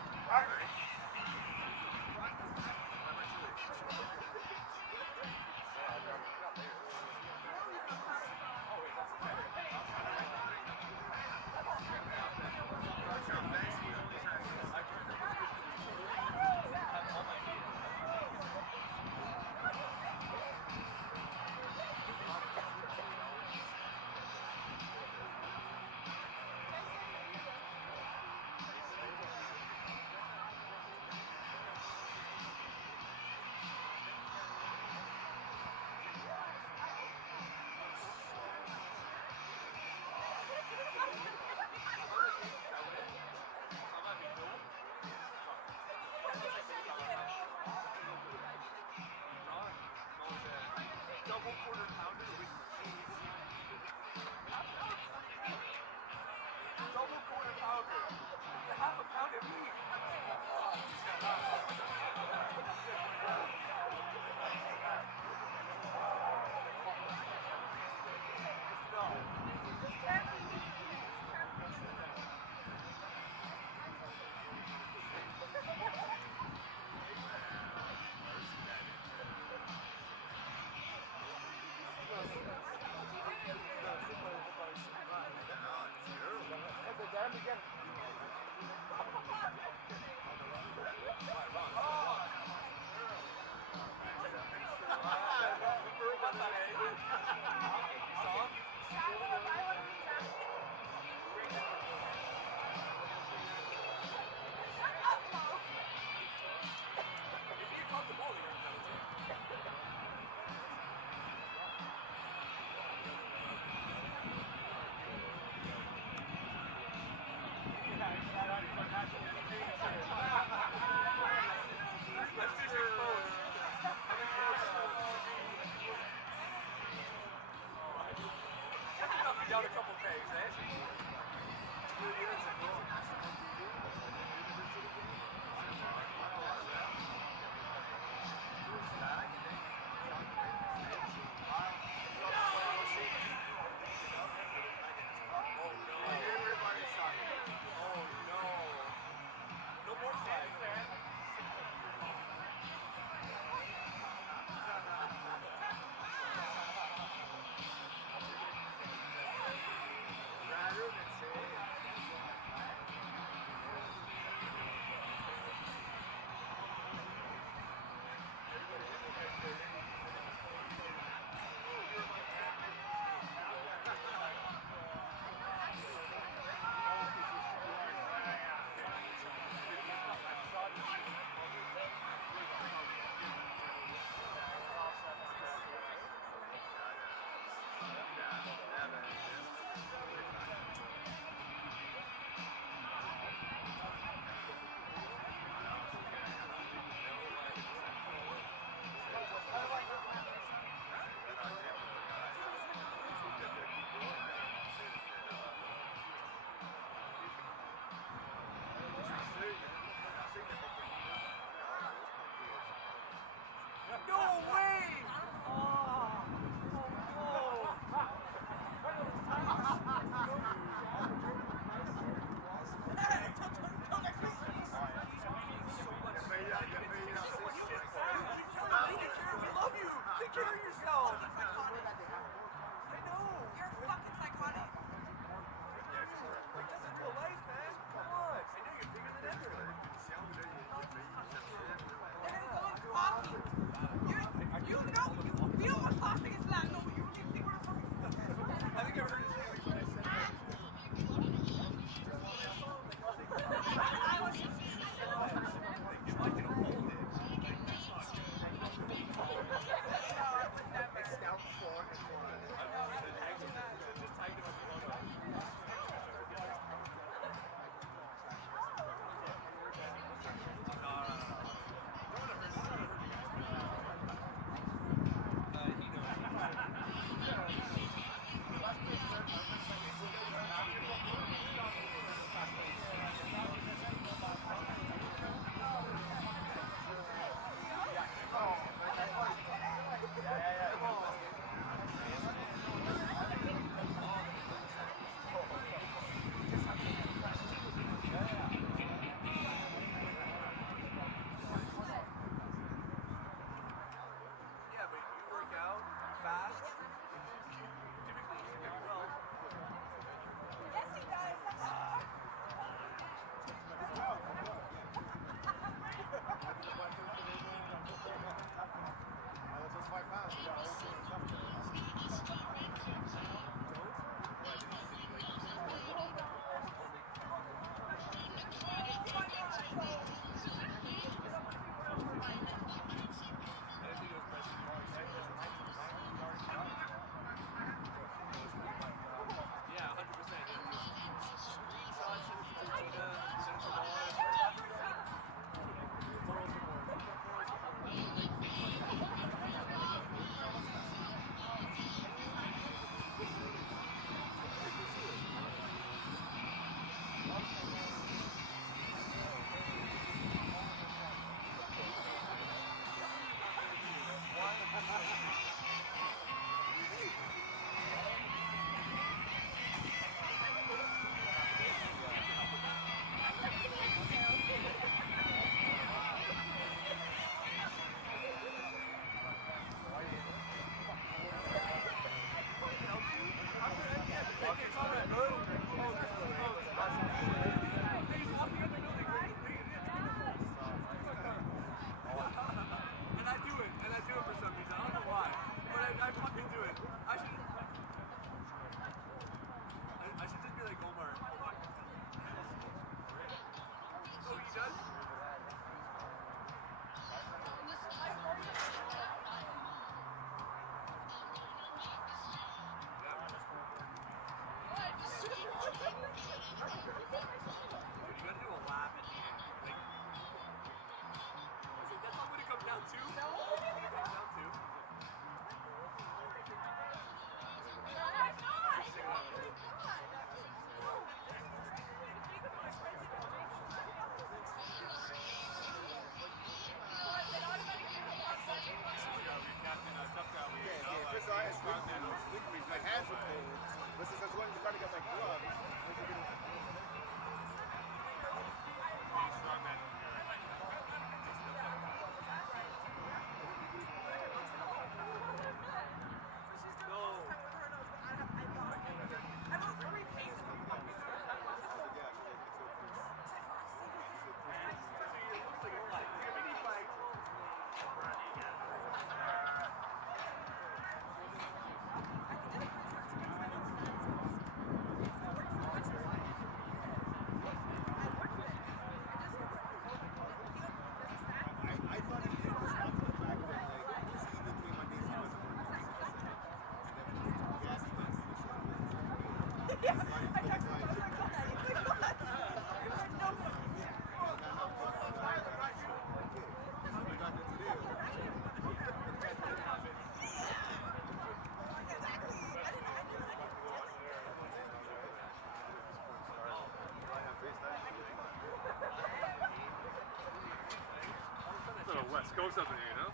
West Coast up in here, no?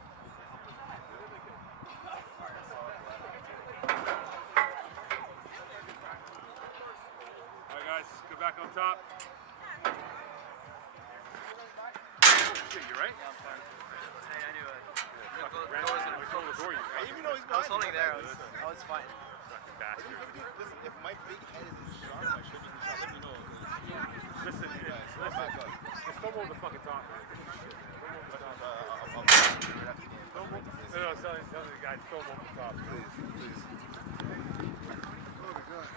Alright guys, go back on top. Shit, you right? Hey, I knew it. I was holding there. I was fine. Fucking bastard. Listen, if my big head is as sharp, I should be shot. Let me know. Listen, just come over the fucking top, man. No, tell the guy, film over the top. Please. Oh my god.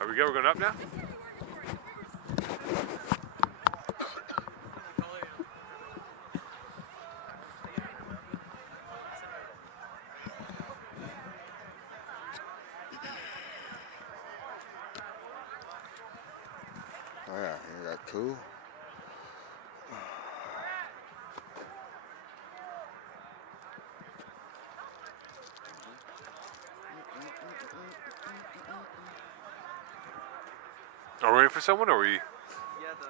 Are we good? We're going up now? Oh yeah, you got two. Are we waiting for someone, or are we?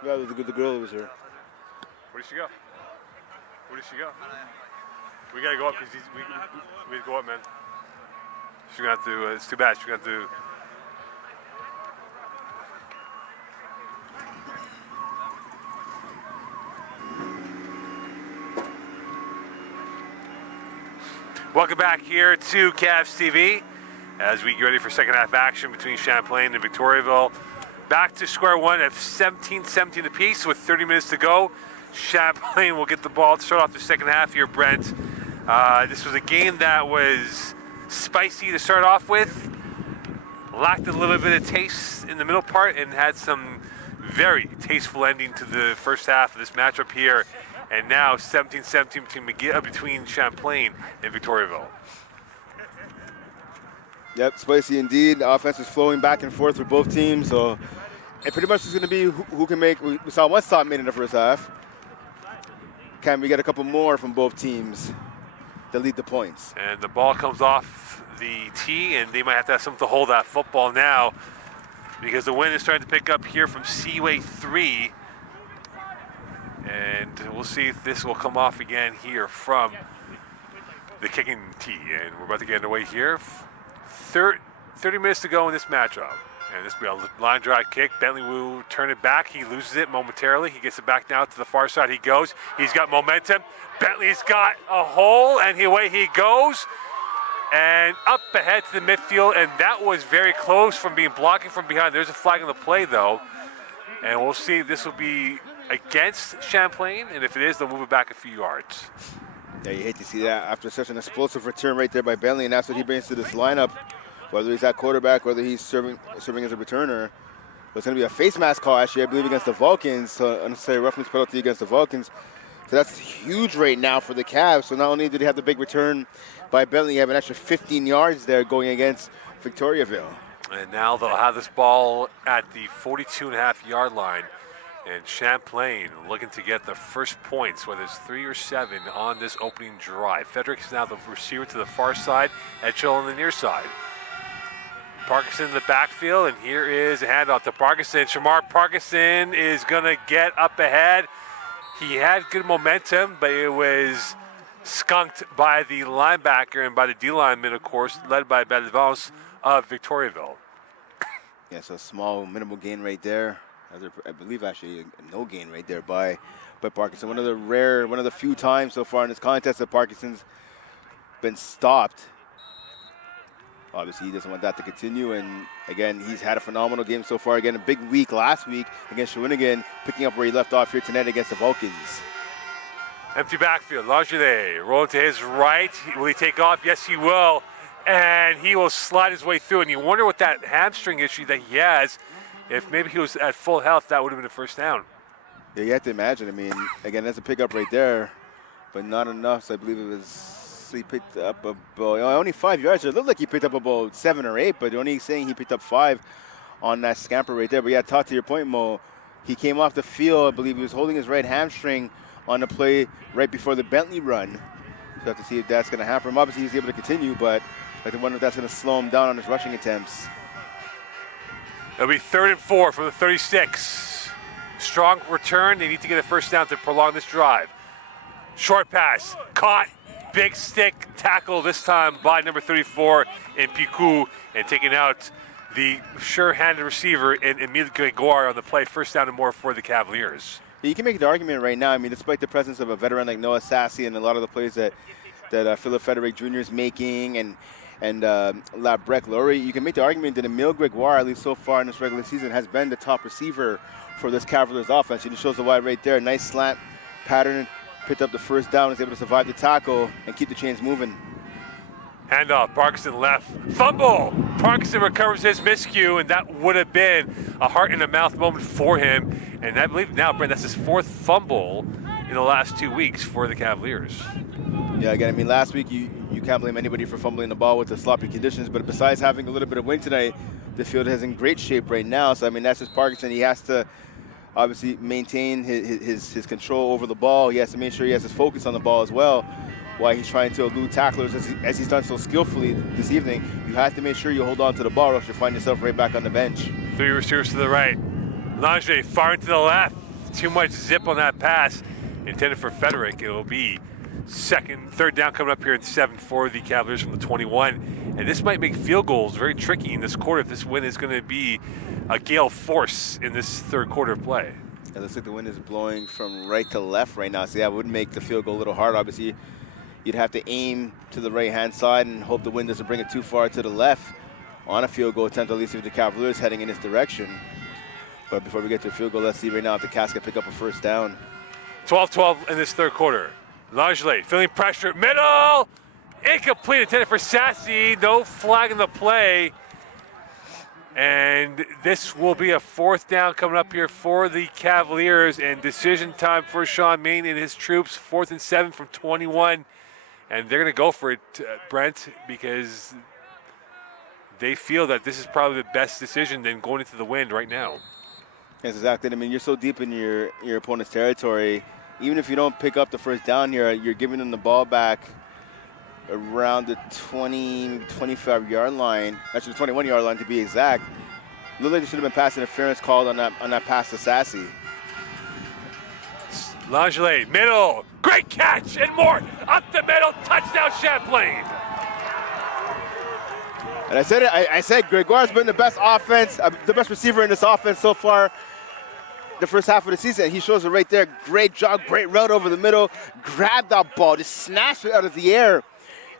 Yeah, the girl was here. Where did she go? Where did she go? We gotta go up because we gotta go up, man. She's gonna have to. It's too bad. She's gonna have to. Welcome back here to Cavs TV as we get ready for second half action between Champlain and Victoriaville. Back to square one at 17-17 apiece with 30 minutes to go. Champlain will get the ball to start off the second half here, Brent. This was a game that was spicy to start off with. Lacked a little bit of taste in the middle part and had some very tasteful ending to the first half of this matchup here. And now 17-17 between Champlain and Victoriaville. Yep, spicy indeed. The offense is flowing back and forth for both teams. So it pretty much is going to be who can make. We saw one stop made in the first half. Can we get a couple more from both teams to lead the points? And the ball comes off the tee, and they might have to have something to hold that football now because the wind is starting to pick up here from Seaway 3. And we'll see if this will come off again here from the kicking tee. And we're about to get underway here. 30 minutes to go in this matchup. And this will be a line drive kick. Bentley will turn it back. He loses it momentarily. He gets it back now to the far side. He goes. He's got momentum. Bentley's got a hole, and away he goes. And up ahead to the midfield, and that was very close from being blocking from behind. There's a flag on the play, though. And we'll see if this will be against Champlain, and if it is, they'll move it back a few yards. Yeah, you hate to see that after such an explosive return right there by Bentley, and that's what he brings to this lineup. Whether he's at quarterback, whether he's serving as a returner. It's going to be a face mask call, actually, I believe, against the Vulcans. So unnecessary roughness penalty against the Vulcans. So that's huge right now for the Cavs. So not only did he have the big return by Bentley, you have an extra 15 yards there going against Victoriaville. And now they'll have this ball at the 42.5-yard line. And Champlain looking to get the first points, whether it's 3 or 7, on this opening drive. Frederick is now the receiver to the far side, Etchell on the near side. Parkinson in the backfield, and here is a handoff to Parkinson. Shamar Parkinson is going to get up ahead. He had good momentum, but it was skunked by the linebacker and by the D lineman, of course, led by Belvance of Victoriaville. Yeah, so a small minimal gain right there. I believe actually no gain right there by Parkinson. One of the few times so far in this contest that Parkinson's been stopped. Obviously, he doesn't want that to continue. And again, he's had a phenomenal game so far. Again, a big week last week against Shawinigan, picking up where he left off here tonight against the Vulcans. Empty backfield, Langelier rolling to his right. Will he take off? Yes, he will. And he will slide his way through. And you wonder what that hamstring issue that he has. If maybe he was at full health, that would have been a first down. Yeah, you have to imagine. I mean, again, that's a pickup right there, but not enough. So I believe it was So he picked up about only 5 yards. It looked like he picked up about 7 or 8, but only saying he picked up 5 on that scamper right there. But yeah, Todd, to your point, Mo, he came off the field. I believe he was holding his right hamstring on the play right before the Bentley run. So we'll have to see if that's going to happen. Obviously, he's able to continue, but I wonder if that's going to slow him down on his rushing attempts. It'll be 3rd and 4 from the 36. Strong return. They need to get a first down to prolong this drive. Short pass, caught, big stick tackle this time by number 34 in Picou, and taking out the sure-handed receiver in Emile Gregoire on the play. First down and more for the Cavaliers. You can make the argument right now. I mean, despite the presence of a veteran like Noah Sassy and a lot of the plays that Philip Frederick Jr. is making and Labrec Laurie, you can make the argument that Emile Gregoire, at least so far in this regular season, has been the top receiver for this Cavaliers offense. He just shows the wide right there. Nice slant pattern, picked up the first down, is able to survive the tackle and keep the chains moving. Handoff, Parkinson left, fumble. Parkinson recovers his miscue, and that would have been a heart-in-the-mouth moment for him. And I believe now, Brent, that's his 4th fumble in the last 2 weeks for the Cavaliers. Yeah, again, I mean, last week you can't blame anybody for fumbling the ball with the sloppy conditions, but besides having a little bit of wind tonight, the field is in great shape right now. So, I mean, that's just Parkinson. He has to obviously maintain his control over the ball. He has to make sure he has his focus on the ball as well while he's trying to elude tacklers as he's done so skillfully this evening. You have to make sure you hold on to the ball or else you'll find yourself right back on the bench. 3 receivers to the right. Lange firing to the left. Too much zip on that pass. Intended for Frederick. It'll be 3rd down coming up here in 7 for the Cavaliers from the 21. And this might make field goals very tricky in this quarter if this wind is going to be a gale force in this 3rd quarter of play. It looks like the wind is blowing from right to left right now. So, yeah, it would make the field goal a little hard. Obviously, you'd have to aim to the right-hand side and hope the wind doesn't bring it too far to the left on a field goal attempt, at least if the Cavaliers heading in this direction. But before we get to the field goal, let's see right now if the Cats can pick up a first down. 12-12 in this 3rd quarter. Langley feeling pressure, middle, incomplete, intended for Sassy, no flag in the play. And this will be a 4th down coming up here for the Cavaliers, and decision time for Sean Main and his troops. 4th and 7 from 21, and they're going to go for it, Brent, because they feel that this is probably the best decision than going into the wind right now. Yes, exactly. I mean, you're so deep in your opponent's territory. Even if you don't pick up the first down here, you're giving them the ball back around the 20, 25-yard line. Actually, the 21-yard line to be exact. Looked like there should have been pass interference called on that pass to Sassy. Langley, middle, great catch, and more up the middle, touchdown Champlain. And I said Gregoire's been the best receiver in this offense so far the first half of the season. He shows it right there. Great job, great route over the middle. Grabbed that ball, just snatched it out of the air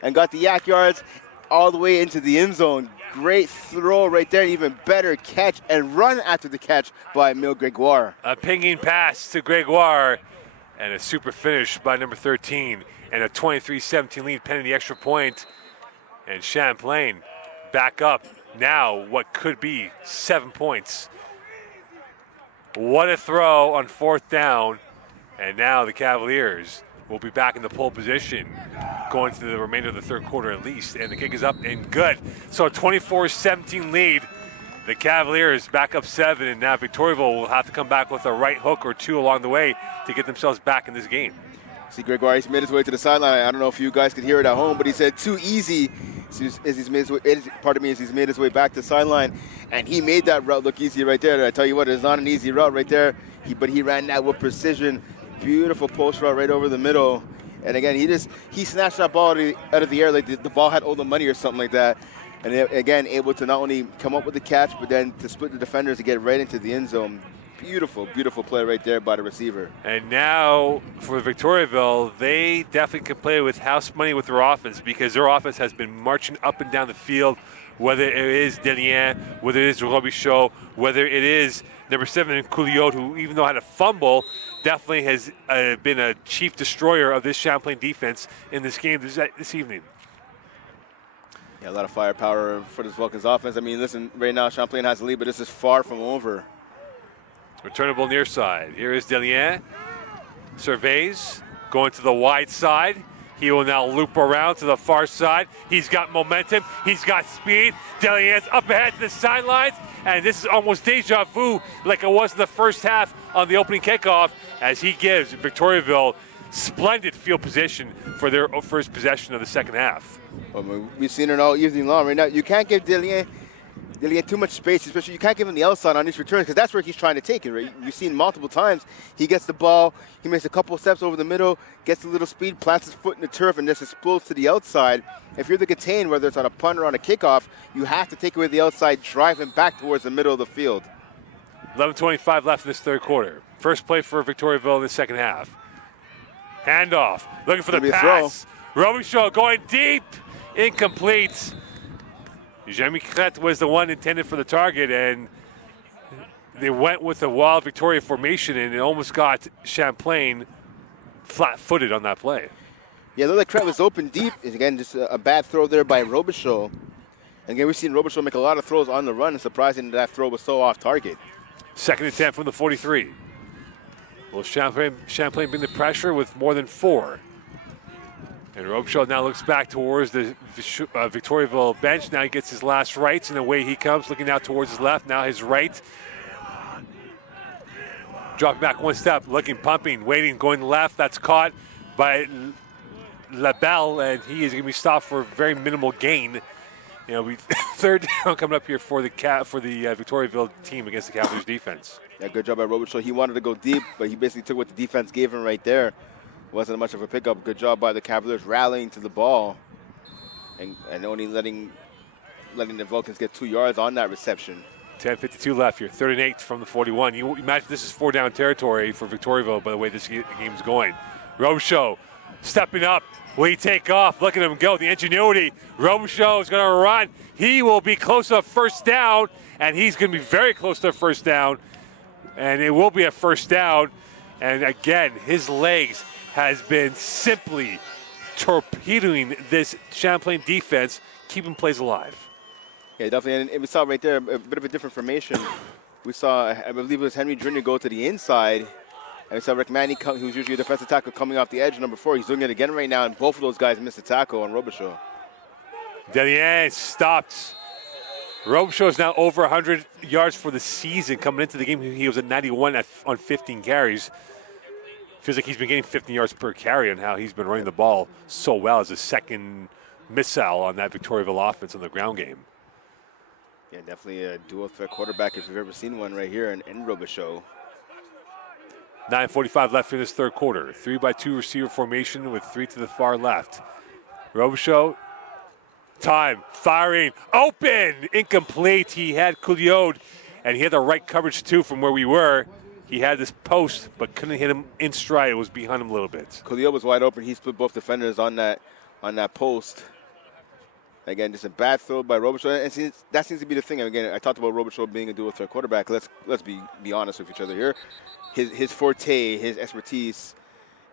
and got the yak yards all the way into the end zone. Great throw right there, even better catch and run after the catch by Emile Gregoire. A pinging pass to Gregoire and a super finish by number 13 and a 23-17 lead pending the extra point. And Champlain back up now what could be 7 points. What a throw on 4th down. And now the Cavaliers will be back in the pole position going through the remainder of the 3rd quarter at least. And the kick is up and good. So a 24-17 lead. The Cavaliers back up 7, and now Victoriaville will have to come back with a right hook or 2 along the way to get themselves back in this game. See, Gregoire, he's made his way to the sideline. I don't know if you guys could hear it at home, but he said too easy as he's made his way back to the sideline. And he made that route look easy right there. I tell you what, it's not an easy route right there. But he ran that with precision. Beautiful post route right over the middle. And again, he snatched that ball out of the air like the ball had all the money or something like that. And again, able to not only come up with the catch, but then to split the defenders to get right into the end zone. Beautiful, beautiful play right there by the receiver. And now for Victoriaville, they definitely can play with house money with their offense because their offense has been marching up and down the field, whether it is Delien, whether it is Robichaud, whether it is number 7 Couliot, who even though had a fumble, definitely has been a chief destroyer of this Champlain defense in this game this evening. Yeah, a lot of firepower for this Vulcans offense. I mean, listen, right now Champlain has the lead, but this is far from over. Returnable near side. Here is Delien. Surveys, going to the wide side. He will now loop around to the far side. He's got momentum. He's got speed. Delien's up ahead to the sidelines. And this is almost deja vu like it was in the first half on the opening kickoff as he gives Victoriaville splendid field position for their first possession of the second half. Well, we've seen it all evening long. Right now, you can't give Delien too much space, especially you can't give him the outside on these returns because that's where he's trying to take it. Right? You've seen multiple times. He gets the ball, he makes a couple of steps over the middle, gets a little speed, plants his foot in the turf, and just explodes to the outside. If you're the Gatain, whether it's on a punt or on a kickoff, you have to take away the outside, drive him back towards the middle of the field. 11:25 left in this third quarter. First play for Victoriaville in the second half. Handoff, looking for the pass. Robichaud going deep, incomplete. Jeremy Crete was the one intended for the target, and they went with a wild Victoria formation, and it almost got Champlain flat-footed on that play. Yeah, it looked like Crete was open deep. And again, just a bad throw there by Robichaud. And again, we've seen Robichaud make a lot of throws on the run, and surprising that throw was so off target. Second attempt from the 43. Will Champlain bring the pressure with more than 4? And Robichaud now looks back towards the Victoriaville bench. Now he gets his last rights, and away he comes, looking out towards his left. Now his right. Dropping back one step, looking, pumping, waiting, going left. That's caught by LaBelle, and he is going to be stopped for a very minimal gain. You know, third down coming up here for the Victoriaville team against the Cavaliers defense. Yeah, good job by Robichaud. He wanted to go deep, but he basically took what the defense gave him right there. Wasn't much of a pickup. Good job by the Cavaliers rallying to the ball and only letting the Vulcans get 2 yards on that reception. 10:52 left here, 3rd and 8 from the 41. You imagine this is 4-down territory for Victoriaville by the way this game's going. Robichaud stepping up. Will he take off? Look at him go. The ingenuity. Robichaud is going to run. He will be close to a first down, and he's going to be very close to a first down. And it will be a first down. And again, his legs has been simply torpedoing this Champlain defense, keeping plays alive. Yeah, definitely. And we saw right there a bit of a different formation. We saw, I believe it was Henry Jr. go to the inside. And we saw Rick Manny, who's usually a defensive tackle, coming off the edge, number 4. He's doing it again right now, and both of those guys missed a tackle on Robichaud. Delien stopped. Robichaud is now over 100 yards for the season. Coming into the game, he was at 91 on 15 carries. Feels like he's been getting 15 yards per carry and how he's been running the ball so well as a second missile on that Victoriaville offense in the ground game. Yeah, definitely a dual threat quarterback if you've ever seen one right here in Robichaud. 9:45 left in this third quarter. 3-by-2 receiver formation with 3 to the far left. Robichaud, time, firing, open, incomplete. He had Couliot, and he had the right coverage too from where we were. He had this post, but couldn't hit him in stride. It was behind him a little bit. Couliot was wide open. He split both defenders on that post. Again, just a bad throw by Robichaud. And that seems to be the thing. Again, I talked about Robichaud being a dual threat quarterback. Let's be honest with each other here. His forte, his expertise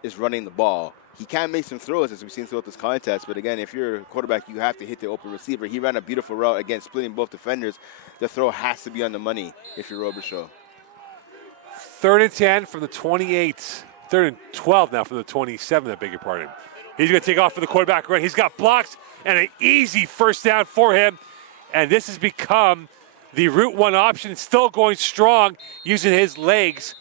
is running the ball. He can make some throws, as we've seen throughout this contest. But again, if you're a quarterback, you have to hit the open receiver. He ran a beautiful route, again, splitting both defenders. The throw has to be on the money if you're Robichaud. 3rd and 10 from the 28. 3rd and 12 now from the 27, I beg your pardon. He's going to take off for the quarterback run. He's got blocks and an easy first down for him. And this has become the Route 1 option, still going strong, using his legs.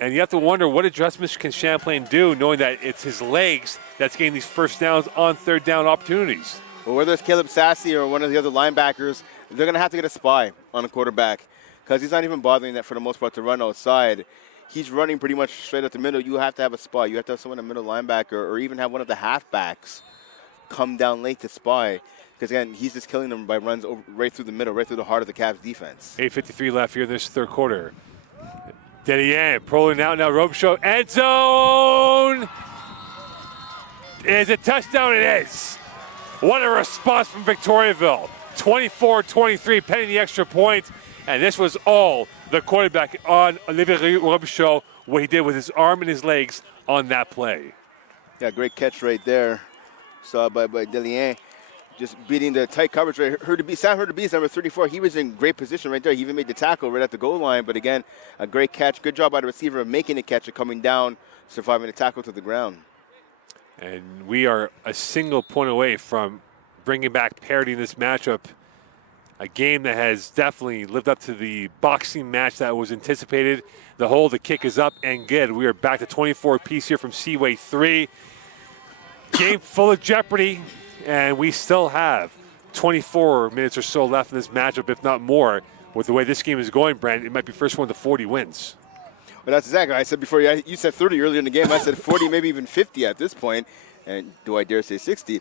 And you have to wonder what adjustments can Champlain do, knowing that it's his legs that's getting these first downs on 3rd down opportunities. Well, whether it's Caleb Sassy or one of the other linebackers, they're going to have to get a spy on a quarterback because he's not even bothering that for the most part to run outside. He's running pretty much straight up the middle. You have to have a spy. You have to have someone in the middle linebacker or even have one of the halfbacks come down late to spy. Because, again, he's just killing them by runs over, right through the middle, right through the heart of the Cavs defense. 8:53 left here in this third quarter. Delien pulling out now. Robichaud, end zone. Is it touchdown? It is. What a response from Victoriaville. 24-23, pending the extra point. And this was all the quarterback on Olivier Robichaud, what he did with his arm and his legs on that play. Yeah, great catch right there. Saw by Delien. Just beating the tight coverage right. Sam Hurtubise, number 34, he was in great position right there. He even made the tackle right at the goal line. But again, a great catch. Good job by the receiver of making the catch and coming down, surviving the tackle to the ground. And we are a single point away from bringing back parity in this matchup. A game that has definitely lived up to the boxing match that was anticipated. The kick is up and good. We are back to 24 apiece here from Seaway 3. Game full of jeopardy, and we still have 24 minutes or so left in this matchup, if not more. With the way this game is going, Brent, it might be first one to 40 wins. Well, that's exactly what I said before. You said 30 earlier in the game. I said 40, maybe even 50 at this point. And do I dare say 60?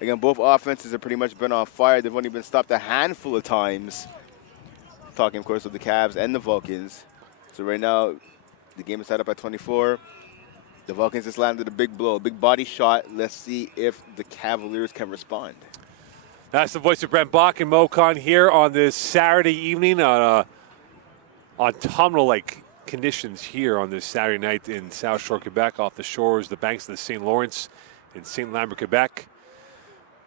Again, both offenses have pretty much been on fire. They've only been stopped a handful of times. Talking, of course, with the Cavs and the Vulcans. So right now, the game is set up at 24. The Vulcans just landed a big blow, a big body shot. Let's see if the Cavaliers can respond. That's the voice of Brent Bach and Mo Khan here on this Saturday evening on autumnal-like conditions here on this Saturday night in South Shore, Quebec, off the shores, the banks of the St. Lawrence in St-Lambert, Quebec.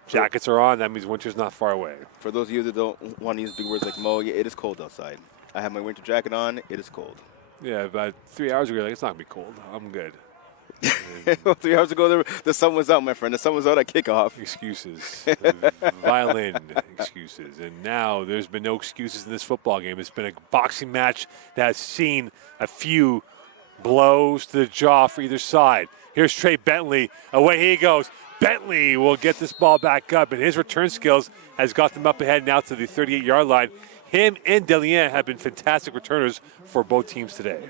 Jackets are on. That means winter's not far away. For those of you that don't want to use big words like Mo, yeah, it is cold outside. I have my winter jacket on. It is cold. Yeah, about 3 hours ago, it's not going to be cold. I'm good. 3 hours ago, the sun was out, my friend. The sun was out at kickoff. Excuses. Violin excuses. And now there's been no excuses in this football game. It's been a boxing match that has seen a few blows to the jaw for either side. Here's Trey Bentley. Away he goes. Bentley will get this ball back up, and his return skills has got them up ahead now to the 38-yard line. Him and Delien have been fantastic returners for both teams today.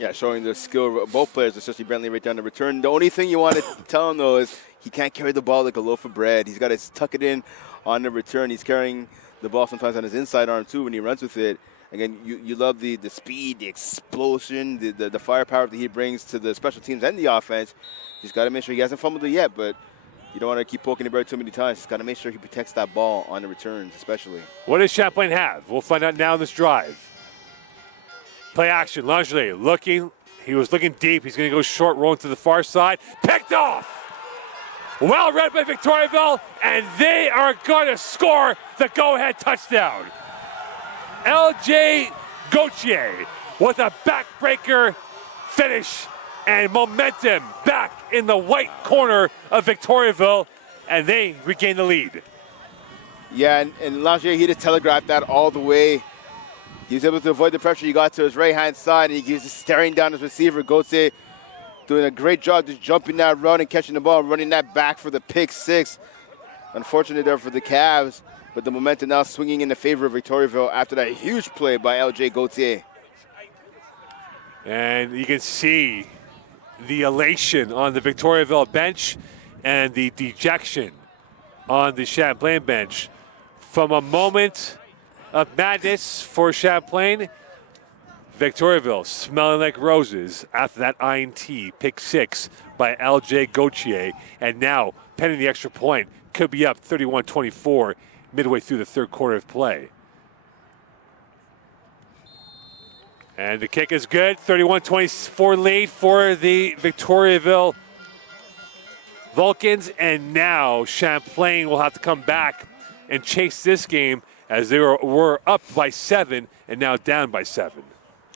Yeah, showing the skill of both players, especially Bentley right down the return. The only thing you want to tell him, though, is he can't carry the ball like a loaf of bread. He's got to tuck it in on the return. He's carrying the ball sometimes on his inside arm, too, when he runs with it. Again, you love the speed, the explosion, the firepower that he brings to the special teams and the offense. He's got to make sure he hasn't fumbled it yet, but you don't want to keep poking the bird too many times. He's got to make sure he protects that ball on the returns, especially. What does Champlain have? We'll find out now in this drive. Play action. Langelier looking. He was looking deep. He's going to go short, rolling to the far side. Picked off. Well read by Victoriaville, and they are going to score the go-ahead touchdown. L.J. Gauthier with a backbreaker finish and momentum back in the white corner of Victoriaville, and they regain the lead. Yeah, and Langier, he just telegraphed that all the way. He was able to avoid the pressure. He got to his right-hand side, and he was just staring down his receiver. Gauthier doing a great job just jumping that run and catching the ball, running that back for the pick six. Unfortunately there for the Cavs, but the momentum now swinging in the favor of Victoriaville after that huge play by L.J. Gauthier. And you can see the elation on the Victoriaville bench and the dejection on the Champlain bench. From a moment of madness for Champlain, Victoriaville smelling like roses after that INT pick six by L.J. Gauthier. And now, pending the extra point, could be up 31-24 midway through the third quarter of play. And the kick is good. 31-24 lead for the Victoriaville Vulcans. And now Champlain will have to come back and chase this game as they were up by 7 and now down by 7.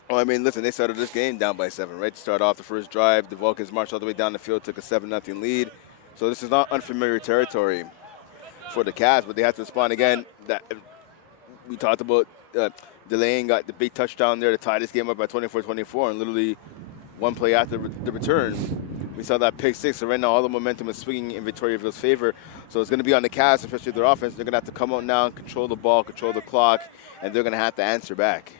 Well, I mean, listen, they started this game down by 7, right? To start off the first drive, the Vulcans marched all the way down the field, took a 7-0 lead. So this is not unfamiliar territory for the Cavs, but they have to respond again. That we talked about Delane got the big touchdown there to tie this game up at 24-24, and literally one play after the return, we saw that pick six. So right now all the momentum is swinging in Victoriaville's favor. So it's going to be on the Cavs, especially their offense. They're going to have to come out now, control the ball, control the clock, and they're going to have to answer back.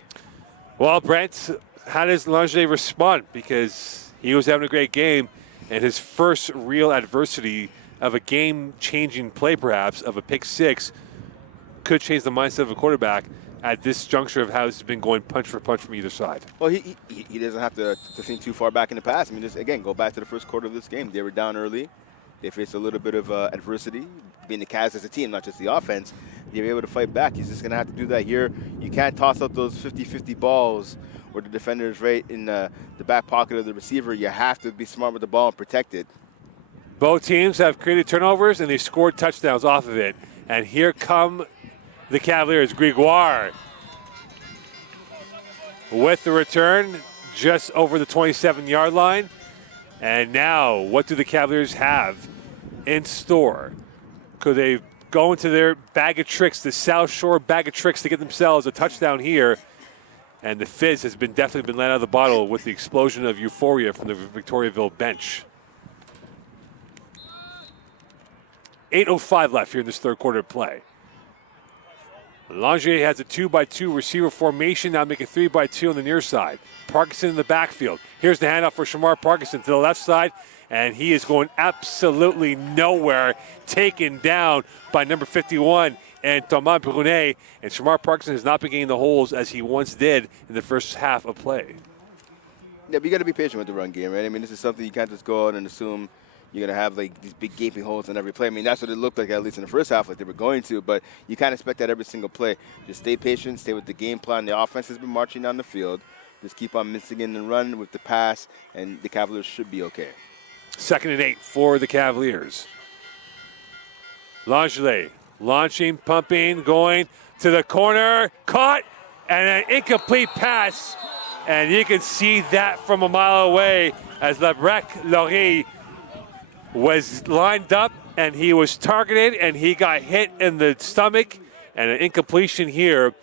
Well, Brent, how does Langier respond? Because he was having a great game, and his first real adversity of a game-changing play, perhaps, of a pick six, could change the mindset of a quarterback at this juncture of how this has been going punch for punch from either side. Well, he doesn't have to think too far back in the past. I mean, just, again, go back to the first quarter of this game. They were down early. They faced a little bit of adversity, being the Cavs as a team, not just the offense. They were able to fight back. He's just going to have to do that here. You can't toss up those 50-50 balls where the defender is right in the back pocket of the receiver. You have to be smart with the ball and protect it. Both teams have created turnovers, and they scored touchdowns off of it. And here come the Cavaliers. Gregoire with the return just over the 27-yard line. And now, what do the Cavaliers have in store? Could they go into their bag of tricks, the South Shore bag of tricks, to get themselves a touchdown here? And the fizz has definitely been let out of the bottle with the explosion of euphoria from the Victoriaville bench. 8:05 left here in this third quarter of play. Langier has a 2-by-2 receiver formation, now making 3-by-2 on the near side. Parkinson in the backfield. Here's the handoff for Shamar Parkinson to the left side, and he is going absolutely nowhere, taken down by number 51 and Thomas Brunet. And Shamar Parkinson has not been getting the holes as he once did in the first half of play. Yeah, but you got to be patient with the run game, right? I mean, this is something you can't just go out and assume you're going to have like these big gaping holes in every play. I mean, that's what it looked like, at least in the first half, like they were going to, but you can't expect that every single play. Just stay patient, stay with the game plan. The offense has been marching down the field. Just keep on missing in the run with the pass, and the Cavaliers should be okay. 2nd and 8 for the Cavaliers. Langelet launching, pumping, going to the corner, caught, and an incomplete pass. And you can see that from a mile away as Labrec-Laurie was lined up and he was targeted and he got hit in the stomach, and an incompletion here.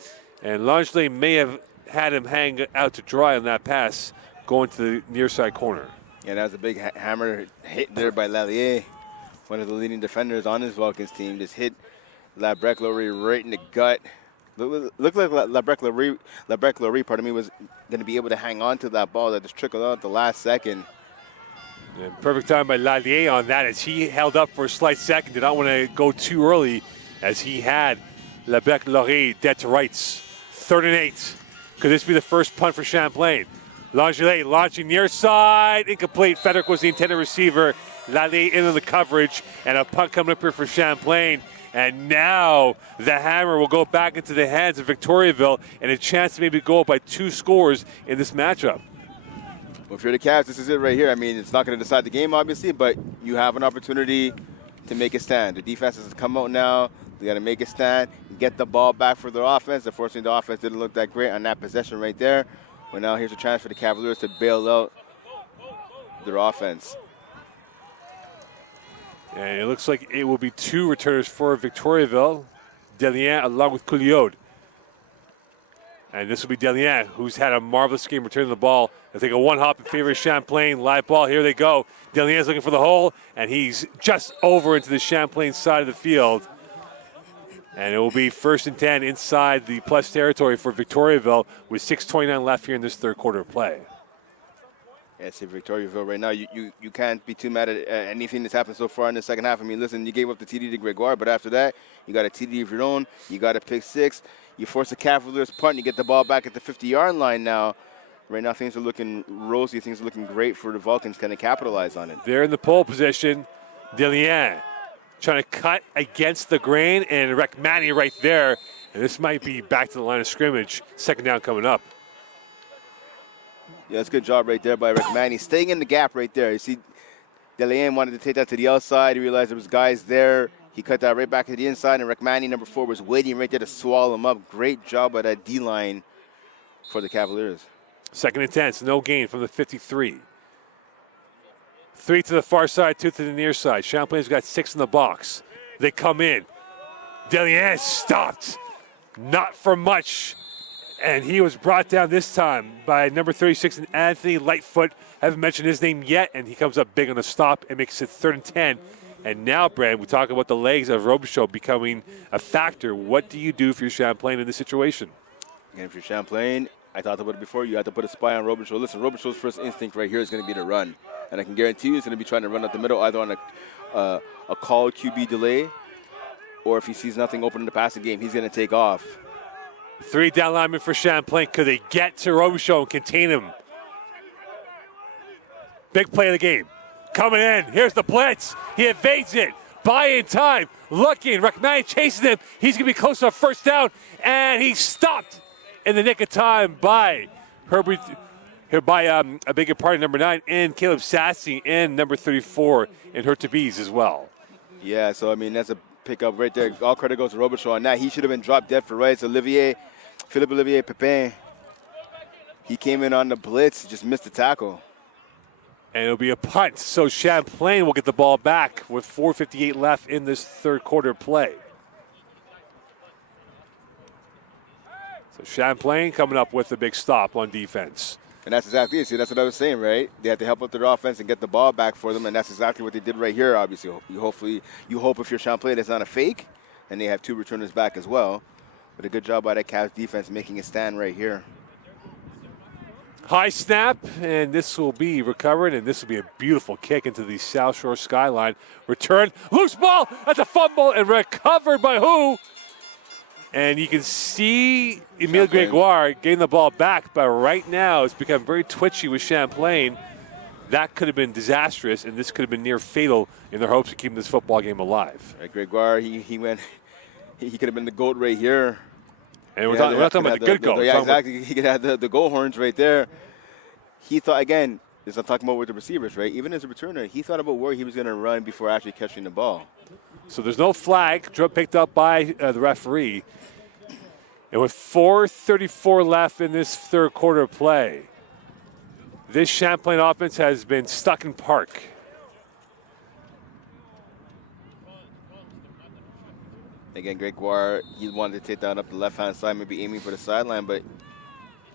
And Langelet may have had him hang out to dry on that pass going to the near side corner. Yeah, that was a big hammer hit there by Lallier, one of the leading defenders on his Vulcans team. Just hit Labrec-Laurie right in the gut. Looked like Labrec-Laurie, was going to be able to hang on to that ball that just trickled out at the last second. And perfect time by Lallier on that as he held up for a slight second. Did not want to go too early as he had Labrec-Laurie dead to rights. 3rd and 8. Could this be the first punt for Champlain? Langelet launching near side, incomplete. Federic was the intended receiver. Lallier in on the coverage, and a punt coming up here for Champlain. And now the hammer will go back into the hands of Victoriaville, and a chance to maybe go up by 2 scores in this matchup. Well, if you're the Cavs, this is it right here. I mean, it's not going to decide the game, obviously, but you have an opportunity to make a stand. The defense has come out now. They got to make a stand, get the ball back for their offense. Unfortunately, the offense didn't look that great on that possession right there. But now here's a chance for the Cavaliers to bail out their offense. And it looks like it will be 2 returners for Victoriaville. Delien along with Couliot. And this will be Delien, who's had a marvelous game returning the ball. I think a one-hop in favor of Champlain. Live ball, here they go. Delien's looking for the hole, and he's just over into the Champlain side of the field. And it will be 1st and 10 inside the plus territory for Victoriaville with 6:29 left here in this third quarter of play. Yeah, see, Victoriaville right now, you can't be too mad at anything that's happened so far in the second half. I mean, listen, you gave up the TD to Gregoire, but after that, you got a TD of your own. You got a pick 6. You force the Cavaliers punt, and you get the ball back at the 50-yard line now. Right now, things are looking rosy. Things are looking great for the Vulcans. Can they capitalize on it? They're in the pole position. Delien trying to cut against the grain, and Rekmani right there. And this might be back to the line of scrimmage. 2nd down coming up. Yeah, that's a good job right there by Rekmani. Staying in the gap right there. You see, Delien wanted to take that to the outside. He realized there was guys there. He cut that right back to the inside, and Rekmani, number 4, was waiting right there to swallow him up. Great job by that D-line for the Cavaliers. 2nd and 10, so no gain from the 53. 3 to the far side, 2 to the near side. Champlain's got 6 in the box. They come in. Delien stopped. Not for much. And he was brought down this time by number 36, and Anthony Lightfoot. Haven't mentioned his name yet, and he comes up big on the stop and makes it 3rd and 10. And now, Brad, we talk about the legs of Robichaud becoming a factor. What do you do if you're Champlain in this situation? And if you're Champlain, I talked about it before, you have to put a spy on Robichaud. Listen, Robichaud's first instinct right here is going to be to run. And I can guarantee you he's going to be trying to run up the middle, either on a call QB delay, or if he sees nothing open in the passing game, he's going to take off. 3 down linemen for Champlain. Could they get to Robichaud and contain him? Big play of the game. Coming in. Here's the blitz. He evades it. Buy in time. Looking. Rekmani chases him. He's going to be close to a 1st down. And he's stopped in the nick of time by Herbert. Here by, I beg your pardon, number 9 and Caleb Sassy and number 34 in Hurtabiz as well. Yeah, so, I mean, that's a pickup right there. All credit goes to Robichaud on that. He should have been dropped dead for rights. Philippe Olivier Pepin, he came in on the blitz, just missed the tackle. And it'll be a punt. So Champlain will get the ball back with 4:58 left in this third quarter play. So Champlain coming up with a big stop on defense. And that's exactly it. See, that's what I was saying, right? They had to help out their offense and get the ball back for them, and that's exactly what they did right here, obviously. You hope if you're Champlain it's not a fake, and they have two returners back as well. But a good job by that Cavs defense making a stand right here. High snap, and this will be recovered, and this will be a beautiful kick into the South Shore skyline. Return, loose ball at the fumble, and recovered by who? And you can see Emile Gregoire getting the ball back, but right now it's become very twitchy with Champlain. That could have been disastrous, and this could have been near fatal in their hopes of keeping this football game alive. Right, Gregoire, he could have been the GOAT right here. And we're not talking about the good goal. Yeah, exactly. He could have the goal horns right there. He thought, again, as I'm talking about with the receivers, right? Even as a returner, he thought about where he was going to run before actually catching the ball. So there's no flag picked up by the referee. And with 4:34 left in this third quarter play, this Champlain offense has been stuck in park. Again, Gregoire, he wanted to take that up the left-hand side, maybe aiming for the sideline, but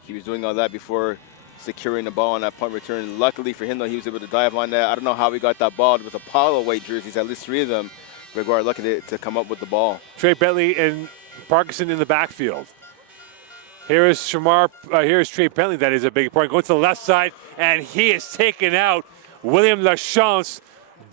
he was doing all that before securing the ball on that punt return. Luckily for him, though, he was able to dive on that. I don't know how he got that ball. There was a pile of white jerseys, at least 3 of them. Gregoire lucky to come up with the ball. Trey Bentley and Parkinson in the backfield. Here is Trey Bentley. That is a big point. Going to the left side, and he is taken out. William Lachance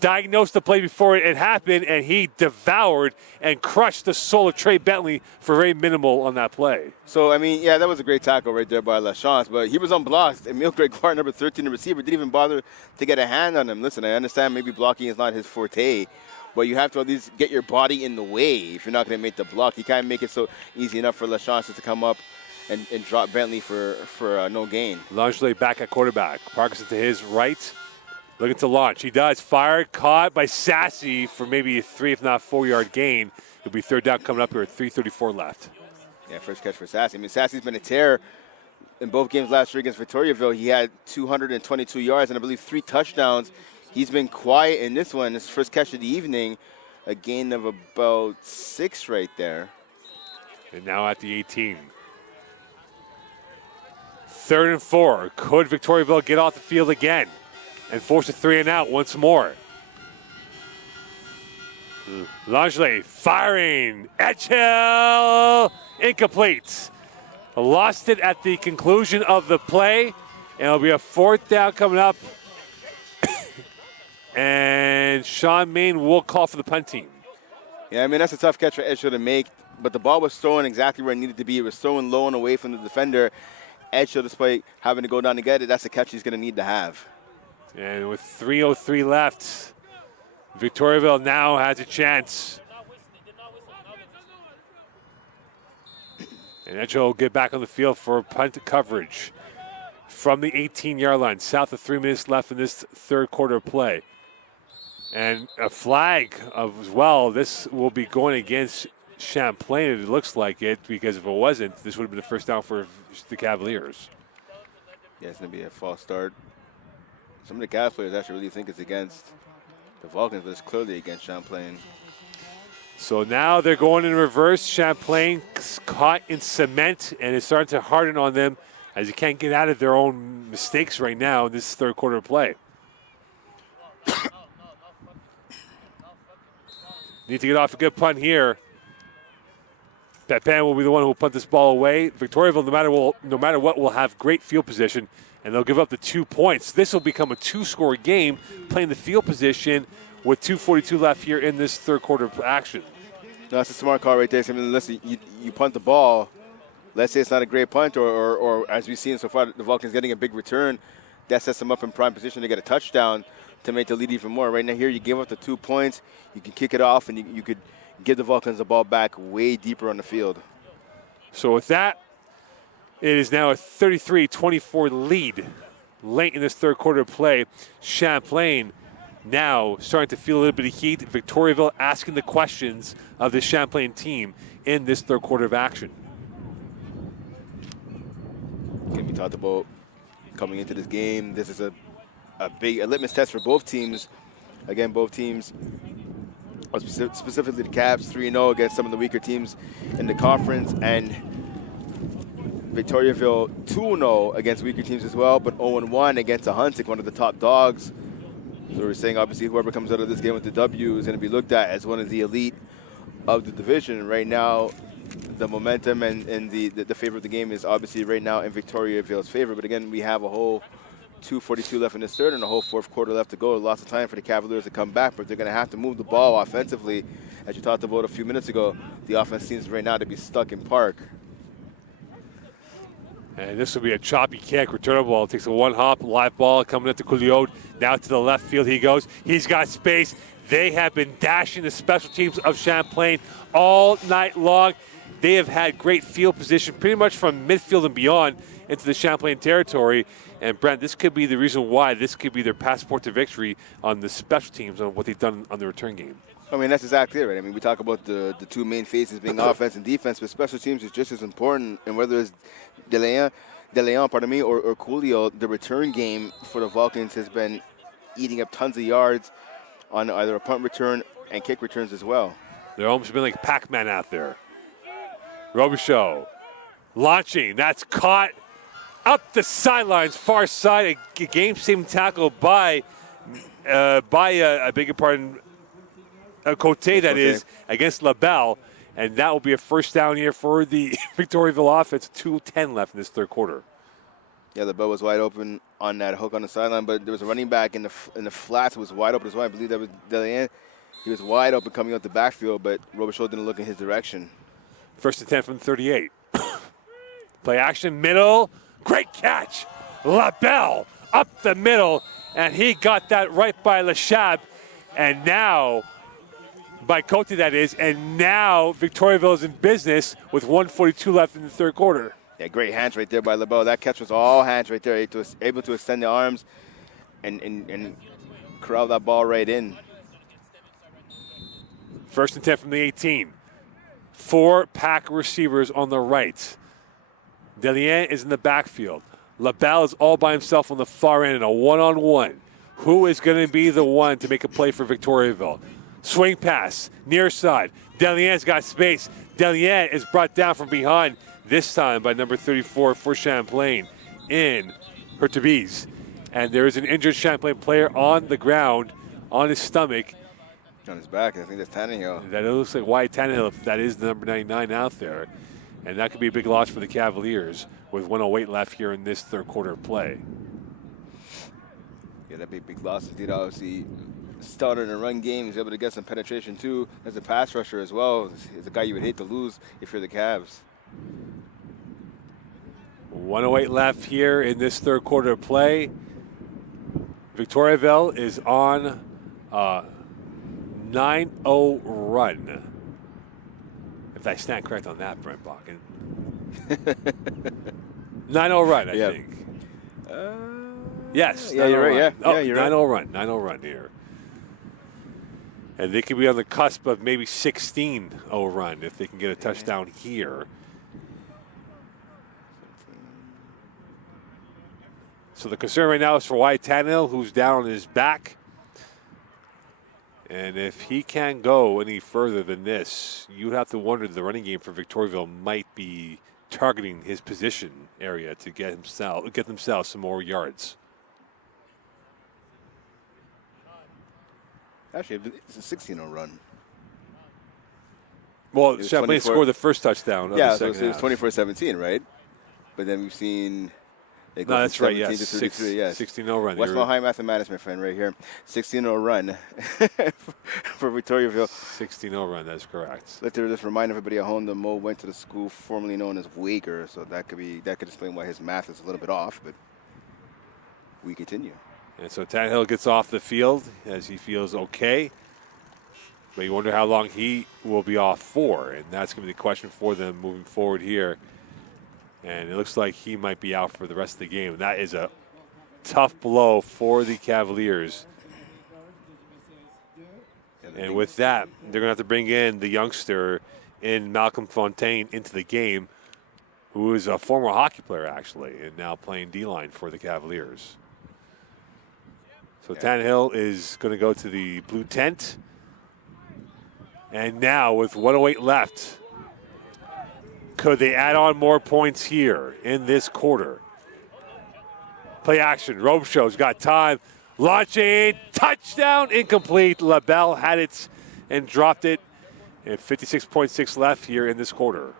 diagnosed the play before it happened, and he devoured and crushed the soul of Trey Bentley for very minimal on that play. So, I mean, yeah, that was a great tackle right there by Lachance, but he was unblocked. Emile Gregoire, number 13, the receiver, didn't even bother to get a hand on him. Listen, I understand maybe blocking is not his forte, but you have to at least get your body in the way if you're not going to make the block. You can't make it so easy enough for Lachance to come up and drop Bentley for no gain. Langelet back at quarterback. Parkinson to his right. Looking to launch. He does. Fire caught by Sassy for maybe a 3, if not 4-yard gain. It'll be third down coming up here at 3:34 left. Yeah, first catch for Sassy. I mean, Sassy's been a tear in both games last year against Victoriaville. He had 222 yards and I believe 3 touchdowns. He's been quiet in this one. His first catch of the evening, a gain of about 6 right there. And now at the 18. 3rd and 4. Could Victoriaville get off the field again and force a 3 and out once more? Langelet firing. Edgehill incomplete. Lost it at the conclusion of the play, and it'll be a 4th down coming up. And Sean Main will call for the punt team. Yeah, I mean, that's a tough catch for Edgehill to make, but the ball was thrown exactly where it needed to be. It was thrown low and away from the defender. Edgehill, despite having to go down to get it, that's a catch he's going to need to have. And with 3:03 left, Victoriaville now has a chance. And Edgehill will get back on the field for punt coverage from the 18-yard line. South of 3 minutes left in this third quarter play. And a flag as well. This will be going against Champlain, it looks like it, because if it wasn't, this would have been the first down for the Cavaliers. Yeah, it's going to be a false start. Some of the Cavs players actually really think it's against the Vulcans, but it's clearly against Champlain. So now they're going in reverse. Champlain's caught in cement, and it's starting to harden on them as you can't get out of their own mistakes right now in this third quarter play. Need to get off a good punt here. Pepin will be the one who will punt this ball away. Victoriaville, no matter what, will have great field position, and they'll give up the 2 points. This will become a 2-score game, playing the field position with 2:42 left here in this third quarter action. No, that's a smart call right there. I mean, listen, you punt the ball. Let's say it's not a great punt, or as we've seen so far, the Vulcans getting a big return. That sets them up in prime position to get a touchdown to make the lead even more. Right now here, you give up the 2 points. You can kick it off, and you could give the Vulcans the ball back way deeper on the field. So with that, it is now a 33-24 lead late in this third quarter play. Champlain now starting to feel a little bit of heat. Victoriaville asking the questions of the Champlain team in this third quarter of action. Can be talked about coming into this game. This is a a litmus test for both teams. Again, both teams, specifically the Cavs, 3-0 against some of the weaker teams in the conference, and Victoriaville 2-0 against weaker teams as well, but 0-1 against Huntsic, one of the top dogs. So we're saying obviously whoever comes out of this game with the W is going to be looked at as one of the elite of the division. Right now, the momentum and the favor of the game is obviously right now in Victoriaville's favor. But again, we have a whole 2:42 left in this third and a whole fourth quarter left to go. Lots of time for the Cavaliers to come back, but they're going to have to move the ball offensively. As you talked about a few minutes ago, the offense seems right now to be stuck in park. And this will be a choppy kick. Return ball. Takes a one-hop, live ball coming at the Couliot. Now to the left field he goes. He's got space. They have been dashing the special teams of Champlain all night long. They have had great field position pretty much from midfield and beyond into the Champlain territory. And Brent, this could be the reason why this could be their passport to victory on the special teams on what they've done on the return game. I mean, that's exactly it, right? I mean, we talk about the two main phases being offense and defense, but special teams is just as important. And whether it's De Leon, or Coolio, the return game for the Vulcans has been eating up tons of yards on either a punt return and kick returns as well. They're almost been like Pac-Man out there. Robichaud launching. That's caught up the sidelines, far side. A game-saving tackle by I beg your pardon, Cote, that is, against LaBelle. And that will be a first down here for the Victoriaville offense. 2:10 left in this third quarter. Yeah, LaBelle was wide open on that hook on the sideline, but there was a running back in the flats who was wide open as well. I believe that was Delian. He was wide open coming out the backfield, but Robichaud didn't look in his direction. First and 10 from 38. Play action, middle. Great catch. LaBelle up the middle, and he got that right by Lachab. And now, by Cote that is, and now Victoriaville is in business with 1:42 left in the third quarter. Yeah, great hands right there by LaBelle. That catch was all hands right there. Able to extend the arms and corral that ball right in. First and 10 from the 18. 4 pack receivers on the right. Delien is in the backfield. LaBelle is all by himself on the far end in a one-on-one. Who is going to be the one to make a play for Victoriaville? Swing pass, near side. Delien's got space. Delien is brought down from behind, this time by number 34 for Champlain in Hurtubise. And there is an injured Champlain player on the ground, on his stomach. On his back, I think that's Tannehill. That looks like Wyatt Tannehill, if that is the number 99 out there. And that could be a big loss for the Cavaliers with 1:08 left here in this third quarter of play. Yeah, that'd be a big loss indeed. Obviously, starter in a run game. He's able to get some penetration too as a pass rusher as well. He's a guy you would hate to lose if you're the Cavs. 1:08 left here in this third quarter of play. Victoriaville is on 9-0 run. If I stand correct on that, Brent Bakken. 9-0 run, I think. Yes. Yeah, you're right. Yeah, oh, you're 9-0 right. run. 9-0 run here. And they could be on the cusp of maybe 16-0 run if they can get a touchdown here. So the concern right now is for Wyatt Tannehill, who's down on his back. And if he can't go any further than this, you'd have to wonder the running game for Victoriaville might be targeting his position area to get themselves some more yards. Actually, it's a 16-0 run. Well, Champlain scored the first touchdown. Yeah, so it was 24-17, right? But then we've seen. No, that's right. Yes, 16-0 run. Westmont High mathematics, my friend, right here. 16-0 run for Victoriaville. 16-0 run. That's correct. Let's just remind everybody at home that Mo went to the school formerly known as Waker, so that could explain why his math is a little bit off. But we continue. And so Tannehill gets off the field as he feels okay. But you wonder how long he will be off for, and that's going to be the question for them moving forward here. And it looks like he might be out for the rest of the game. That is a tough blow for the Cavaliers. And with that, they're going to have to bring in the youngster in Malcolm Fontaine into the game, who is a former hockey player, actually, and now playing D-line for the Cavaliers. So Tannehill is going to go to the blue tent. And now with 1:08 left, could they add on more points here in this quarter? Play action. Robeshow's got time. Launching. Touchdown. Incomplete. LaBelle had it and dropped it. And 56.6 left here in this quarter.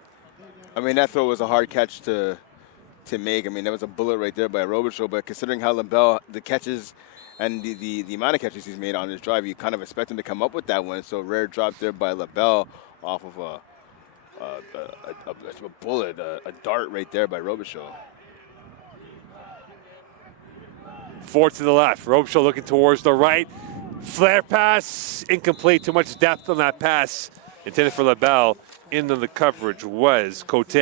I mean, that throw was a hard catch to make. I mean, that was a bullet right there by Robeshow. But considering how LaBelle, the catches and the amount of catches he's made on this drive, you kind of expect him to come up with that one. So rare drop there by LaBelle off of a bullet, a dart right there by Robeshow. 4 to the left. Robeshow looking towards the right. Flare pass. Incomplete. Too much depth on that pass. Intended for LaBelle. Into the coverage was Cote.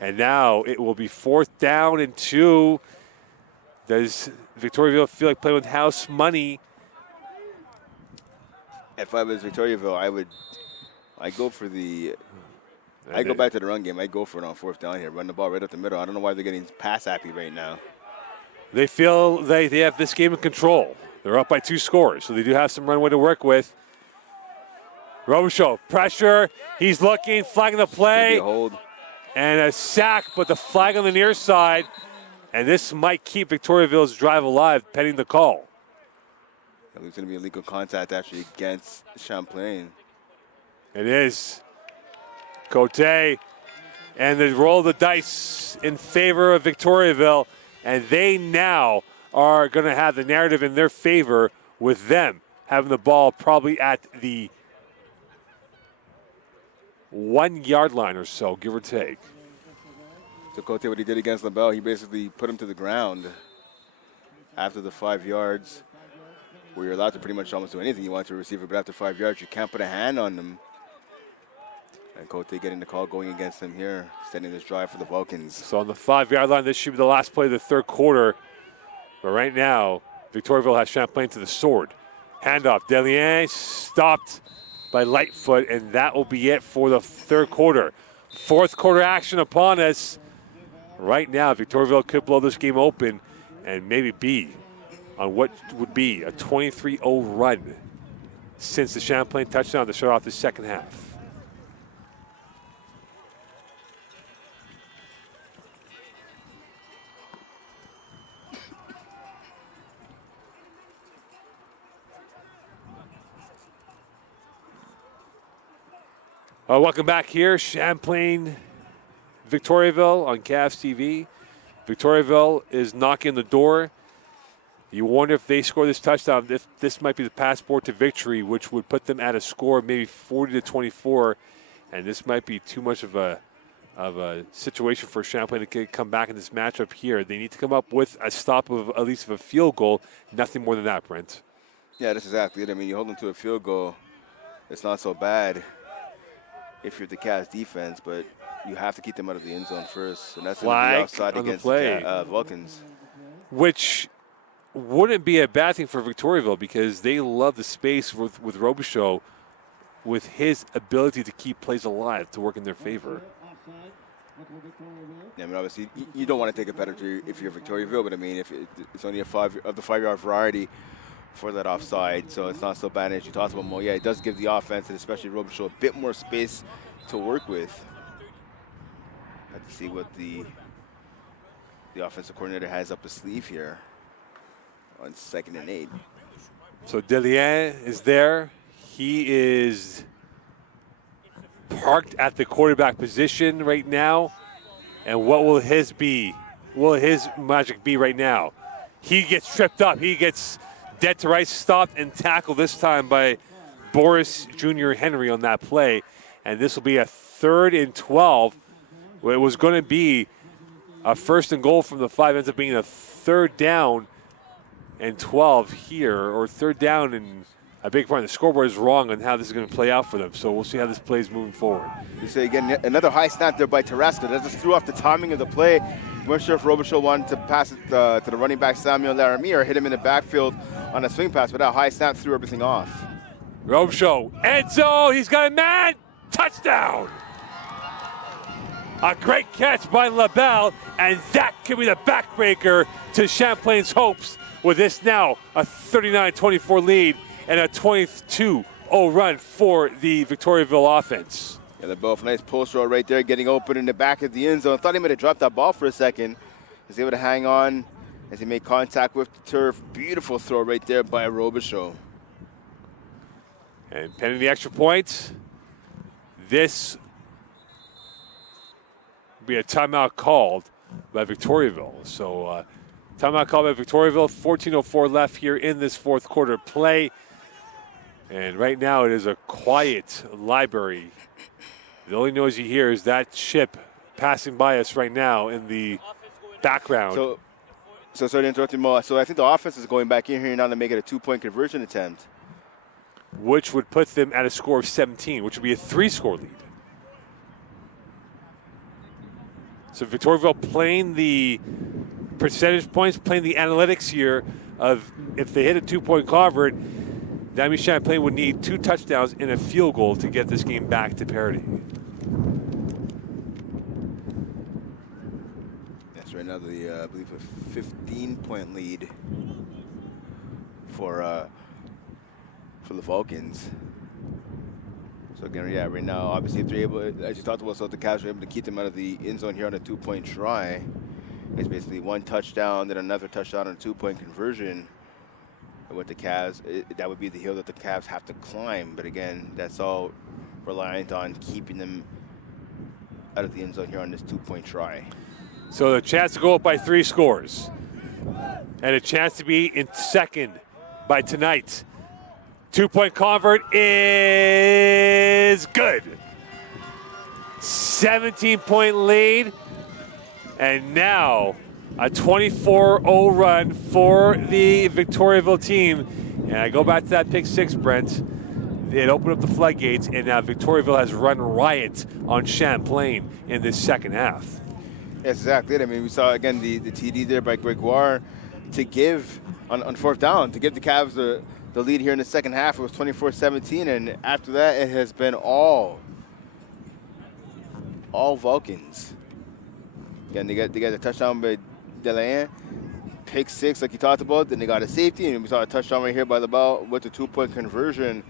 And now it will be 4th down and 2. Does Victoriaville feel like playing with house money? If I was Victoriaville, I'd go for I go back to the run game. I'd go for it on 4th down here. Run the ball right up the middle. I don't know why they're getting pass happy right now. They feel they have this game in control. They're up by 2 scores, so they do have some runway to work with. Robeshow, pressure. He's looking, flagging the play. Hold. And a sack, but the flag on the near side. And this might keep Victoriaville's drive alive, pending the call. There's going to be illegal contact actually against Champlain. It is. Cote. And they roll the dice in favor of Victoriaville. And they now are going to have the narrative in their favor with them having the ball probably at the 1 yard line or so, give or take. So Cote, what he did against LaBelle, he basically put him to the ground after the 5 yards, where you're allowed to pretty much almost do anything you want to a receiver, but after 5 yards, you can't put a hand on them. And Cote getting the call going against him here, extending this drive for the Vulcans. So on the 5 yard line, this should be the last play of the 3rd quarter. But right now, Victoriaville has Champlain to the sword. Handoff, Delien stopped by Lightfoot, and that will be it for the 3rd quarter. 4th quarter action upon us. Right now, Victoriaville could blow this game open and maybe be on what would be a 23-0 run since the Champlain touchdown to start off the second half. Welcome back here, Champlain, Victoriaville on Cavs TV. Victoriaville is knocking the door. You wonder if they score this touchdown, if this might be the passport to victory, which would put them at a score of maybe 40-24, and this might be too much of a situation for Champlain to come back in this matchup here. They need to come up with a stop of at least of a field goal, nothing more than that, Brent. Yeah, that's exactly it. I mean, you hold them to a field goal, it's not so bad if you're the Cavs defense, but you have to keep them out of the end zone first, and that's going to be outside against the Vulcans. Which wouldn't be a bad thing for Victoriaville because they love the space with Robeshow, with his ability to keep plays alive to work in their favor. Yeah, I mean, obviously, you don't want to take a penalty if you're Victoriaville, but I mean, if it's only the 5 yard variety for that offside, so it's not so bad as you talked about. Well, yeah, it does give the offense, and especially Robeshow, a bit more space to work with. Let's see what the offensive coordinator has up his sleeve here on 2nd and 8. So Delien is there. He is parked at the quarterback position right now. And what will his be? Will his magic be right now? He gets tripped up. He gets dead to rights, stopped and tackled this time by Boris Jr. Henry on that play. And this will be a 3rd and 12. It was going to be a 1st and goal from the 5, ends up being a 3rd down and 12 here, or 3rd down and a big part of the scoreboard is wrong on how this is going to play out for them. So we'll see how this plays moving forward. You say again, another high snap there by Tarasco. That just threw off the timing of the play. We're sure if Robeshow wanted to pass it to the running back Samuel Laramie or hit him in the backfield on a swing pass, but that high snap threw everything off. Robeshow, end zone, he's got a man, touchdown! A great catch by LaBelle, and that could be the backbreaker to Champlain's hopes with this now a 39-24 lead and a 22-0 run for the Victoriaville offense. Yeah, they're both nice post roll right there, getting open in the back of the end zone. Thought he might have dropped that ball for a second. Was able to hang on as he made contact with the turf. Beautiful throw right there by Robichaud. And pending the extra point, this will be a timeout called by Victoriaville. So timeout called by Victoriaville, 14:04 left here in this fourth quarter play. And right now it is a quiet library. The only noise you hear is that ship passing by us right now in the background. So sorry to interrupt you, Mo. So I think the offense is going back in here now to make it a 2-point conversion attempt, which would put them at a score of 17, which would be a 3-score lead. So Victoriaville playing the percentage points, playing the analytics here of if they hit a 2-point convert, that means Champlain would need 2 touchdowns and a field goal to get this game back to parity. That's right now I believe a 15-point lead for the Vulcans. So again, yeah, right now, obviously, if they're able, as you talked about, so the Cavs are able to keep them out of the end zone here on a 2-point try. It's basically 1 touchdown, then another touchdown on a 2-point conversion. And with the Cavs, that would be the hill that the Cavs have to climb. But again, that's all reliant on keeping them out of the end zone here on this 2-point try. So the chance to go up by 3 scores. And a chance to be in second by tonight. 2-point convert is good. 17-point lead. And now a 24-0 run for the Victoriaville team. And I go back to that pick 6, Brent. It opened up the floodgates, and now Victoriaville has run riot on Champlain in this second half. Yes, exactly. I mean, we saw, again, the TD there by Gregoire to give, on 4th down, to give the Cavs the lead here in the second half. It was 24-17, and after that, it has been all Vulcans. Again, they got the touchdown by Delaine, pick 6 like you talked about, then they got a safety, and we saw a touchdown right here by LaBelle with the 2-point conversion.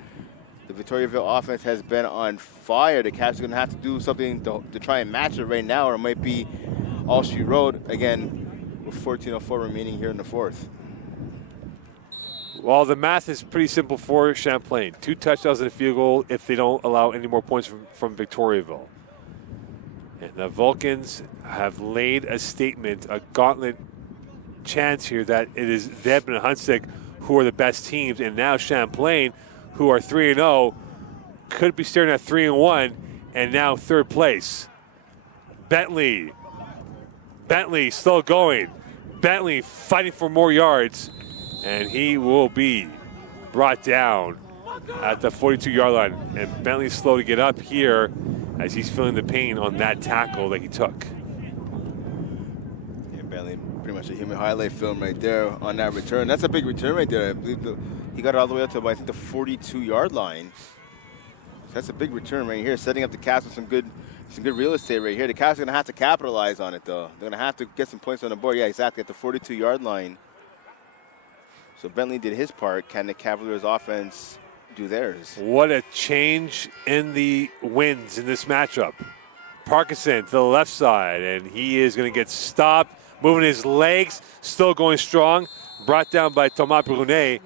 The Victoriaville offense has been on fire. The Cavs are going to have to do something to try and match it right now, or it might be all she wrote, again, with 14:04 remaining here in the fourth. Well, the math is pretty simple for Champlain. 2 touchdowns and a field goal if they don't allow any more points from Victoriaville. And the Vulcans have laid a statement, a gauntlet chance here that it is them and Huntsick who are the best teams, and now Champlain, who are 3-0, could be staring at 3-1, and now 3rd place. Bentley still going. Bentley fighting for more yards, and he will be brought down at the 42-yard line. And Bentley's slow to get up here as he's feeling the pain on that tackle that he took. Yeah, Bentley, pretty much a human highlight film right there on that return. That's a big return right there. I believe he got it all the way up to, I think, the 42-yard line. So that's a big return right here, setting up the Cavs with some good real estate right here. The Cavs are going to have to capitalize on it, though. They're going to have to get some points on the board. Yeah, exactly, at the 42-yard line. So Bentley did his part. Can the Cavaliers offense do theirs? What a change in the winds in this matchup. Parkinson to the left side, and he is going to get stopped, moving his legs, still going strong, brought down by Thomas Brunet.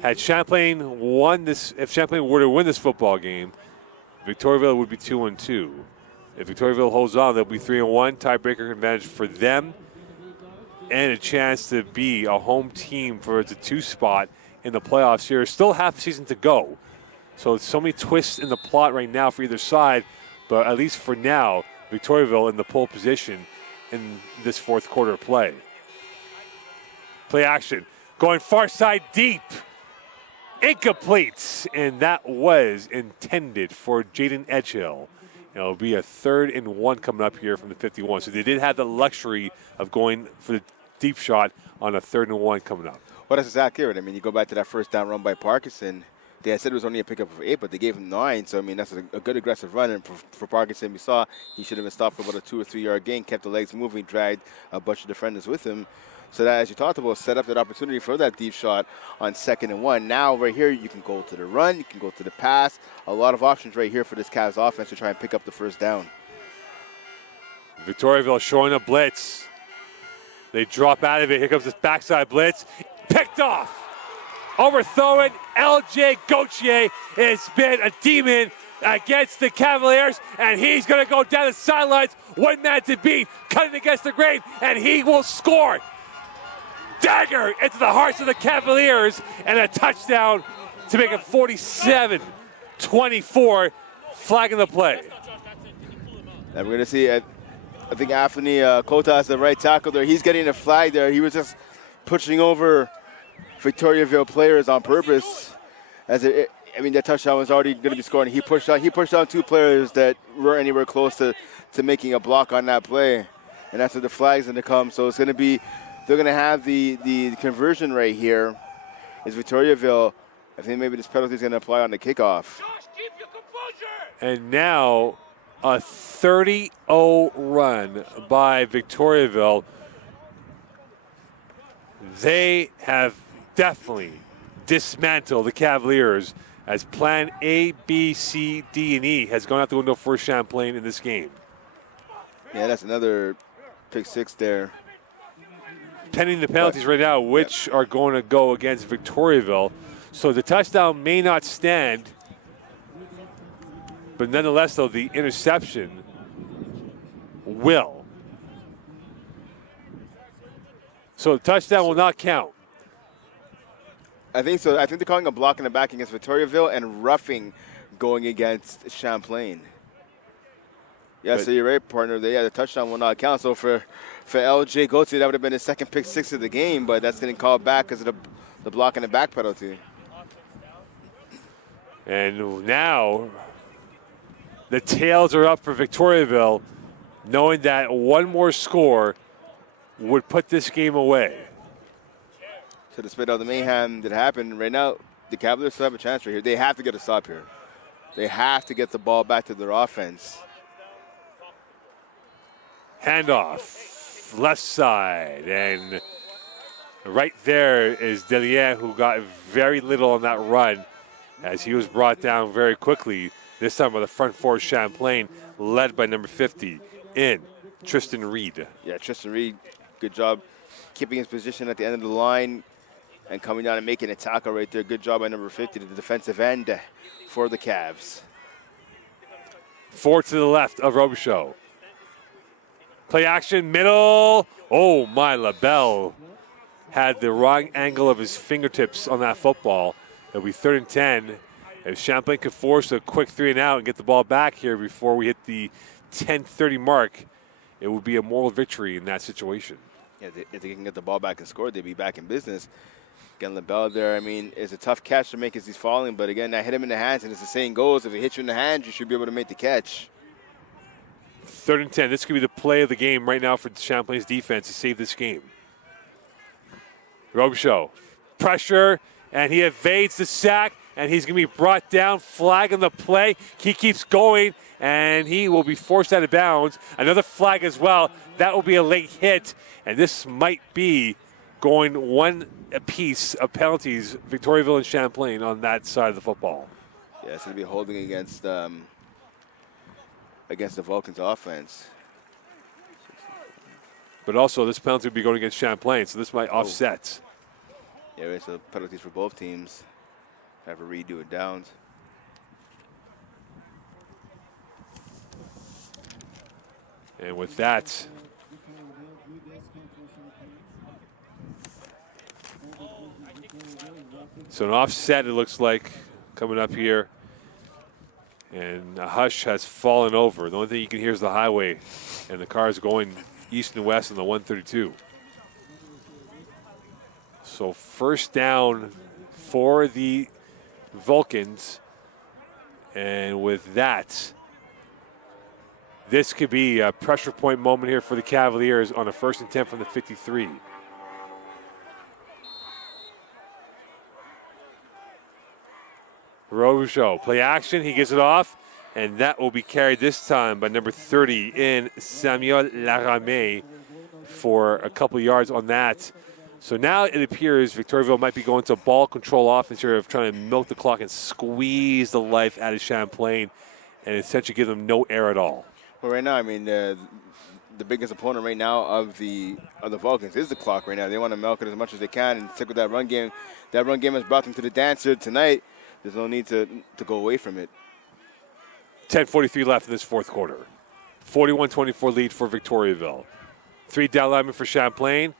Had Champlain won this, if Champlain were to win this football game, Victoriaville would be 2-2. If Victoriaville holds on, they'll be 3-1. Tiebreaker advantage for them, and a chance to be a home team for the 2 spot in the playoffs here. Still half the season to go. So many twists in the plot right now for either side, but at least for now, Victoriaville in the pole position in this fourth quarter play. Play action. Going far side deep. Incomplete. And that was intended for Jaden Edgehill. It'll be a 3rd and 1 coming up here from the 51. So they did have the luxury of going for the deep shot on a 3rd and 1 coming up. Well, that's exactly right. I mean, you go back to that first down run by Parkinson. They had said it was only a pickup of 8, but they gave him 9. So, I mean, that's a good aggressive run. And for Parkinson, we saw he should have been stopped for about a 2 or 3 yard gain, kept the legs moving, dragged a bunch of defenders with him. So that, as you talked about, set up that opportunity for that deep shot on 2nd and 1. Now, right here, you can go to the run, you can go to the pass. A lot of options right here for this Cavs offense to try and pick up the first down. Victoriaville showing a blitz. They drop out of it. Here comes this backside blitz. Picked off. Overthrown. LJ Gauthier has been a demon against the Cavaliers, and he's going to go down the sidelines. One man to beat, cutting against the grain, and he will score. Dagger into the hearts of the Cavaliers, and a touchdown to make it 47-24, flagging the play. And we're going to see, I think Anthony Kotas, the right tackle there, he's getting a flag there. He was just pushing over Victoriaville players on purpose. That touchdown was already going to be scored. He pushed on 2 players that weren't anywhere close to making a block on that play. And that's where the flag's going to come. So it's going to be, they're going to have the conversion right here. Is Victoriaville. I think maybe this penalty is going to apply on the kickoff. Josh, keep your composure. And now a 30-0 run by Victoriaville. They have definitely dismantled the Cavaliers as plan A, B, C, D, and E has gone out the window for Champlain in this game. Yeah, that's another pick 6 there. Pending the penalties right now, which are going to go against Victoriaville. So the touchdown may not stand, but nonetheless, though, the interception will. So the touchdown will not count. I think so. I think they're calling a block in the back against Victoriaville and roughing going against Champlain. Yeah, so you're right, partner. The touchdown will not count. So for LJ Gauthier, that would have been his second pick 6 of the game, but that's getting called back because of the block in the back penalty. And now the tails are up for Victoriaville, knowing that one more score would put this game away. So despite all the mayhem that happened, right now the Cavaliers still have a chance right here. They have to get a stop here. They have to get the ball back to their offense. Handoff, left side, and right there is Delien, who got very little on that run as he was brought down very quickly, this time by the front four Champlain, led by number 50 in Tristan Reed. Yeah, Tristan Reed, good job keeping his position at the end of the line and coming down and making a tackle right there. Good job by number 50, the defensive end for the Cavs. 4 to the left of Robichaud. Play action, middle. Oh, my, LaBelle had the wrong angle of his fingertips on that football. It'll be 3rd and 10. If Champlain could force a quick 3 and out and get the ball back here before we hit the 10:30 mark, it would be a moral victory in that situation. Yeah, if they can get the ball back and score, they'd be back in business. Again, LaBelle there, I mean, it's a tough catch to make as he's falling, but again, I hit him in the hands, and as the saying goes, if it hits you in the hands, you should be able to make the catch. 3rd and 10. This could be the play of the game right now for Champlain's defense to save this game. Robichaud, pressure, and he evades the sack, and he's going to be brought down, flag on the play. He keeps going, and he will be forced out of bounds. Another flag as well. That will be a late hit, and this might be going one apiece of penalties, Victoriaville and Champlain on that side of the football. Yeah, it's going to be holding against the Vulcans offense. But also, this penalty would be going against Champlain, so this might offset. Yeah, right, so penalties for both teams. Have a redo it downs. And with that, so an offset, it looks like, coming up here. And a hush has fallen over. The only thing you can hear is the highway, and the cars going east and west on the 132. So first down for the Vulcans. And with that, this could be a pressure point moment here for the Cavaliers on a 1st and 10 from the 53. Robichaud, play action, he gets it off, and that will be carried this time by number 30 in Samuel Laramé. for a couple of yards on that. So now it appears Victoriaville might be going to ball control offense here of trying to milk the clock and squeeze the life out of Champlain and essentially give them no air at all. Well, right now, I mean, the biggest opponent right now of the Vulcans is the clock right now. They want to milk it as much as they can and stick with that run game. That run game has brought them to the dance here tonight. There's no need to go away from it. 10:43 left in this fourth quarter. 41-24 lead for Victoriaville. 3 down linemen for Champlain.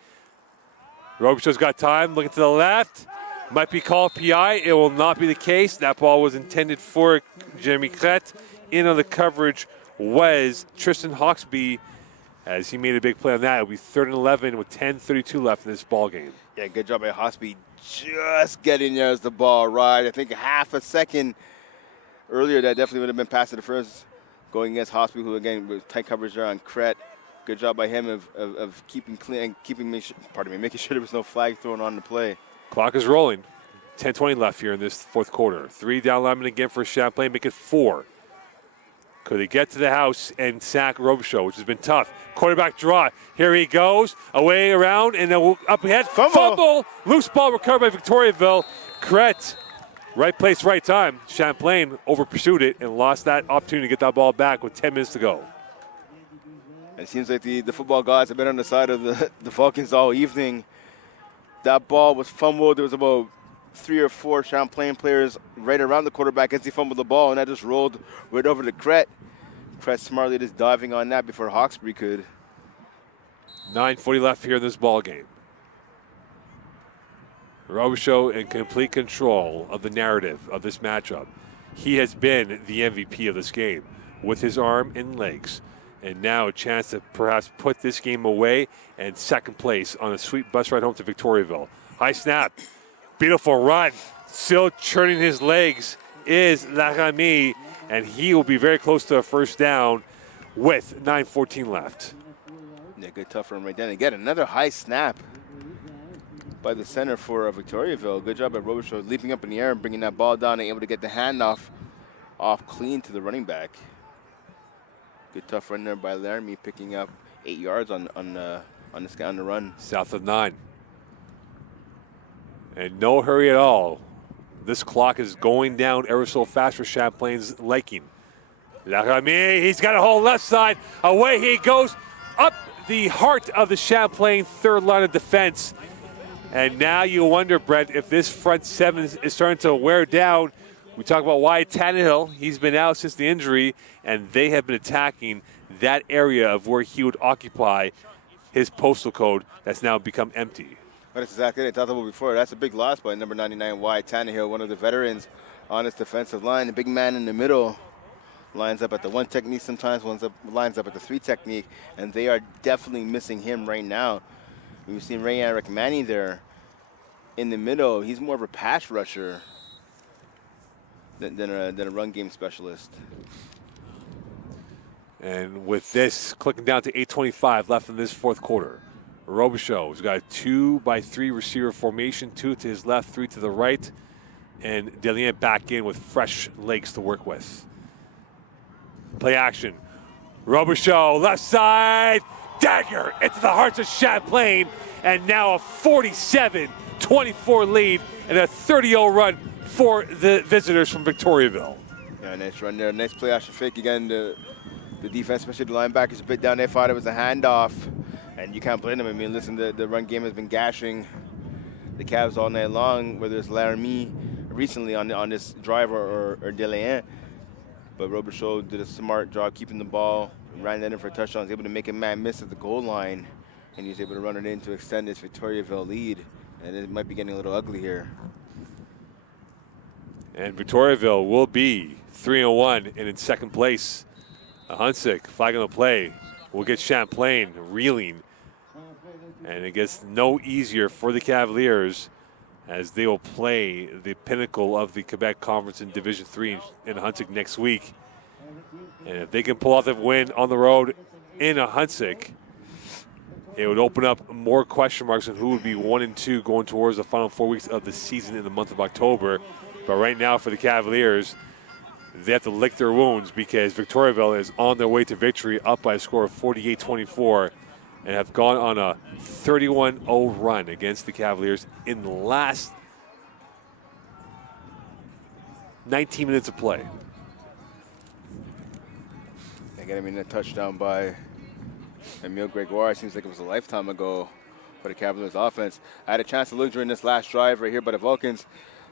Robichaud's got time, looking to the left. Might be called PI. It will not be the case. That ball was intended for Jeremy Crete. In on the coverage was Tristan Hawksby as he made a big play on that. It will be 3rd and 11 with 10:32 left in this ball game. Yeah, good job by Hawksby just getting there as the ball arrived. I think half a second earlier that definitely would have been past to the first going against Hawksby, who again with tight coverage there on Crete. Good job by him of keeping clean and making sure there was no flag thrown on the play. Clock is rolling. 10:20 left here in this fourth quarter. 3 down linemen again for Champlain, make it 4. Could they get to the house and sack Robichaud, which has been tough? Quarterback draw. Here he goes. Away around and then up ahead. Fumble. Loose ball recovered by Victoriaville. Crete, right place, right time. Champlain over pursued it and lost that opportunity to get that ball back with 10 minutes to go. It seems like the football gods have been on the side of the Vulcans all evening. That ball was fumbled. There was about 3 or 4 Champlain players right around the quarterback as he fumbled the ball, and that just rolled right over to Crete. Crete smartly just diving on that before Hawksby could. 9:40 left here in this ball game. Robichaud in complete control of the narrative of this matchup. He has been the MVP of this game with his arm and legs. And now a chance to perhaps put this game away and second place on a sweet bus ride home to Victoriaville. High snap. Beautiful run. Still churning his legs is Laramie, and he will be very close to a first down with 9:14 left. Yeah, good tough run right then. Again, another high snap by the center for Victoriaville. Good job by Robichaud leaping up in the air and bringing that ball down and able to get the handoff off clean to the running back. Good tough run there by Laramie, picking up 8 yards on the run. South of 9. And no hurry at all. This clock is going down ever so fast for Champlain's liking. Laramie, he's got a whole left side. Away he goes up the heart of the Champlain third line of defense. And now you wonder, Brent, if this front seven is starting to wear down. We talk about Wyatt Tannehill. He's been out since the injury, and they have been attacking that area of where he would occupy his postal code that's now become empty. That's exactly it. I talked about before. That's a big loss by number 99, Wyatt Tannehill, one of the veterans on his defensive line. The big man in the middle lines up at the 1 technique sometimes, lines up at the 3 technique, and they are definitely missing him right now. We've seen Ray-Eric Manning there in the middle. He's more of a pass rusher than a run game specialist. And with this, clicking down to 8:25 left in this fourth quarter. Robichaud's got a 2-by-3 receiver formation, 2 to his left, 3 to the right, and Delien back in with fresh legs to work with. Play action. Robichaud, left side, dagger into the hearts of Champlain, and now a 47-24 lead and a 30-0 run for the visitors from Victoriaville. Yeah, nice run there. Nice play action fake again. The defense, especially the linebackers, a bit down. They thought it was a handoff, and you can't blame them. I mean, listen, the run game has been gashing the Cavs all night long, whether it's Laramie recently on this drive or Delien. But Robichaud did a smart job keeping the ball, ran that in for a touchdown, was able to make a man miss at the goal line, and he was able to run it in to extend this Victoriaville lead. And it might be getting a little ugly here. And Victoriaville will be 3-1 and in second place. Hunsick flag on the play will get Champlain reeling. And it gets no easier for the Cavaliers as they will play the pinnacle of the Quebec Conference in Division 3 in Hunsick next week. And if they can pull off the win on the road in Hunsick, it would open up more question marks on who would be 1 and 2 going towards the final 4 weeks of the season in the month of October. But right now for the Cavaliers, they have to lick their wounds because Victoriaville is on their way to victory, up by a score of 48-24. and have gone on a 31-0 run against the Cavaliers in the last 19 minutes of play. Again, I mean, a touchdown by Emile Gregoire. It seems like it was a lifetime ago for the Cavaliers offense. I had a chance to look during this last drive right here by the Vulcans.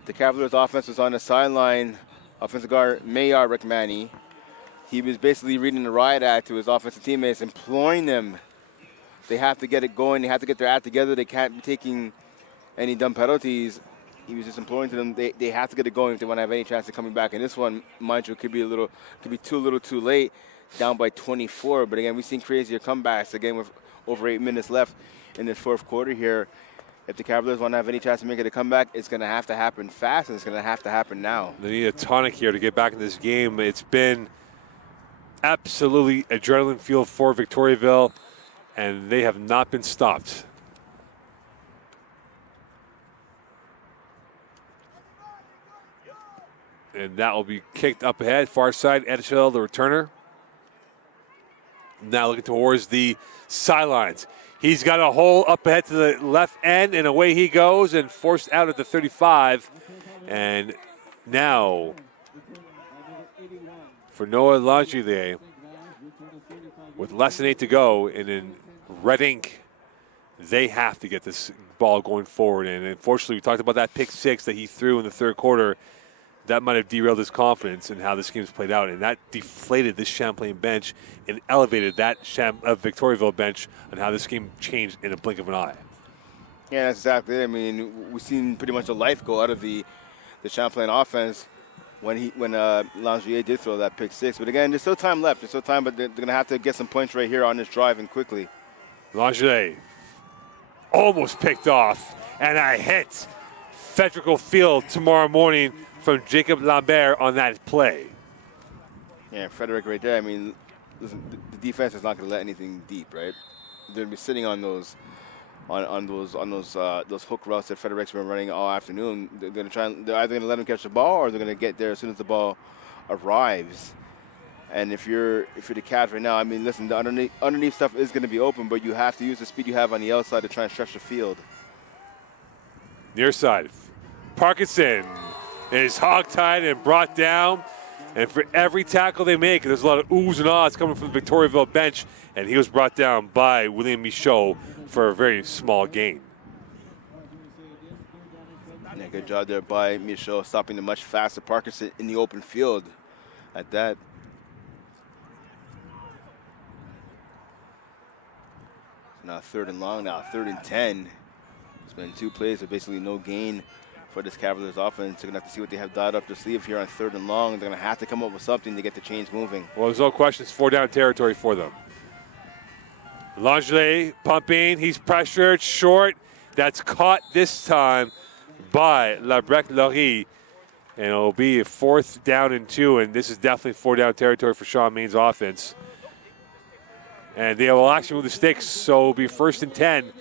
The Cavaliers offense was on the sideline. Offensive guard Mayor Rickmanny. He was basically reading the riot act to his offensive teammates, imploring them. They have to get it going. They have to get their act together. They can't be taking any dumb penalties. He was just imploring to them they have to get it going if they want to have any chance of coming back. And this one, mind you, could be too little too late, down by 24. But again, we've seen crazier comebacks. Again, with over 8 minutes left in this fourth quarter here. If the Cavaliers want to have any chance to make it a comeback, it's going to have to happen fast, and it's going to have to happen now. They need a tonic here to get back in this game. It's been absolutely adrenaline fueled for Victoriaville, and they have not been stopped. And that will be kicked up ahead, far side. Edichel, the returner. Now looking towards the sidelines. He's got a hole up ahead to the left end, and away he goes, and forced out at the 35. And now for Noah Langelier, with less than 8 to go, and in red ink, they have to get this ball going forward. And unfortunately, we talked about that pick six that he threw in the third quarter. That might have derailed his confidence in how this game's played out, and that deflated this Champlain bench and elevated that Victoriaville bench on how this game changed in a blink of an eye. Yeah, that's exactly it. I mean, we've seen pretty much a life go out of the Champlain offense when Langelier did throw that pick six. But again, there's still time left. There's still time, but they're going to have to get some points right here on this drive and quickly. Langelier almost picked off, and a hit. Federico Field tomorrow morning from Jacob Lambert on that play. Yeah, Frederick right there. I mean, listen, the defense is not going to let anything deep, right? They're going to be sitting on those hook routes that Frederick's been running all afternoon. They're going to they're either going to let him catch the ball, or they're going to get there as soon as the ball arrives. And if you're the Cavs right now, I mean, listen, the underneath stuff is going to be open, but you have to use the speed you have on the outside to try and stretch the field. Near side, Parkinson is hogtied and brought down. And for every tackle they make, there's a lot of oohs and ahs coming from the Victoriaville bench. And he was brought down by William Michaud for a very small gain. Yeah, good job there by Michaud, stopping the much faster Parkinson in the open field at that. Now 3rd and long, now 3rd and 10. It's been 2 plays with basically no gain for this Cavaliers offense. They're going to have to see what they have dialed up their sleeve here on 3rd and long. They're going to have to come up with something to get the chains moving. Well, there's no question. It's 4 down territory for them. Langelier pumping. He's pressured. Short. That's caught this time by Labrec-Laurie. And it'll be a 4th down and 2. And this is definitely 4 down territory for Sean Main's offense. And they will actually move the sticks. So it'll be 1st and 10.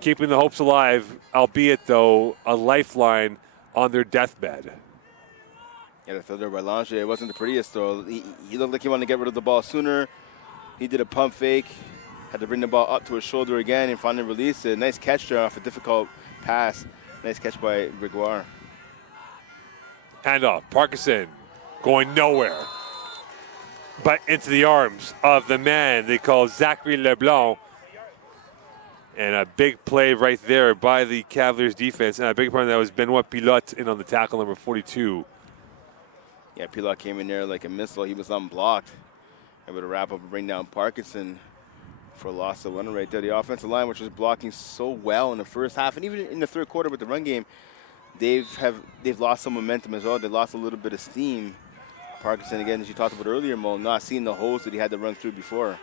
Keeping the hopes alive, albeit, though, a lifeline on their deathbed. Yeah, the throw there by Langelier, it wasn't the prettiest throw. He looked like he wanted to get rid of the ball sooner. He did a pump fake, had to bring the ball up to his shoulder again and finally release it. Nice catch there off a difficult pass. Nice catch by Gregoire. Handoff, Parkinson going nowhere, but into the arms of the man they call Zachary Leblanc. And a big play right there by the Cavaliers defense. And a big part of that was Benoit Pilote in on the tackle, number 42. Yeah, Pilote came in there like a missile. He was unblocked. Able to wrap up and bring down Parkinson for a loss of 1 right there. The offensive line, which was blocking so well in the first half, and even in the third quarter with the run game, they've lost some momentum as well. They lost a little bit of steam. Parkinson, again, as you talked about earlier, Mo, not seeing the holes that he had to run through before.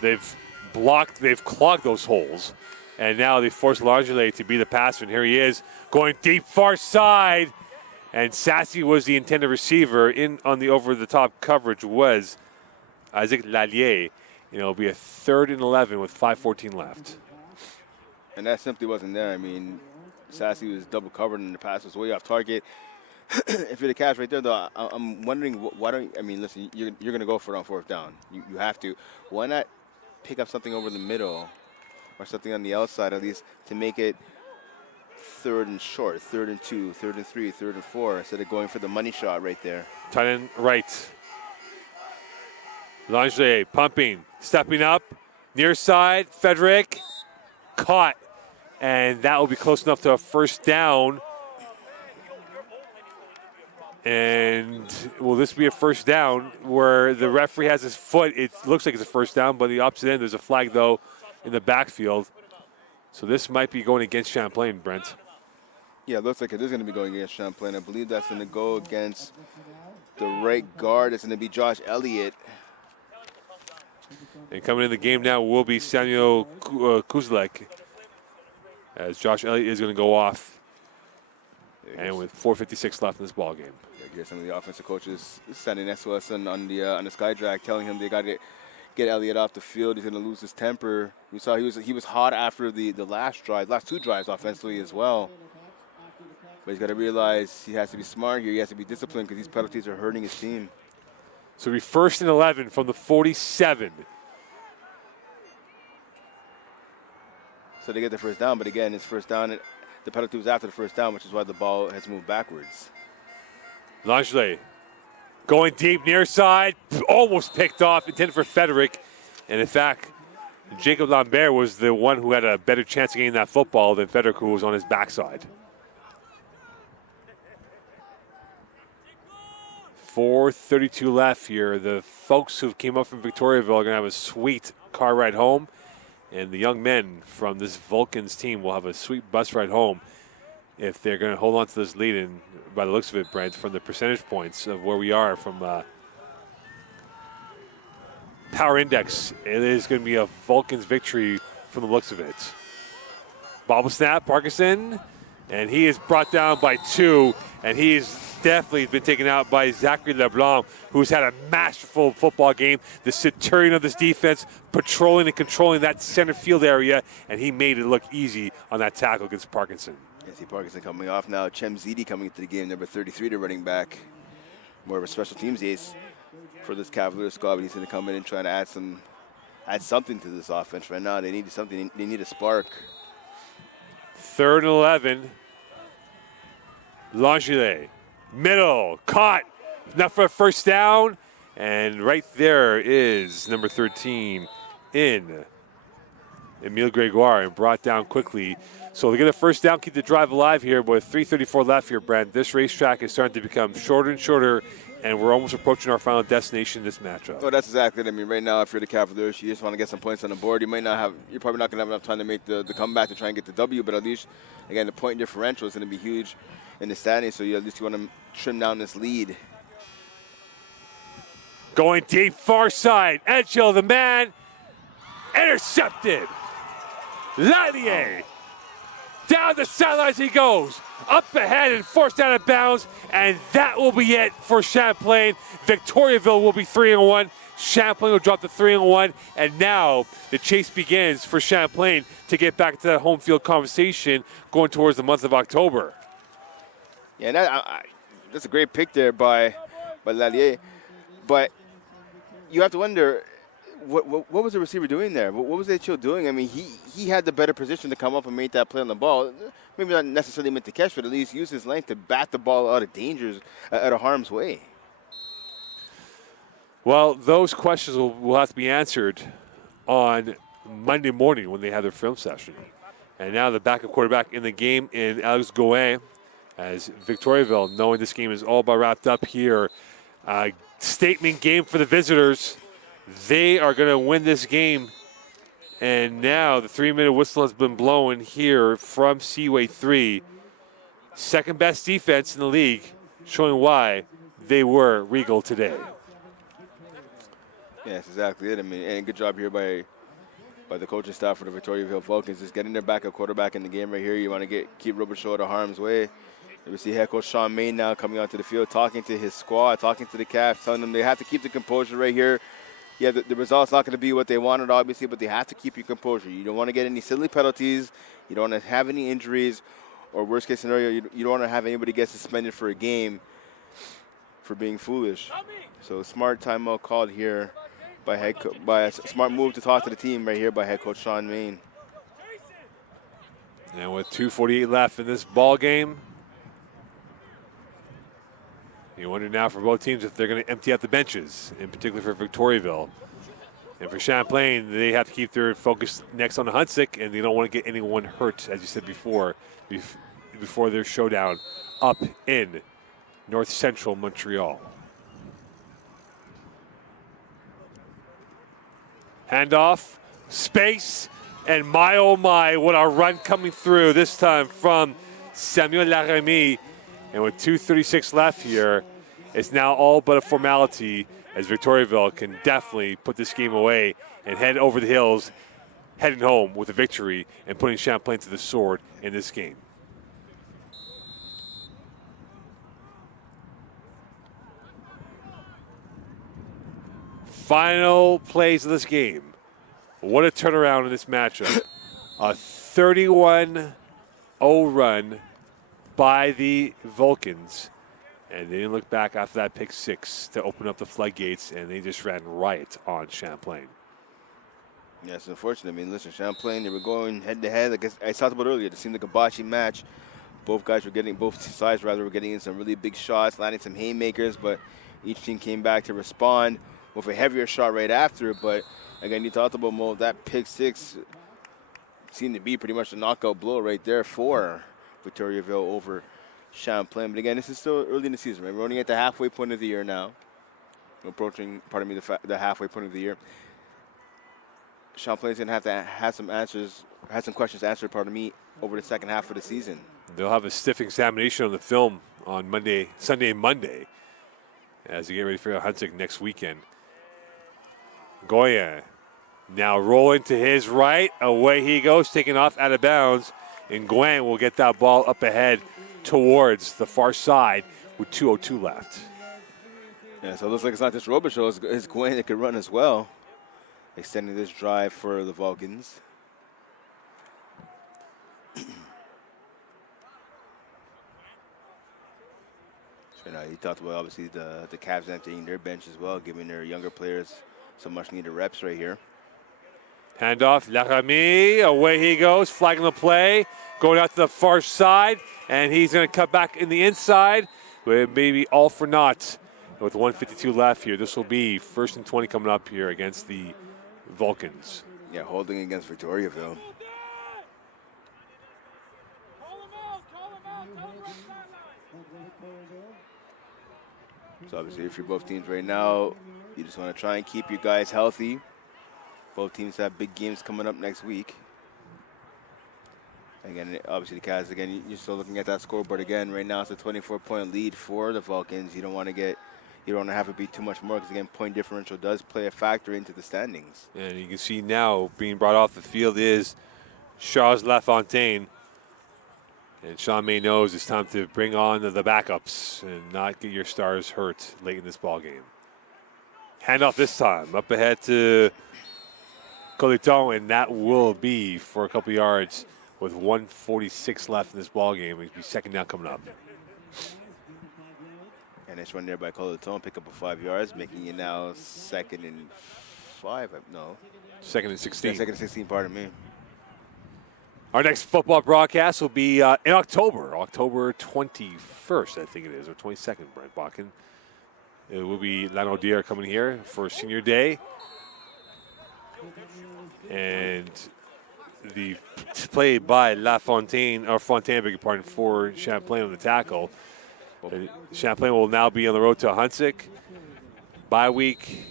They've clogged those holes, and now they force Langelier to be the passer. And here he is going deep far side, and Sassy was the intended receiver. In on the over-the-top coverage was Isaac Lallier. It'll be a 3rd and 11 with 5:14 left. And that simply wasn't there. I mean, Sassy was double covered, and the pass was way off target. If you're the Cavs right there, though, I'm wondering why don't. I mean, listen, you're going to go for it on 4th down. You have to. Why not pick up something over the middle or something on the outside, at least to make it 3rd and short, 3rd and 2, 3rd and 3, 3rd and 4, instead of going for the money shot right there. Tight end right. Langley pumping, stepping up, near side, Frederick, caught. And that will be close enough to a first down. And will this be a first down where the referee has his foot? It looks like it's a first down, but the opposite end, there's a flag, though, in the backfield. So this might be going against Champlain, Brent. Yeah, it looks like it is going to be going against Champlain. I believe that's going to go against the right guard. It's going to be Josh Elliott. And coming in the game now will be Samuel Kuzlek, as Josh Elliott is going to go off. And with 4:56 left in this ball game. Yeah, you hear some of the offensive coaches standing next to us on the sky drag, telling him they got to get Elliott off the field. He's going to lose his temper. We saw he was hot after the last two drives offensively as well. But he's got to realize he has to be smart here. He has to be disciplined because these penalties are hurting his team. So we 1st and 11 from the 47. So they get the first down, but again, it's first down. The penalty was after the first down, which is why the ball has moved backwards. Langley going deep near side, almost picked off, intended for Frederick. And in fact, Jacob Lambert was the one who had a better chance of getting that football than Frederick, who was on his backside. 4:32 left here. The folks who came up from Victoriaville are going to have a sweet car ride home. And the young men from this Vulcans team will have a sweet bus ride home if they're going to hold on to this lead. And by the looks of it, Brent, from the percentage points of where we are from Power Index, it is going to be a Vulcans victory from the looks of it. Bobble snap, Parkinson, and he is brought down by 2, and he's definitely been taken out by Zachary LeBlanc, who's had a masterful football game. The centurion of this defense, patrolling and controlling that center field area, and he made it look easy on that tackle against Parkinson. You see Parkinson coming off now. Chem Zidi coming into the game, number 33, to running back. More of a special teams ace for this Cavaliers squad, but he's going to come in and try to add something to this offense right now. They need something. They need a spark. 3rd and 11. Langley. Middle, caught, enough for a first down, and right there is number 13 in Emile Gregoire, and brought down quickly. So they get a first down, keep the drive alive here, but with 3:34 left here, Brent, this racetrack is starting to become shorter and shorter, and we're almost approaching our final destination in this matchup. Oh, that's exactly it. I mean, right now, if you're the Cavaliers, you just want to get some points on the board. You're probably not going to have enough time to make the comeback to try and get the W, but at least, again, the point differential is going to be huge in the standings, so at least you want to trim down this lead. Going deep, far side, Edgehill, the man, intercepted. Lallier, down the sidelines he goes, up ahead and forced out of bounds, and that will be it for Champlain. Victoriaville will be 3-1. Champlain will drop to 3-1, and now the chase begins for Champlain to get back to that home field conversation going towards the month of October. Yeah, and that's a great pick there by Lallier. But you have to wonder, what was the receiver doing there? What was H.O. doing? I mean, he had the better position to come up and make that play on the ball. Maybe not necessarily meant to catch, but at least use his length to bat the ball out of dangers, out of harm's way. Well, those questions will have to be answered on Monday morning when they have their film session. And now the backup quarterback in the game in Alex Gouin, as Victoriaville, knowing this game is all but wrapped up here. Statement game for the visitors. They are going to win this game. And now the 3-minute whistle has been blown here from Seaway 3. Second best defense in the league, showing why they were regal today. Yeah, that's exactly it. I mean, and good job here by the coaching staff for the Victoriaville Vulcans, just getting their backup quarterback in the game right here. You want to keep Robichaud out of harm's way. We see head coach Sean May now coming onto the field, talking to his squad, talking to the Cavs, telling them they have to keep the composure right here. Yeah, the result's not going to be what they wanted, obviously, but they have to keep your composure. You don't want to get any silly penalties. You don't want to have any injuries, or worst case scenario, you don't want to have anybody get suspended for a game for being foolish. So smart timeout called here by a smart move to talk to the team right here by head coach Sean Main. And with 2:48 left in this ball game, you wonder now for both teams if they're going to empty out the benches, in particular for Victoriaville. And for Champlain, they have to keep their focus next on the Huntsic, and they don't want to get anyone hurt, as you said before, before their showdown up in north central Montreal. Handoff, space, and my oh my, what a run coming through this time from Samuel Laramie. And with 2:36 left here, it's now all but a formality as Victoriaville can definitely put this game away and head over the hills, heading home with a victory and putting Champlain to the sword in this game. Final plays of this game. What a turnaround in this matchup. A 31-0 run by the Vulcans. And they didn't look back after that pick six to open up the floodgates, and they just ran riot on Champlain. Yeah, it's unfortunate. I mean, listen, Champlain, they were going head-to-head. Like I talked about earlier, it seemed like a botchy match. Both sides were getting in some really big shots, landing some haymakers, but each team came back to respond with a heavier shot right after. But again, you talked about Mo, that pick six seemed to be pretty much a knockout blow right there for Victoriaville over Champlain. But again, this is still early in the season, right? We're only at the halfway point of the year now. We're approaching, the halfway point of the year. Champlain's going to have to have some questions answered, over the second half of the season. They'll have a stiff examination on the film on Sunday and Monday, as they get ready for Huntsic next weekend. Goya now rolling to his right. Away he goes, taking off out of bounds. And Gwen will get that ball up ahead towards the far side with 2:02 left. Yeah, so it looks like it's not just Robichaud, it's Gwen that could run as well, extending this drive for the Vulcans. So now you talked about obviously the Cavs emptying their bench as well, giving their younger players some much needed reps right here. Handoff, Laramie, away he goes, flagging the play, going out to the far side, and he's going to cut back in the inside, with maybe all for naught. With 1:52 left here, this will be 1st and 20 coming up here against the Vulcans. Yeah, holding against Victoriaville. So obviously, if you're both teams right now, you just want to try and keep you guys healthy. Both teams have big games coming up next week. Again, obviously the Cavs, again, you're still looking at that scoreboard again. Right now it's a 24-point lead for the Vulcans. You don't want to have it be too much more because, again, point differential does play a factor into the standings. And you can see now being brought off the field is Charles Lafontaine. And Sean May knows it's time to bring on the backups and not get your stars hurt late in this ball game. Handoff this time, up ahead to Coliton, and that will be for a couple yards with 1:46 left in this ball game. It'll be second down coming up. And it's run there by Coliton, pick up a 5 yards, making it now 2nd and 5. No. 2nd and 16. Yeah, 2nd and 16, pardon me. Our next football broadcast will be in October 21st, I think it is, or 22nd, Brent Bakken. It will be Lanaudière coming here for Senior Day. And the play by Fontaine, beg your pardon, for Champlain on the tackle. Champlain will now be on the road to Huntsic, bye week,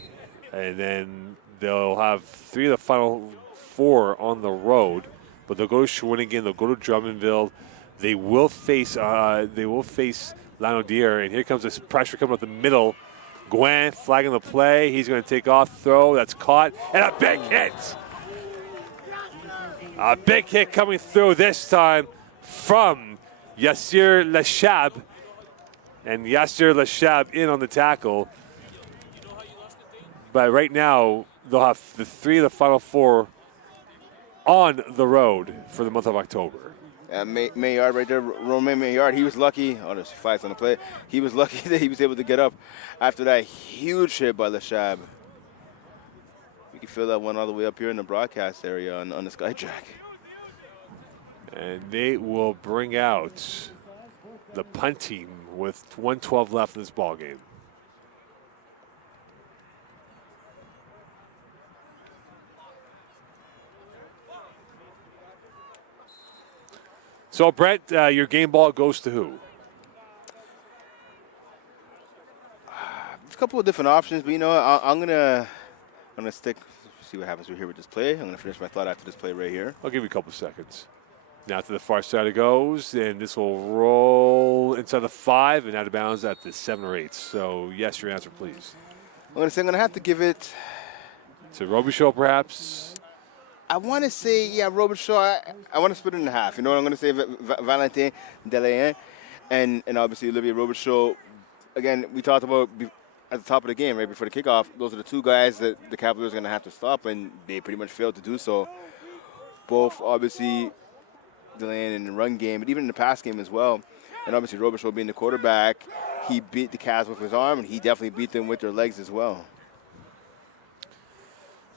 and then they'll have 3 of the final 4 on the road. But they'll go to Shawinigan, they'll go to Drummondville. They will face Lanaudière, and here comes this pressure coming up the middle. Gwen flagging the play. He's going to take off, throw. That's caught, and a big hit. A big hit coming through this time from Yassir Lachab. And Yassir Lachab in on the tackle. But right now, they'll have the 3 of the final 4 on the road for the month of October. Maillard right there, Romain Maillard, he was lucky. Oh, there's flags on the play. He was lucky that he was able to get up after that huge hit by Lachab. you feel that one all the way up here in the broadcast area on the SkyTrack. And they will bring out the punt team with 1:12 left in this ball game. So, Brett, your game ball goes to who? There's a couple of different options, but I'm gonna stick. See what happens here with this play. I'm gonna finish my thought after this play right here. I'll give you a couple seconds. Now to the far side it goes, and this will roll inside the 5 and out of bounds at the 7 or 8. So, yes, your answer, please. I'm gonna have to give it to Robichaud, perhaps. I want to say, yeah, Robichaud. I want to split it in half. You know what I'm going to say? Valentin Delayen and obviously Olivier Robichaud. Again, we talked about at the top of the game, right before the kickoff, those are the two guys that the Cavaliers are going to have to stop, and they pretty much failed to do so. Both, obviously, Delayen in the run game, but even in the pass game as well. And obviously Robichaud being the quarterback, he beat the Cavs with his arm, and he definitely beat them with their legs as well.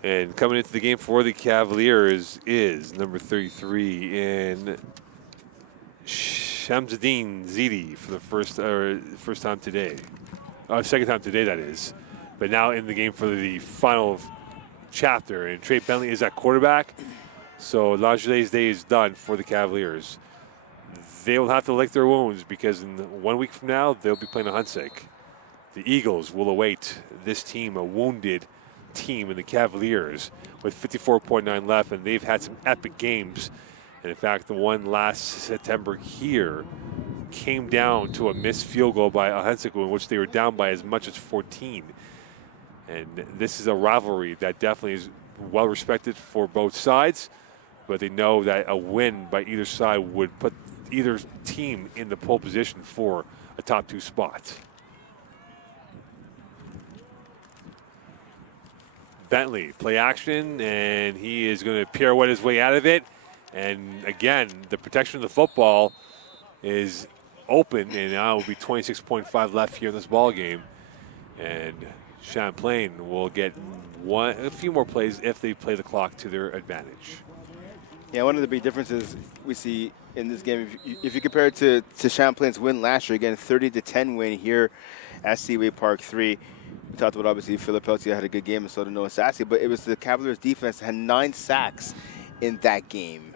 And coming into the game for the Cavaliers is number 33 in Shamsuddin Zidi for the first time today. Second time today, that is. But now in the game for the final chapter. And Trey Bentley is at quarterback. So Lagelet's day is done for the Cavaliers. They will have to lick their wounds because in 1 week from now, they'll be playing a Hunsick. The Eagles will await this team, a wounded team in the Cavaliers with 54.9 left, and they've had some epic games. And in fact, the one last September here came down to a missed field goal by Ahensiku, in which they were down by as much as 14. And this is a rivalry that definitely is well respected for both sides, but they know that a win by either side would put either team in the pole position for a top 2 spot. Bentley, play action, and he is going to pirouette his way out of it. And again, the protection of the football is open, and now will be 26.5 left here in this ball game. And Champlain will get a few more plays if they play the clock to their advantage. Yeah, one of the big differences we see in this game, if you compare it to Champlain's win last year, again, 30-10 win here at Seaway Park 3. We talked about, obviously, Philip Peltier had a good game and so did Noah Sassy, but it was the Cavaliers' defense that had 9 sacks in that game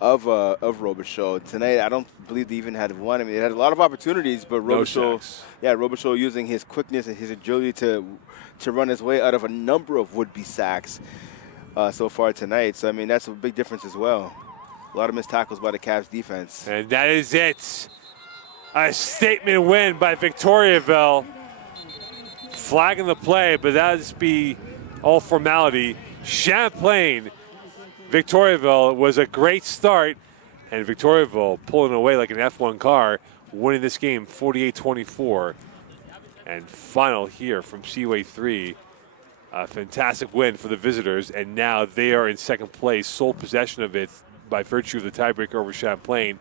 of Robichaud. Tonight, I don't believe they even had one. I mean, they had a lot of opportunities, but Robichaud using his quickness and his agility to run his way out of a number of would-be sacks so far tonight. So, I mean, that's a big difference as well. A lot of missed tackles by the Cavs defense. And that is it. A statement win by Victoriaville. Flagging the play, but that just be all formality. Champlain, Victoriaville was a great start, and Victoriaville pulling away like an F1 car, winning this game 48-24. And final here from Seaway 3. A fantastic win for the visitors, and now they are in second place, sole possession of it by virtue of the tiebreaker over Champlain.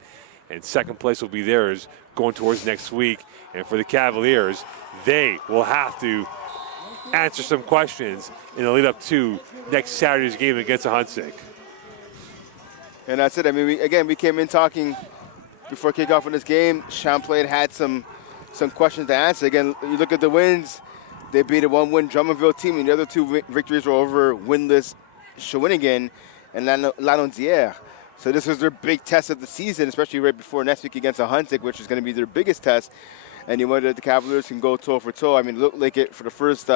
And second place will be theirs going towards next week. And for the Cavaliers, they will have to answer some questions in the lead up to next Saturday's game against Hunsick. And that's it. I mean, we came in talking before kickoff in this game. Champlain had some questions to answer. Again, you look at the wins. They beat a 1-win Drummondville team, and the other 2 victories were over winless Shawinigan and Lanaudière. So this was their big test of the season, especially right before next week against Hunsick, which is going to be their biggest test. And you wonder if the Cavaliers can go toe for toe. I mean, it looked like it for the first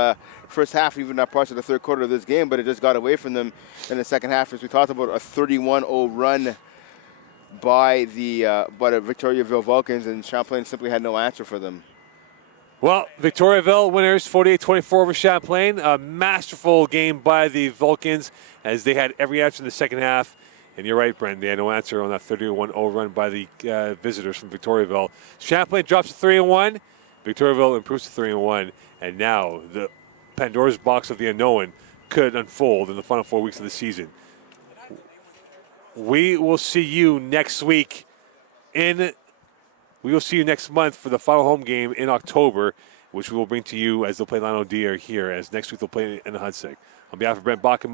half, even not parts of the third quarter of this game, but it just got away from them in the second half. As we talked about, a 31-0 run by the Victoriaville Vulcans, and Champlain simply had no answer for them. Well, Victoriaville winners 48-24 over Champlain. A masterful game by the Vulcans as they had every answer in the second half. And you're right, Brent. They had no answer on that 31-0 run by the visitors from Victoriaville. Champlain drops to 3-1. Victoriaville improves to 3-1. And now the Pandora's box of the unknown could unfold in the final 4 weeks of the season. We will see you next week We will see you next month for the final home game in October. which we will bring to you as they'll play Lionel Deere here, as next week they'll play in the HUDSEC. On behalf of Brent Bach and Mo